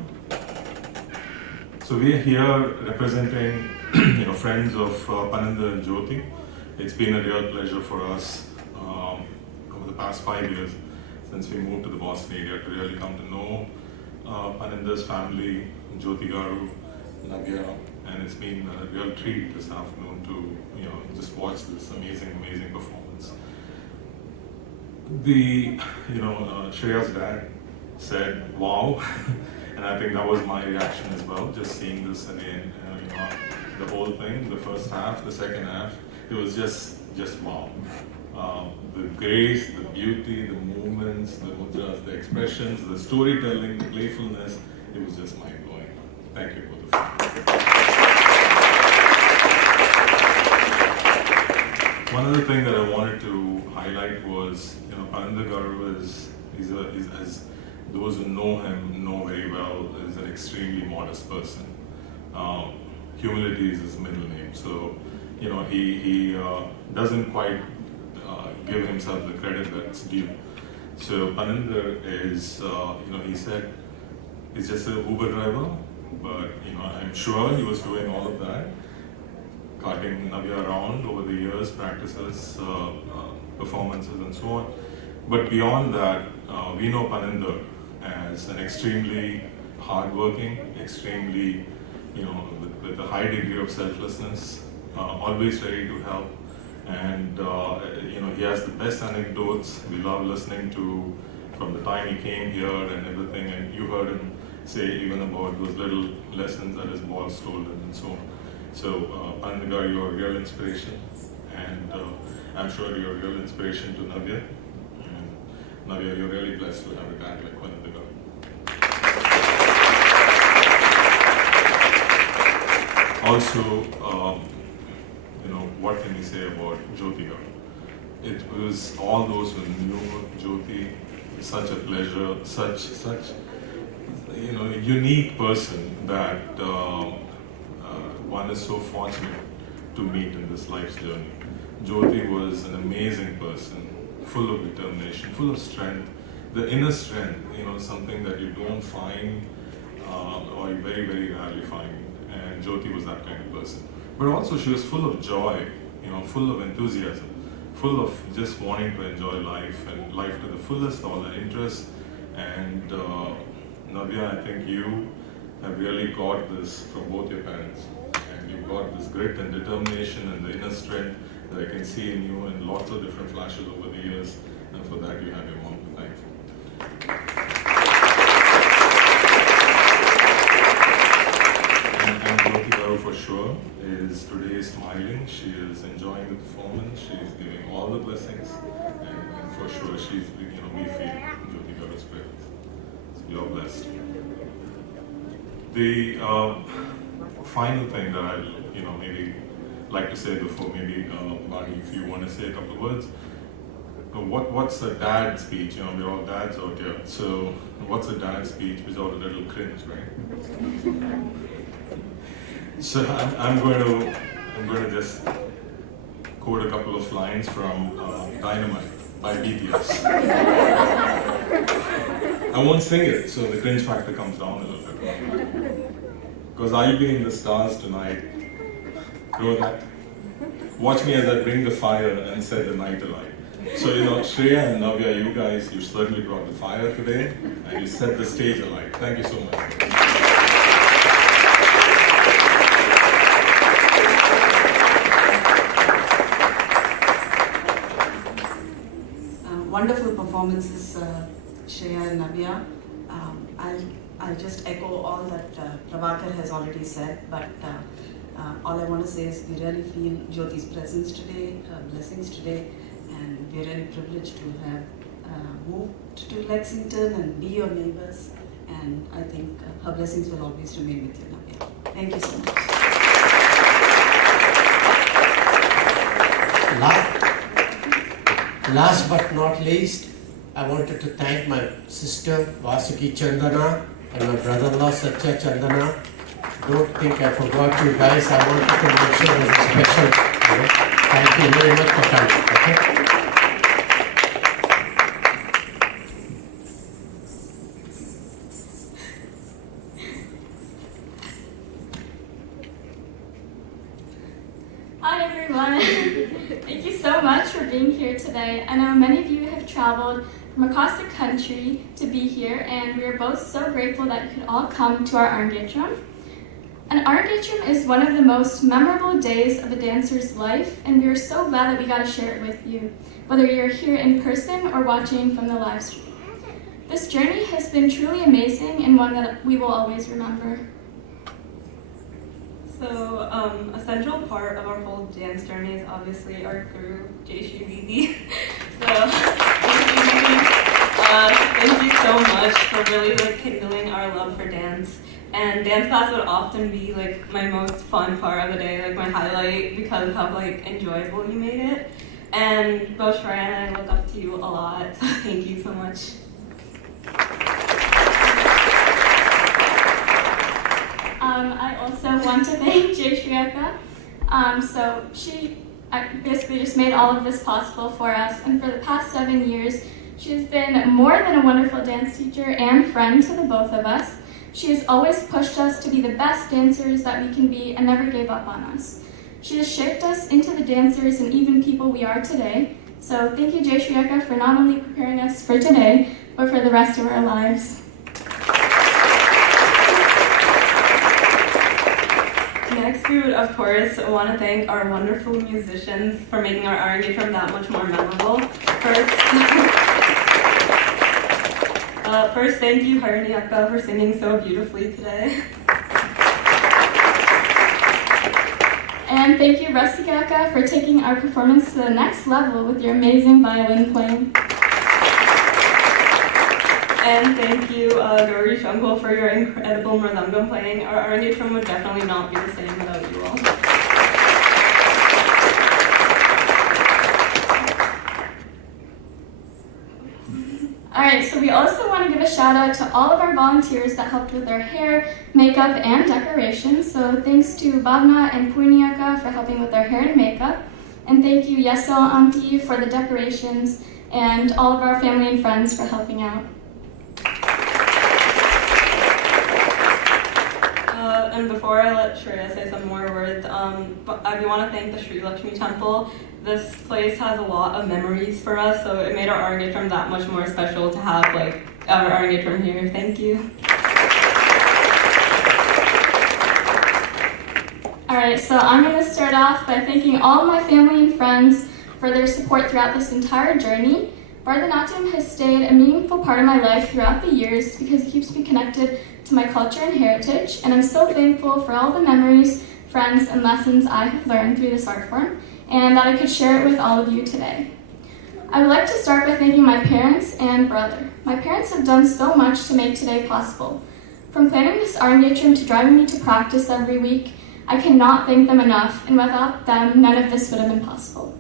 So we are here representing, you know, friends of Paninder and Jyoti. It's been a real pleasure for us over the past 5 years since we moved to the Boston area to really come to know Paninder's family, Jyoti Garu, Navya, and it's been a real treat this afternoon to, you know, just watch this amazing, amazing performance. Shreya's dad said, "Wow," and I think that was my reaction as well. Just seeing this again, the whole thing, the first half, the second half, it was just wow. The grace, the beauty, the movements, the mudras, the expressions, the storytelling, the playfulness, it was just mind-blowing. Thank you both of you. One other thing that I wanted to highlight was, you know, Paninder Garu is as those who know him know very well, is an extremely modest person. Humility is his middle name, so you know he doesn't quite give himself the credit that's due. So Paninder is, he said he's just an Uber driver, but I'm sure he was doing all of that, carting Navya around over the years, practices, performances, and so on. But beyond that, we know Paninder as an extremely hardworking, extremely, with a high degree of selflessness, always ready to help. And he has the best anecdotes. We love listening to from the time he came here and everything, and you heard him say even about those little lessons that his ball stolen and so on. So, Pandagar, you're a real inspiration, and I'm sure you're a real inspiration to Navya. And Navya, you're really blessed to have a dad like Pandagar. Also, what can we say about Jyoti Gaur? It was all those who knew Jyoti, such a pleasure, such unique person that one is so fortunate to meet in this life's journey. Jyoti was an amazing person, full of determination, full of strength. The inner strength, something that you don't find or you very, very rarely find. And Jyoti was that kind of person. But also she was full of joy, full of enthusiasm, full of just wanting to enjoy life and life to the fullest, all her interests. And Navya, I think you have really got this from both your parents. And you've got this grit and determination and the inner strength that I can see in you in lots of different flashes over the years. And for that you have your mom to thank. And Jyoti Garu for sure is today smiling. She is enjoying the performance. She is giving all the blessings, and for sure she's, we feel Jyoti Garu's presence. So you're blessed. The final thing that I'll maybe like to say before maybe Bani, if you want to say a couple of words. What's a dad speech? We're all dads out here. So what's a dad speech without a little cringe, right? So I'm going to just quote a couple of lines from Dynamite by BTS. I won't sing it, so the cringe factor comes down a little bit. Because I'll be in the stars tonight. Know that. Watch me as I bring the fire and set the night alight. So Shreya and Navya, you guys, you certainly brought the fire today, and you set the stage alight. Thank you so much. Wonderful performances, Shreya and Navya. I'll just echo all that Prabhakar has already said, but all I want to say is we really feel Jyoti's presence today, her blessings today, and we're really privileged to have moved to Lexington and be your neighbors, and I think her blessings will always remain with you, Navya. Thank you so much. Last but not least, I wanted to thank my sister Vasuki Chandana and my brother-in-law Satya Chandana. Don't think I forgot you guys. I wanted to make sure there's a special thank you very much for coming. Okay? Hi everyone! Thank you so much for being here today. I know many of you have traveled from across the country to be here, and we are both so grateful that you could all come to our Arangetram. And Arangetram is one of the most memorable days of a dancer's life, and we are so glad that we got to share it with you, whether you're here in person or watching from the live stream. This journey has been truly amazing and one that we will always remember. So a central part of our whole dance journey is obviously our guru, Jayshree Bala. Thank you so much for really kindling our love for dance. And dance class would often be my most fun part of the day, my highlight, because of how enjoyable you made it. And both Shreya and I look up to you a lot, so thank you so much. I also want to thank Jayshree. So she basically just made all of this possible for us, and for the past 7 years, she's been more than a wonderful dance teacher and friend to the both of us. She has always pushed us to be the best dancers that we can be and never gave up on us. She has shaped us into the dancers and even people we are today. So thank you, Jayshree, for not only preparing us for today, but for the rest of our lives. Next, we would, of course, want to thank our wonderful musicians for making our Arangetram that much more memorable. First, thank you, Harini Akka, for singing so beautifully today. And thank you, Rustika Akka, for taking our performance to the next level with your amazing violin playing. And thank you, Gauri Shankar, for your incredible mridangam playing. Our Arangetram would definitely not be the same without you all. Alright, so we also want to give a shout out to all of our volunteers that helped with our hair, makeup, and decorations. So thanks to Bhavna and Purniaka for helping with our hair and makeup. And thank you, Yeso Auntie, for the decorations, and all of our family and friends for helping out. And before I let Shreya say some more words, I want to thank the Sri Lakshmi Temple. This place has a lot of memories for us, so it made our Arangetram that much more special to have our Arangetram here. Thank you. Alright, so I'm going to start off by thanking all of my family and friends for their support throughout this entire journey. Bharathanatyam has stayed a meaningful part of my life throughout the years because it keeps me connected to my culture and heritage, and I'm so thankful for all the memories, friends, and lessons I have learned through this art form, and that I could share it with all of you today. I would like to start by thanking my parents and brother. My parents have done so much to make today possible. From planning this Arangetram to driving me to practice every week, I cannot thank them enough, and without them, none of this would have been possible.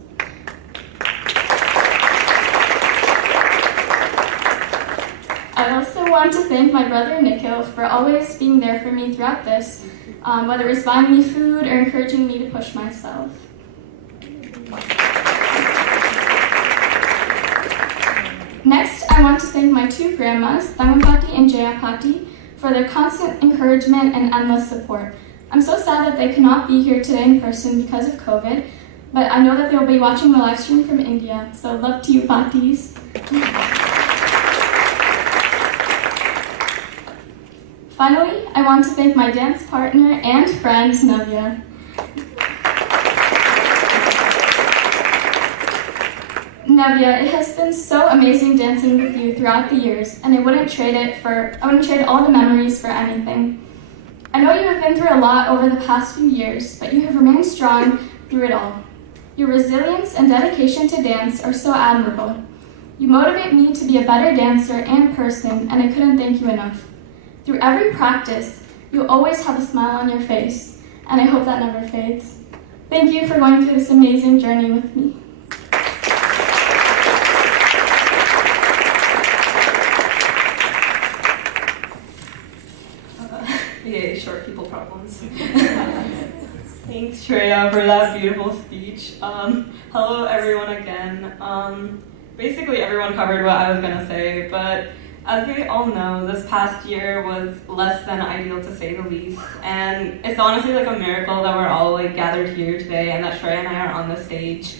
I also want to thank my brother Nikhil for always being there for me throughout this, whether it was buying me food or encouraging me to push myself. Next, I want to thank my two grandmas, Tangapati and Jayapati, for their constant encouragement and endless support. I'm so sad that they cannot be here today in person because of COVID, but I know that they'll be watching the live stream from India, so love to you, Patis. Finally, I want to thank my dance partner and friend, Navya. Navya, it has been so amazing dancing with you throughout the years, and I wouldn't trade all the memories for anything. I know you have been through a lot over the past few years, but you have remained strong through it all. Your resilience and dedication to dance are so admirable. You motivate me to be a better dancer and person, and I couldn't thank you enough. Through every practice, you always have a smile on your face, and I hope that never fades. Thank you for going through this amazing journey with me. Yay, short people problems. Thanks, Shreya, for that beautiful speech. Hello, everyone, again. Basically, everyone covered what I was going to say, but as we all know, this past year was less than ideal, to say the least. And it's honestly like a miracle that we're all gathered here today and that Shreya and I are on the stage.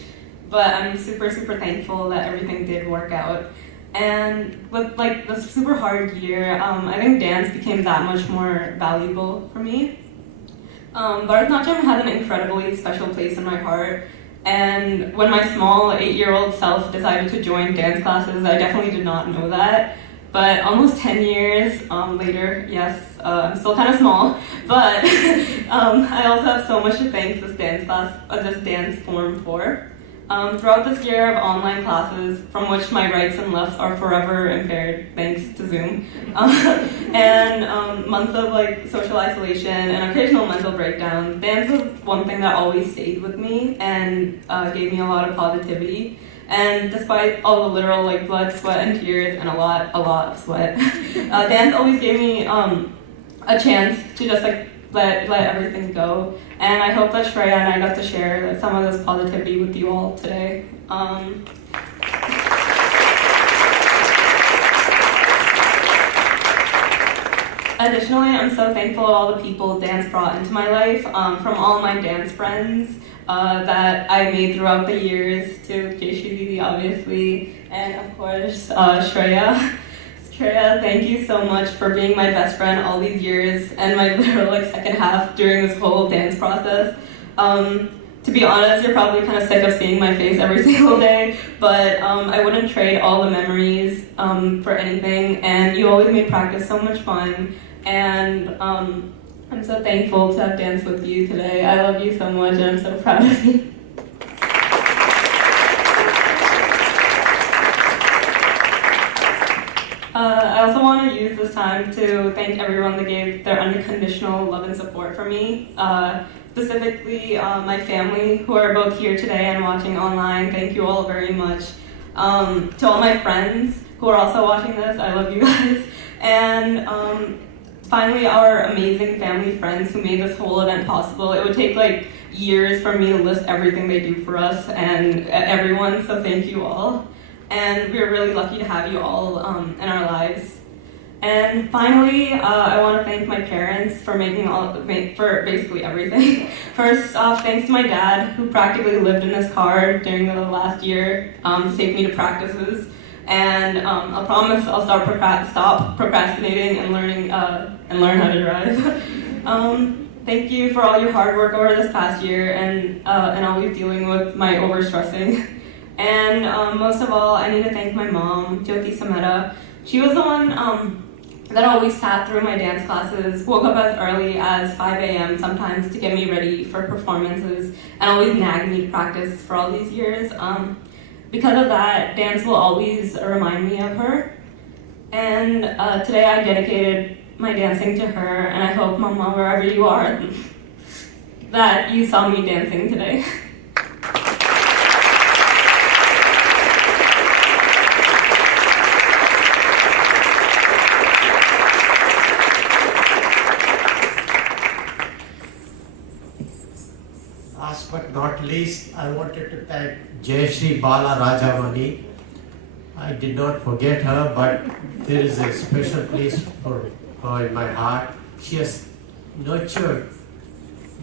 But I'm super, super thankful that everything did work out. And with this super hard year, I think dance became that much more valuable for me. Bharathanatyam had an incredibly special place in my heart. And when my small 8-year-old self decided to join dance classes, I definitely did not know that. But almost 10 years later, yes, I'm still kind of small, but I also have so much to thank this dance form for. Throughout this year of online classes, from which my rights and lefts are forever impaired thanks to Zoom, and months of social isolation and occasional mental breakdown, dance was one thing that always stayed with me and gave me a lot of positivity. And despite all the literal blood, sweat, and tears, and a lot of sweat, dance always gave me a chance to just let everything go. And I hope that Shreya and I got to share some of this positivity with you all today. Additionally, I'm so thankful to all the people dance brought into my life, from all my dance friends that I made throughout the years, to Jayshree, obviously, and of course, Shreya. Shreya, thank you so much for being my best friend all these years and my literal second half during this whole dance process. to be honest, you're probably kind of sick of seeing my face every single day, but I wouldn't trade all the memories for anything, and you always made practice so much fun, and I'm so thankful to have danced with you today. I love you so much, and I'm so proud of you. I also want to use this time to thank everyone that gave their unconditional love and support for me. Specifically, my family, who are both here today and watching online. Thank you all very much. To all my friends who are also watching this, I love you guys. And finally, our amazing family friends who made this whole event possible. It would take like years for me to list everything they do for us and everyone, so thank you all. And we're really lucky to have you all in our lives. And finally, I want to thank my parents for for basically everything. First off, thanks to my dad, who practically lived in his car during the last year to take me to practices. And I promise I'll stop procrastinating and learn how to drive. Thank you for all your hard work over this past year and always dealing with my overstressing. And most of all, I need to thank my mom, Jyoti Sameta. She was the one that always sat through my dance classes, woke up as early as 5 a.m. sometimes to get me ready for performances, and always nagged me to practice for all these years. Because of that, dance will always remind me of her. And today I dedicated my dancing to her, and I hope, Mama, wherever you are, that you saw me dancing today. Last but not least, I wanted to thank Jayshree Bala Rajamani. I did not forget her, but there is a special place for her in my heart. She has nurtured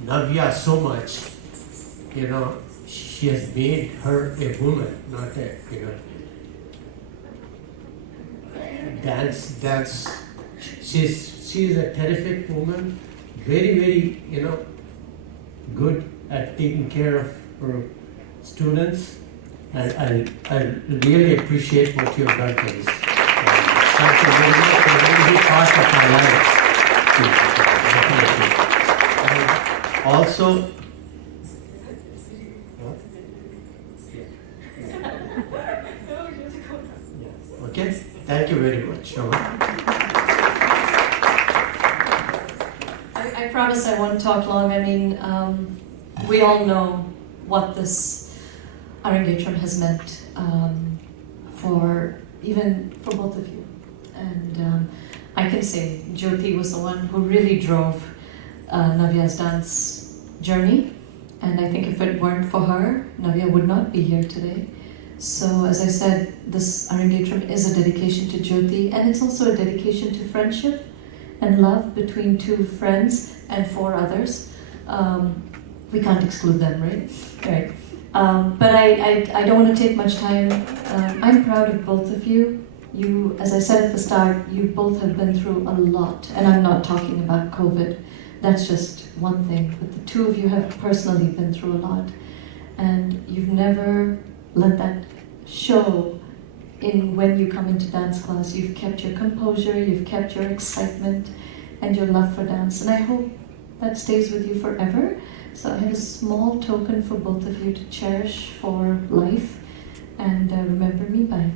Navya so much. You know, she has made her a woman, not a, dance. She's a terrific woman, very, very, good at taking care of her students, and I really appreciate what you have done for this. Thank you very much for being a part of our lives. And also, okay, thank you very much. I promise I won't talk long. I mean, we all know what this Arangetram has meant for both of you. And I can say Jyoti was the one who really drove Navya's dance journey. And I think if it weren't for her, Navya would not be here today. So as I said, this Arangetram is a dedication to Jyoti, and it's also a dedication to friendship and love between two friends and 4 others. We can't exclude them, right? Right. But I don't want to take much time. I'm proud of both of you. You, as I said at the start, you both have been through a lot, and I'm not talking about COVID. That's just one thing. But the two of you have personally been through a lot, and you've never let that show in when you come into dance class. You've kept your composure, you've kept your excitement and your love for dance, and I hope that stays with you forever. So I have a small token for both of you to cherish for life, and remember me by.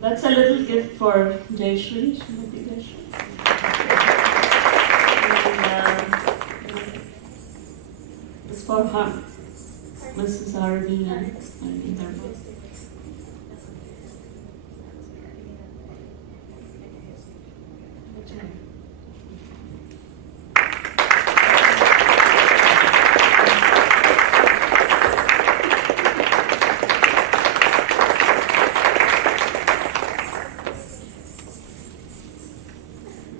That's a little gift for Jayshree. Should it be Jayshree? And it's for her, Mrs. Arvind and Arvind.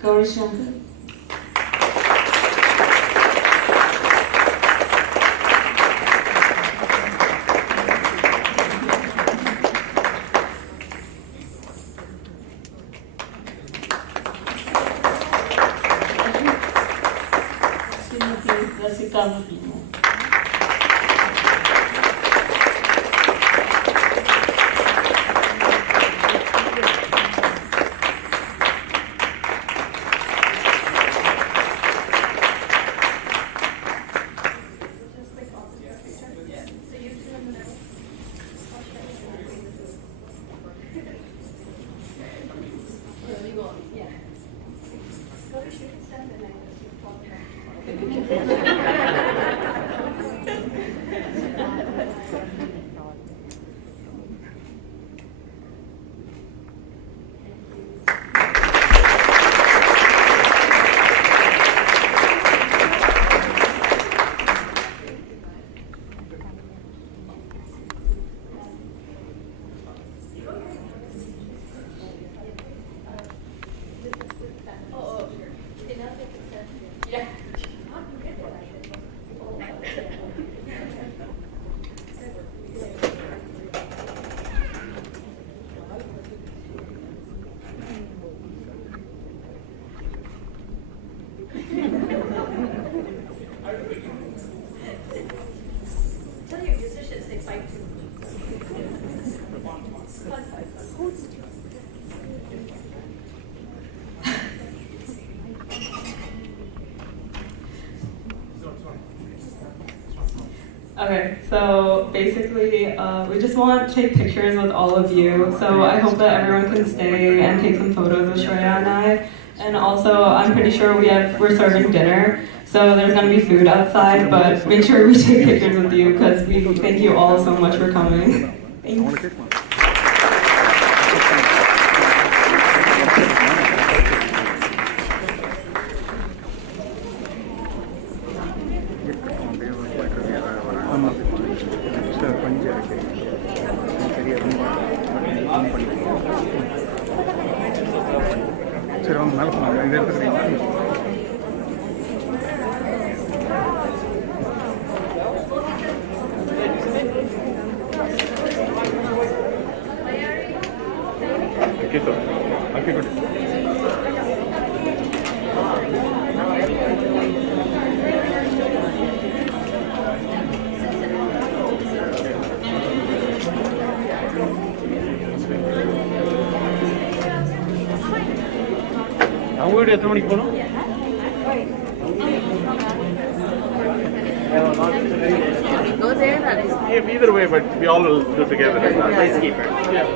Gauri Shankar. Srimati Rasika Mutino. Okay, so basically, we just want to take pictures with all of you. So I hope that everyone can stay and take some photos with Shreya and I. And also, I'm pretty sure we're serving dinner, so there's gonna be food outside. But make sure we take pictures with you because we thank you all so much for coming. Thanks. சரி வாங்க மேலே போனாங்க இது எடுத்துக்கிறீங்களா okay sir okay good அவங்க வீடு எத்தனை மணிக்கு போகணும் either way, but we all will do together. Nice keeper. Yeah.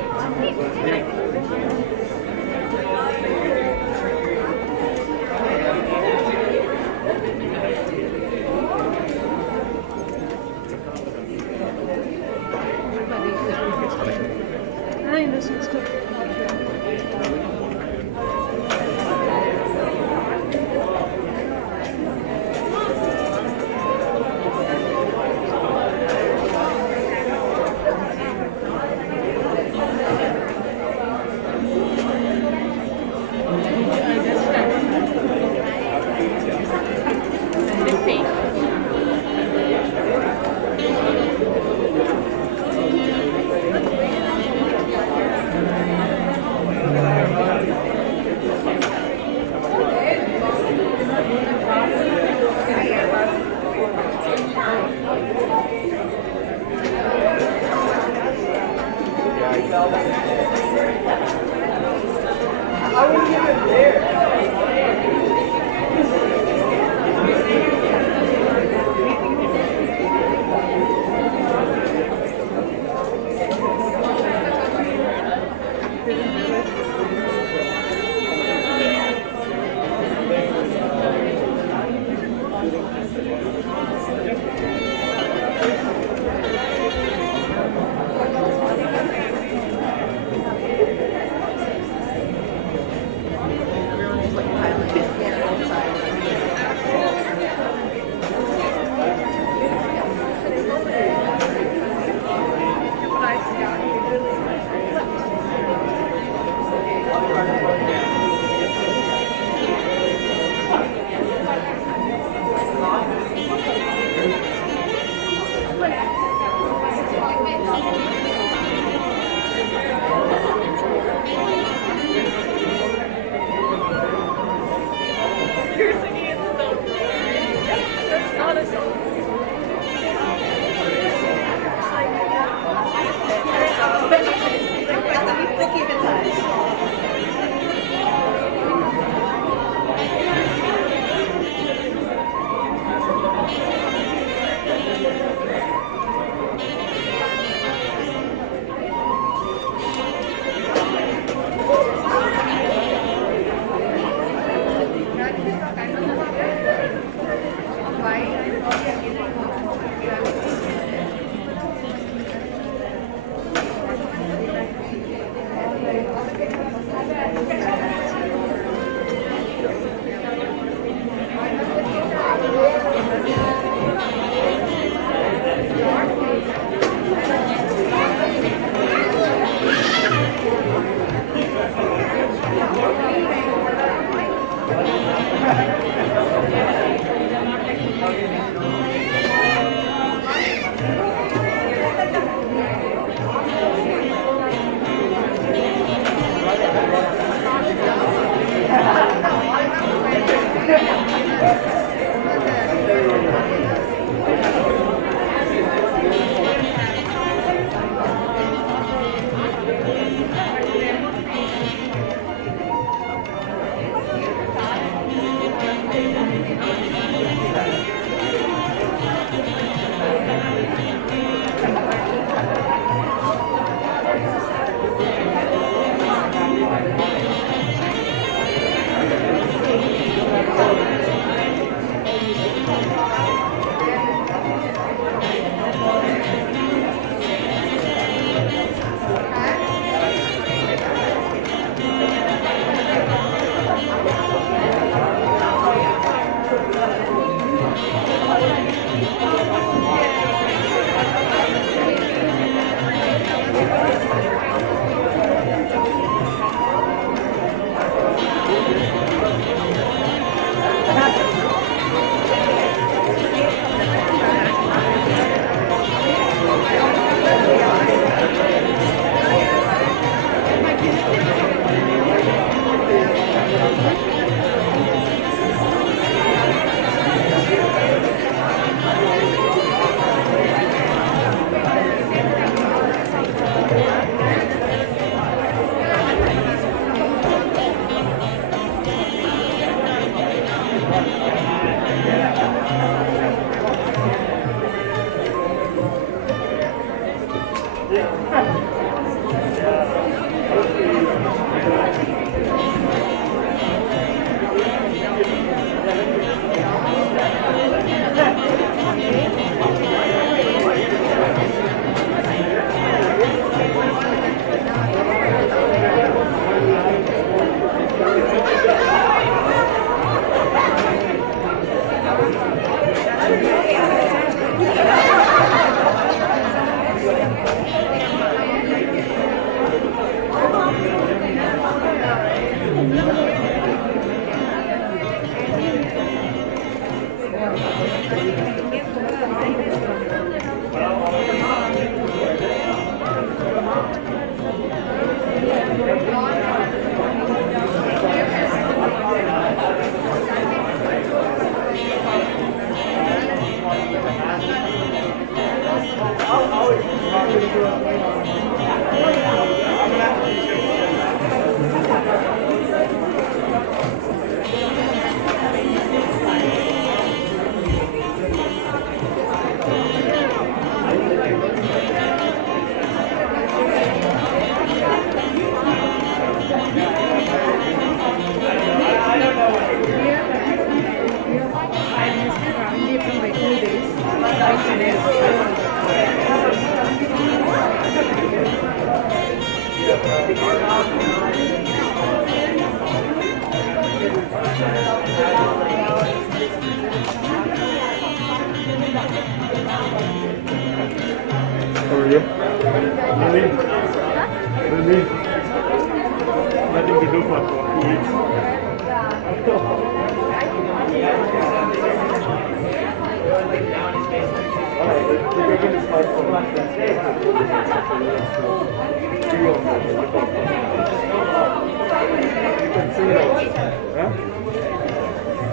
Nothing to do for 2 weeks.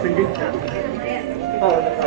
Singing? Oh, that's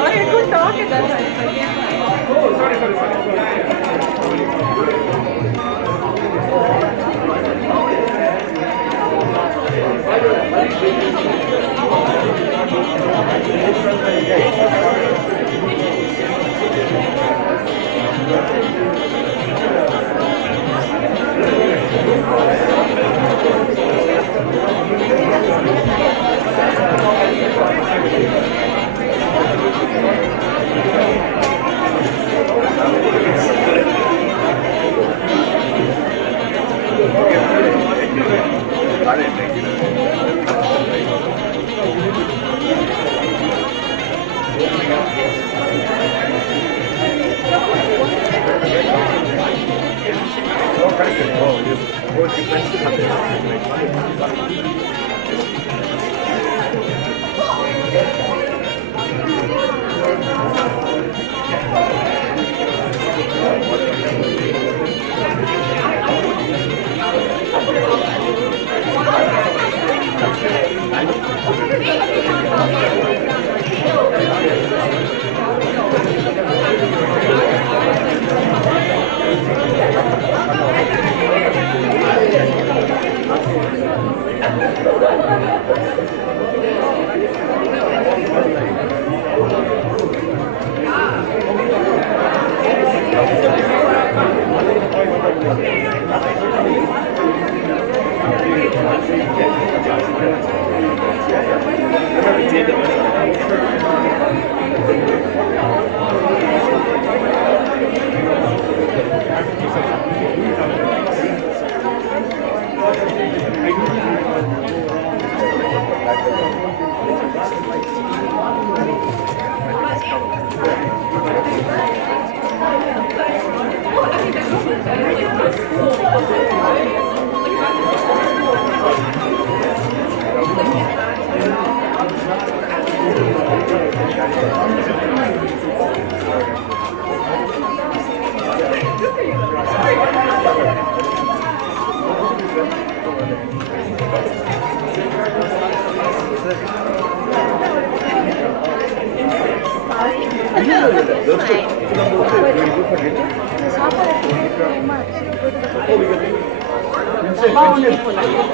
Sorry, I couldn't talk at that time. Oh, sorry.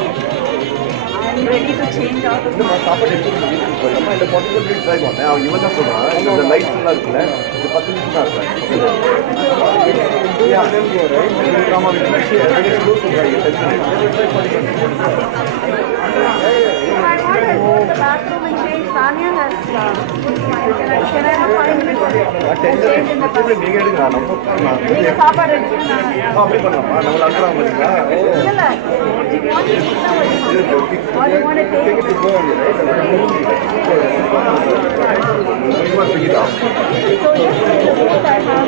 I'm ready to change out of my the bathroom and change. Tanya has can I have 5 minutes? Change in the bathroom. நீங்க சாப்பாடு எடுத்துக்கலாம். அப்படி பண்ணலாமா? நம்ம அங்கலாம் வரீங்களா? இல்ல. Do you want to eat now or do you want to take it? So yes, I have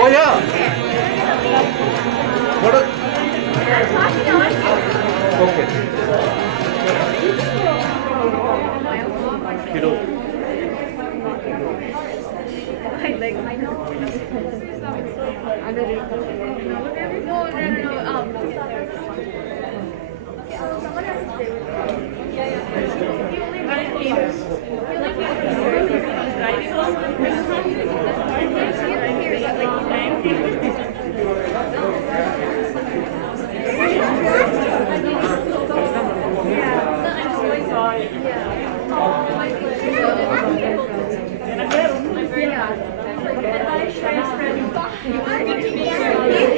Oh yeah. What a... Okay. You know. I know. So someone has to stay with me. Yeah. You only ride meters. You like driving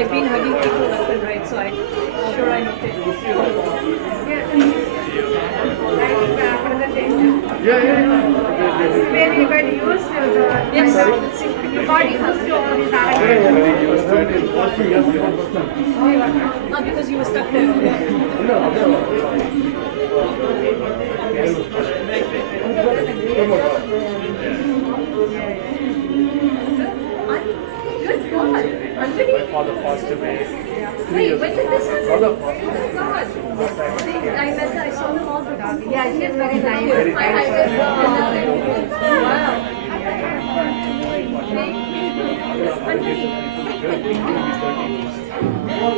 I've been hugging people left and right, so I'm sure I know it. Maybe when you use your body has to always Not because you were stuck there. Good God. My father passed away. Wait, when did this happen? Father Oh my God. I met her, I saw them all the time. Yeah, she is very nice. Wow.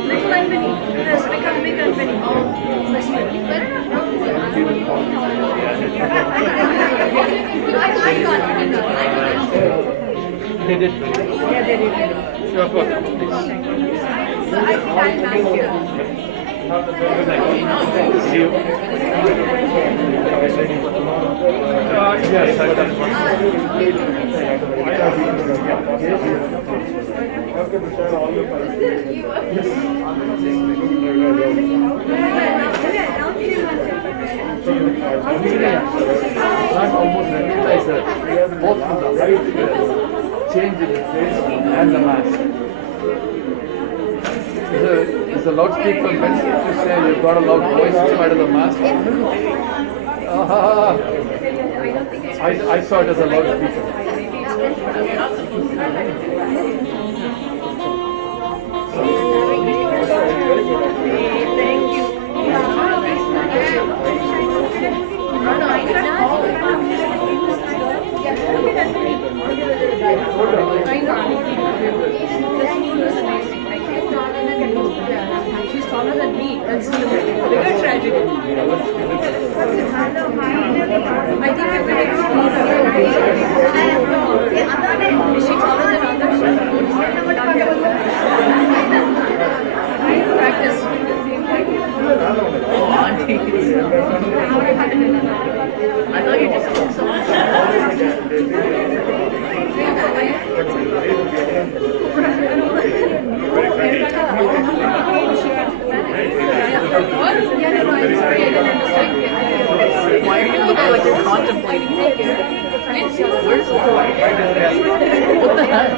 Little Anthony has become big Anthony. I got They did. Yeah, they did. Sure, of course. So I think I'll back here. See you. Yes, I almost recognize that both from the right change in the face and the mask. Is the loudspeaker meant to say you've got a loud voice in spite of the mask? I saw it as a loudspeaker. She's taller than me. That's the bigger tragedy. I think if it is she taller than others? Practice. I thought you just spoke so much. Why do you look like you're contemplating? Where's the what the heck?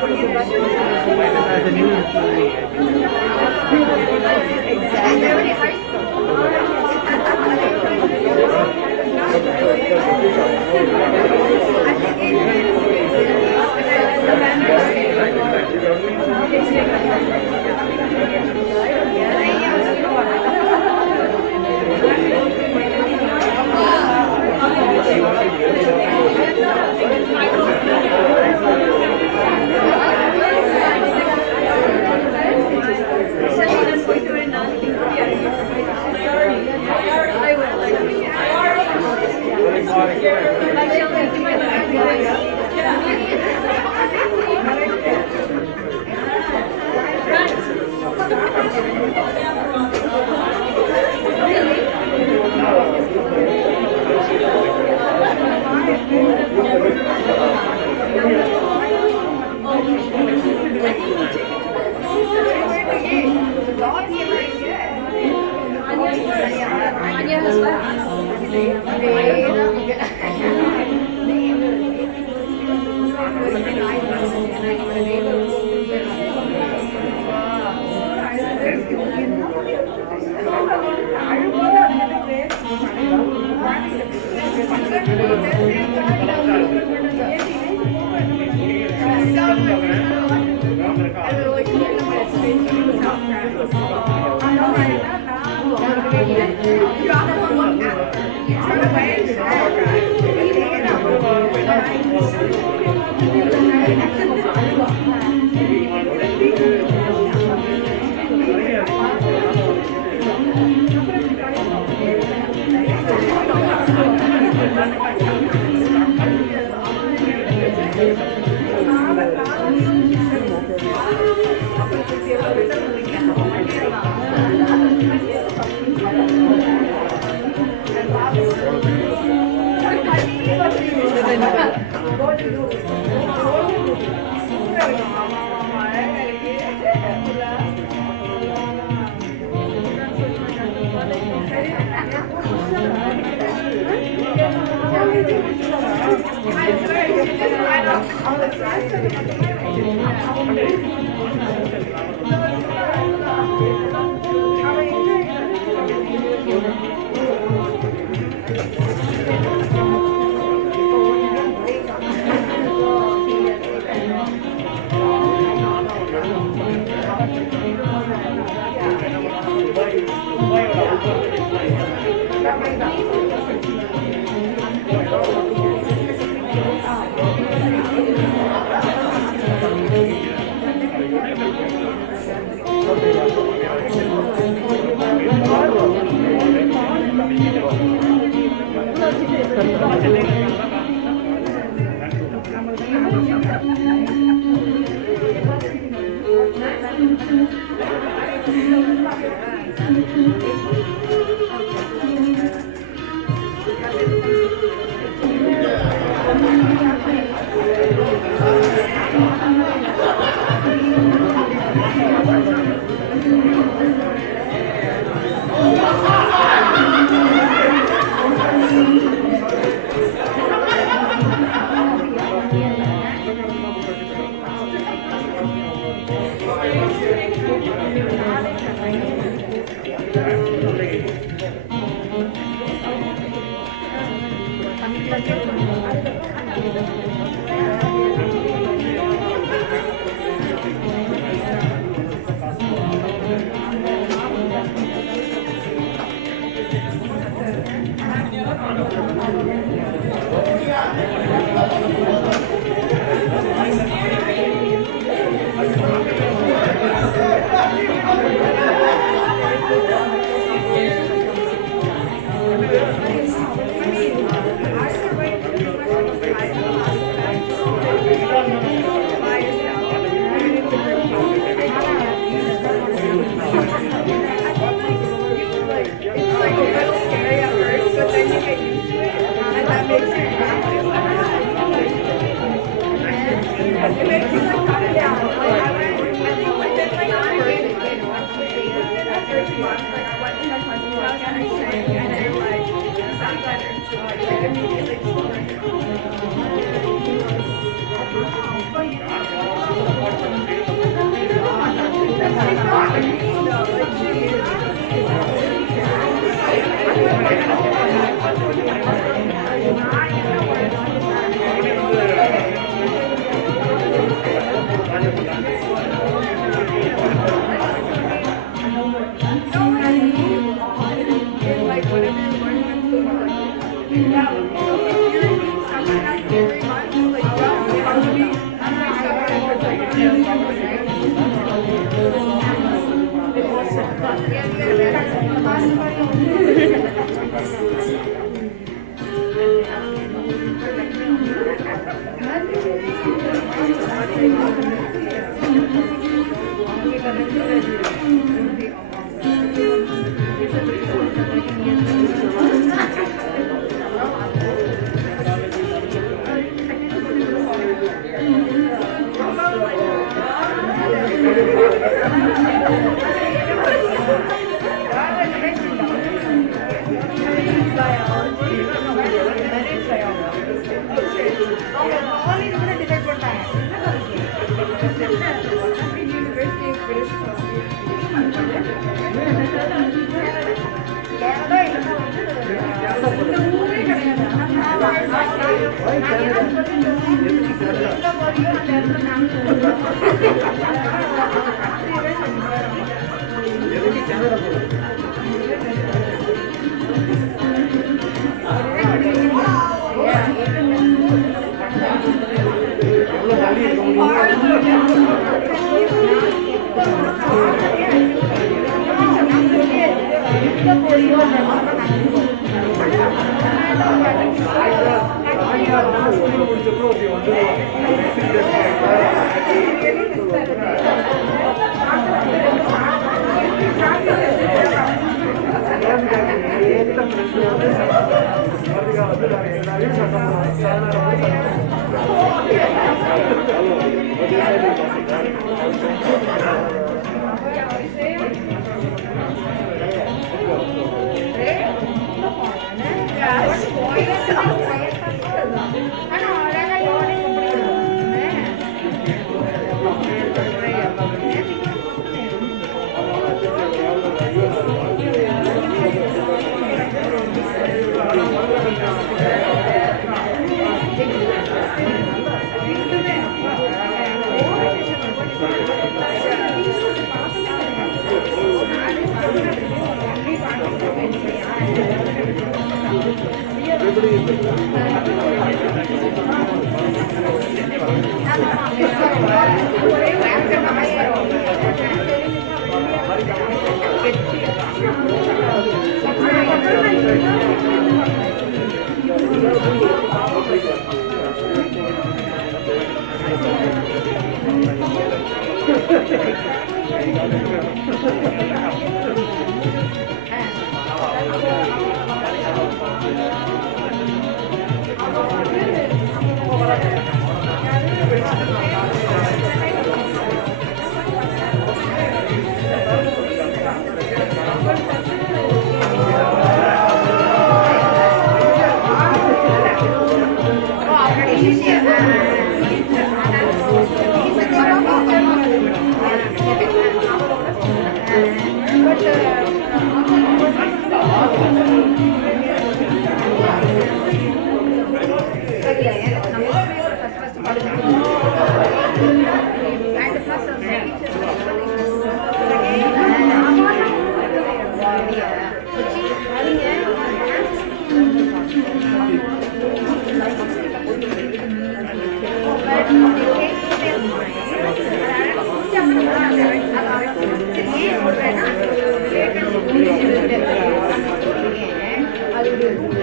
Thank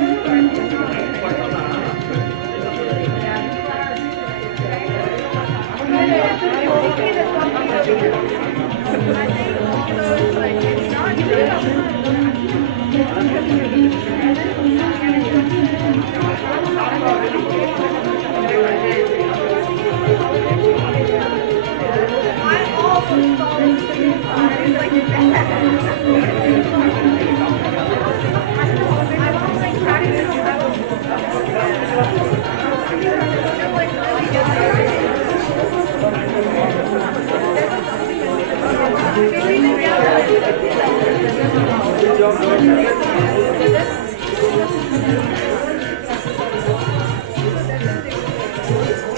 you.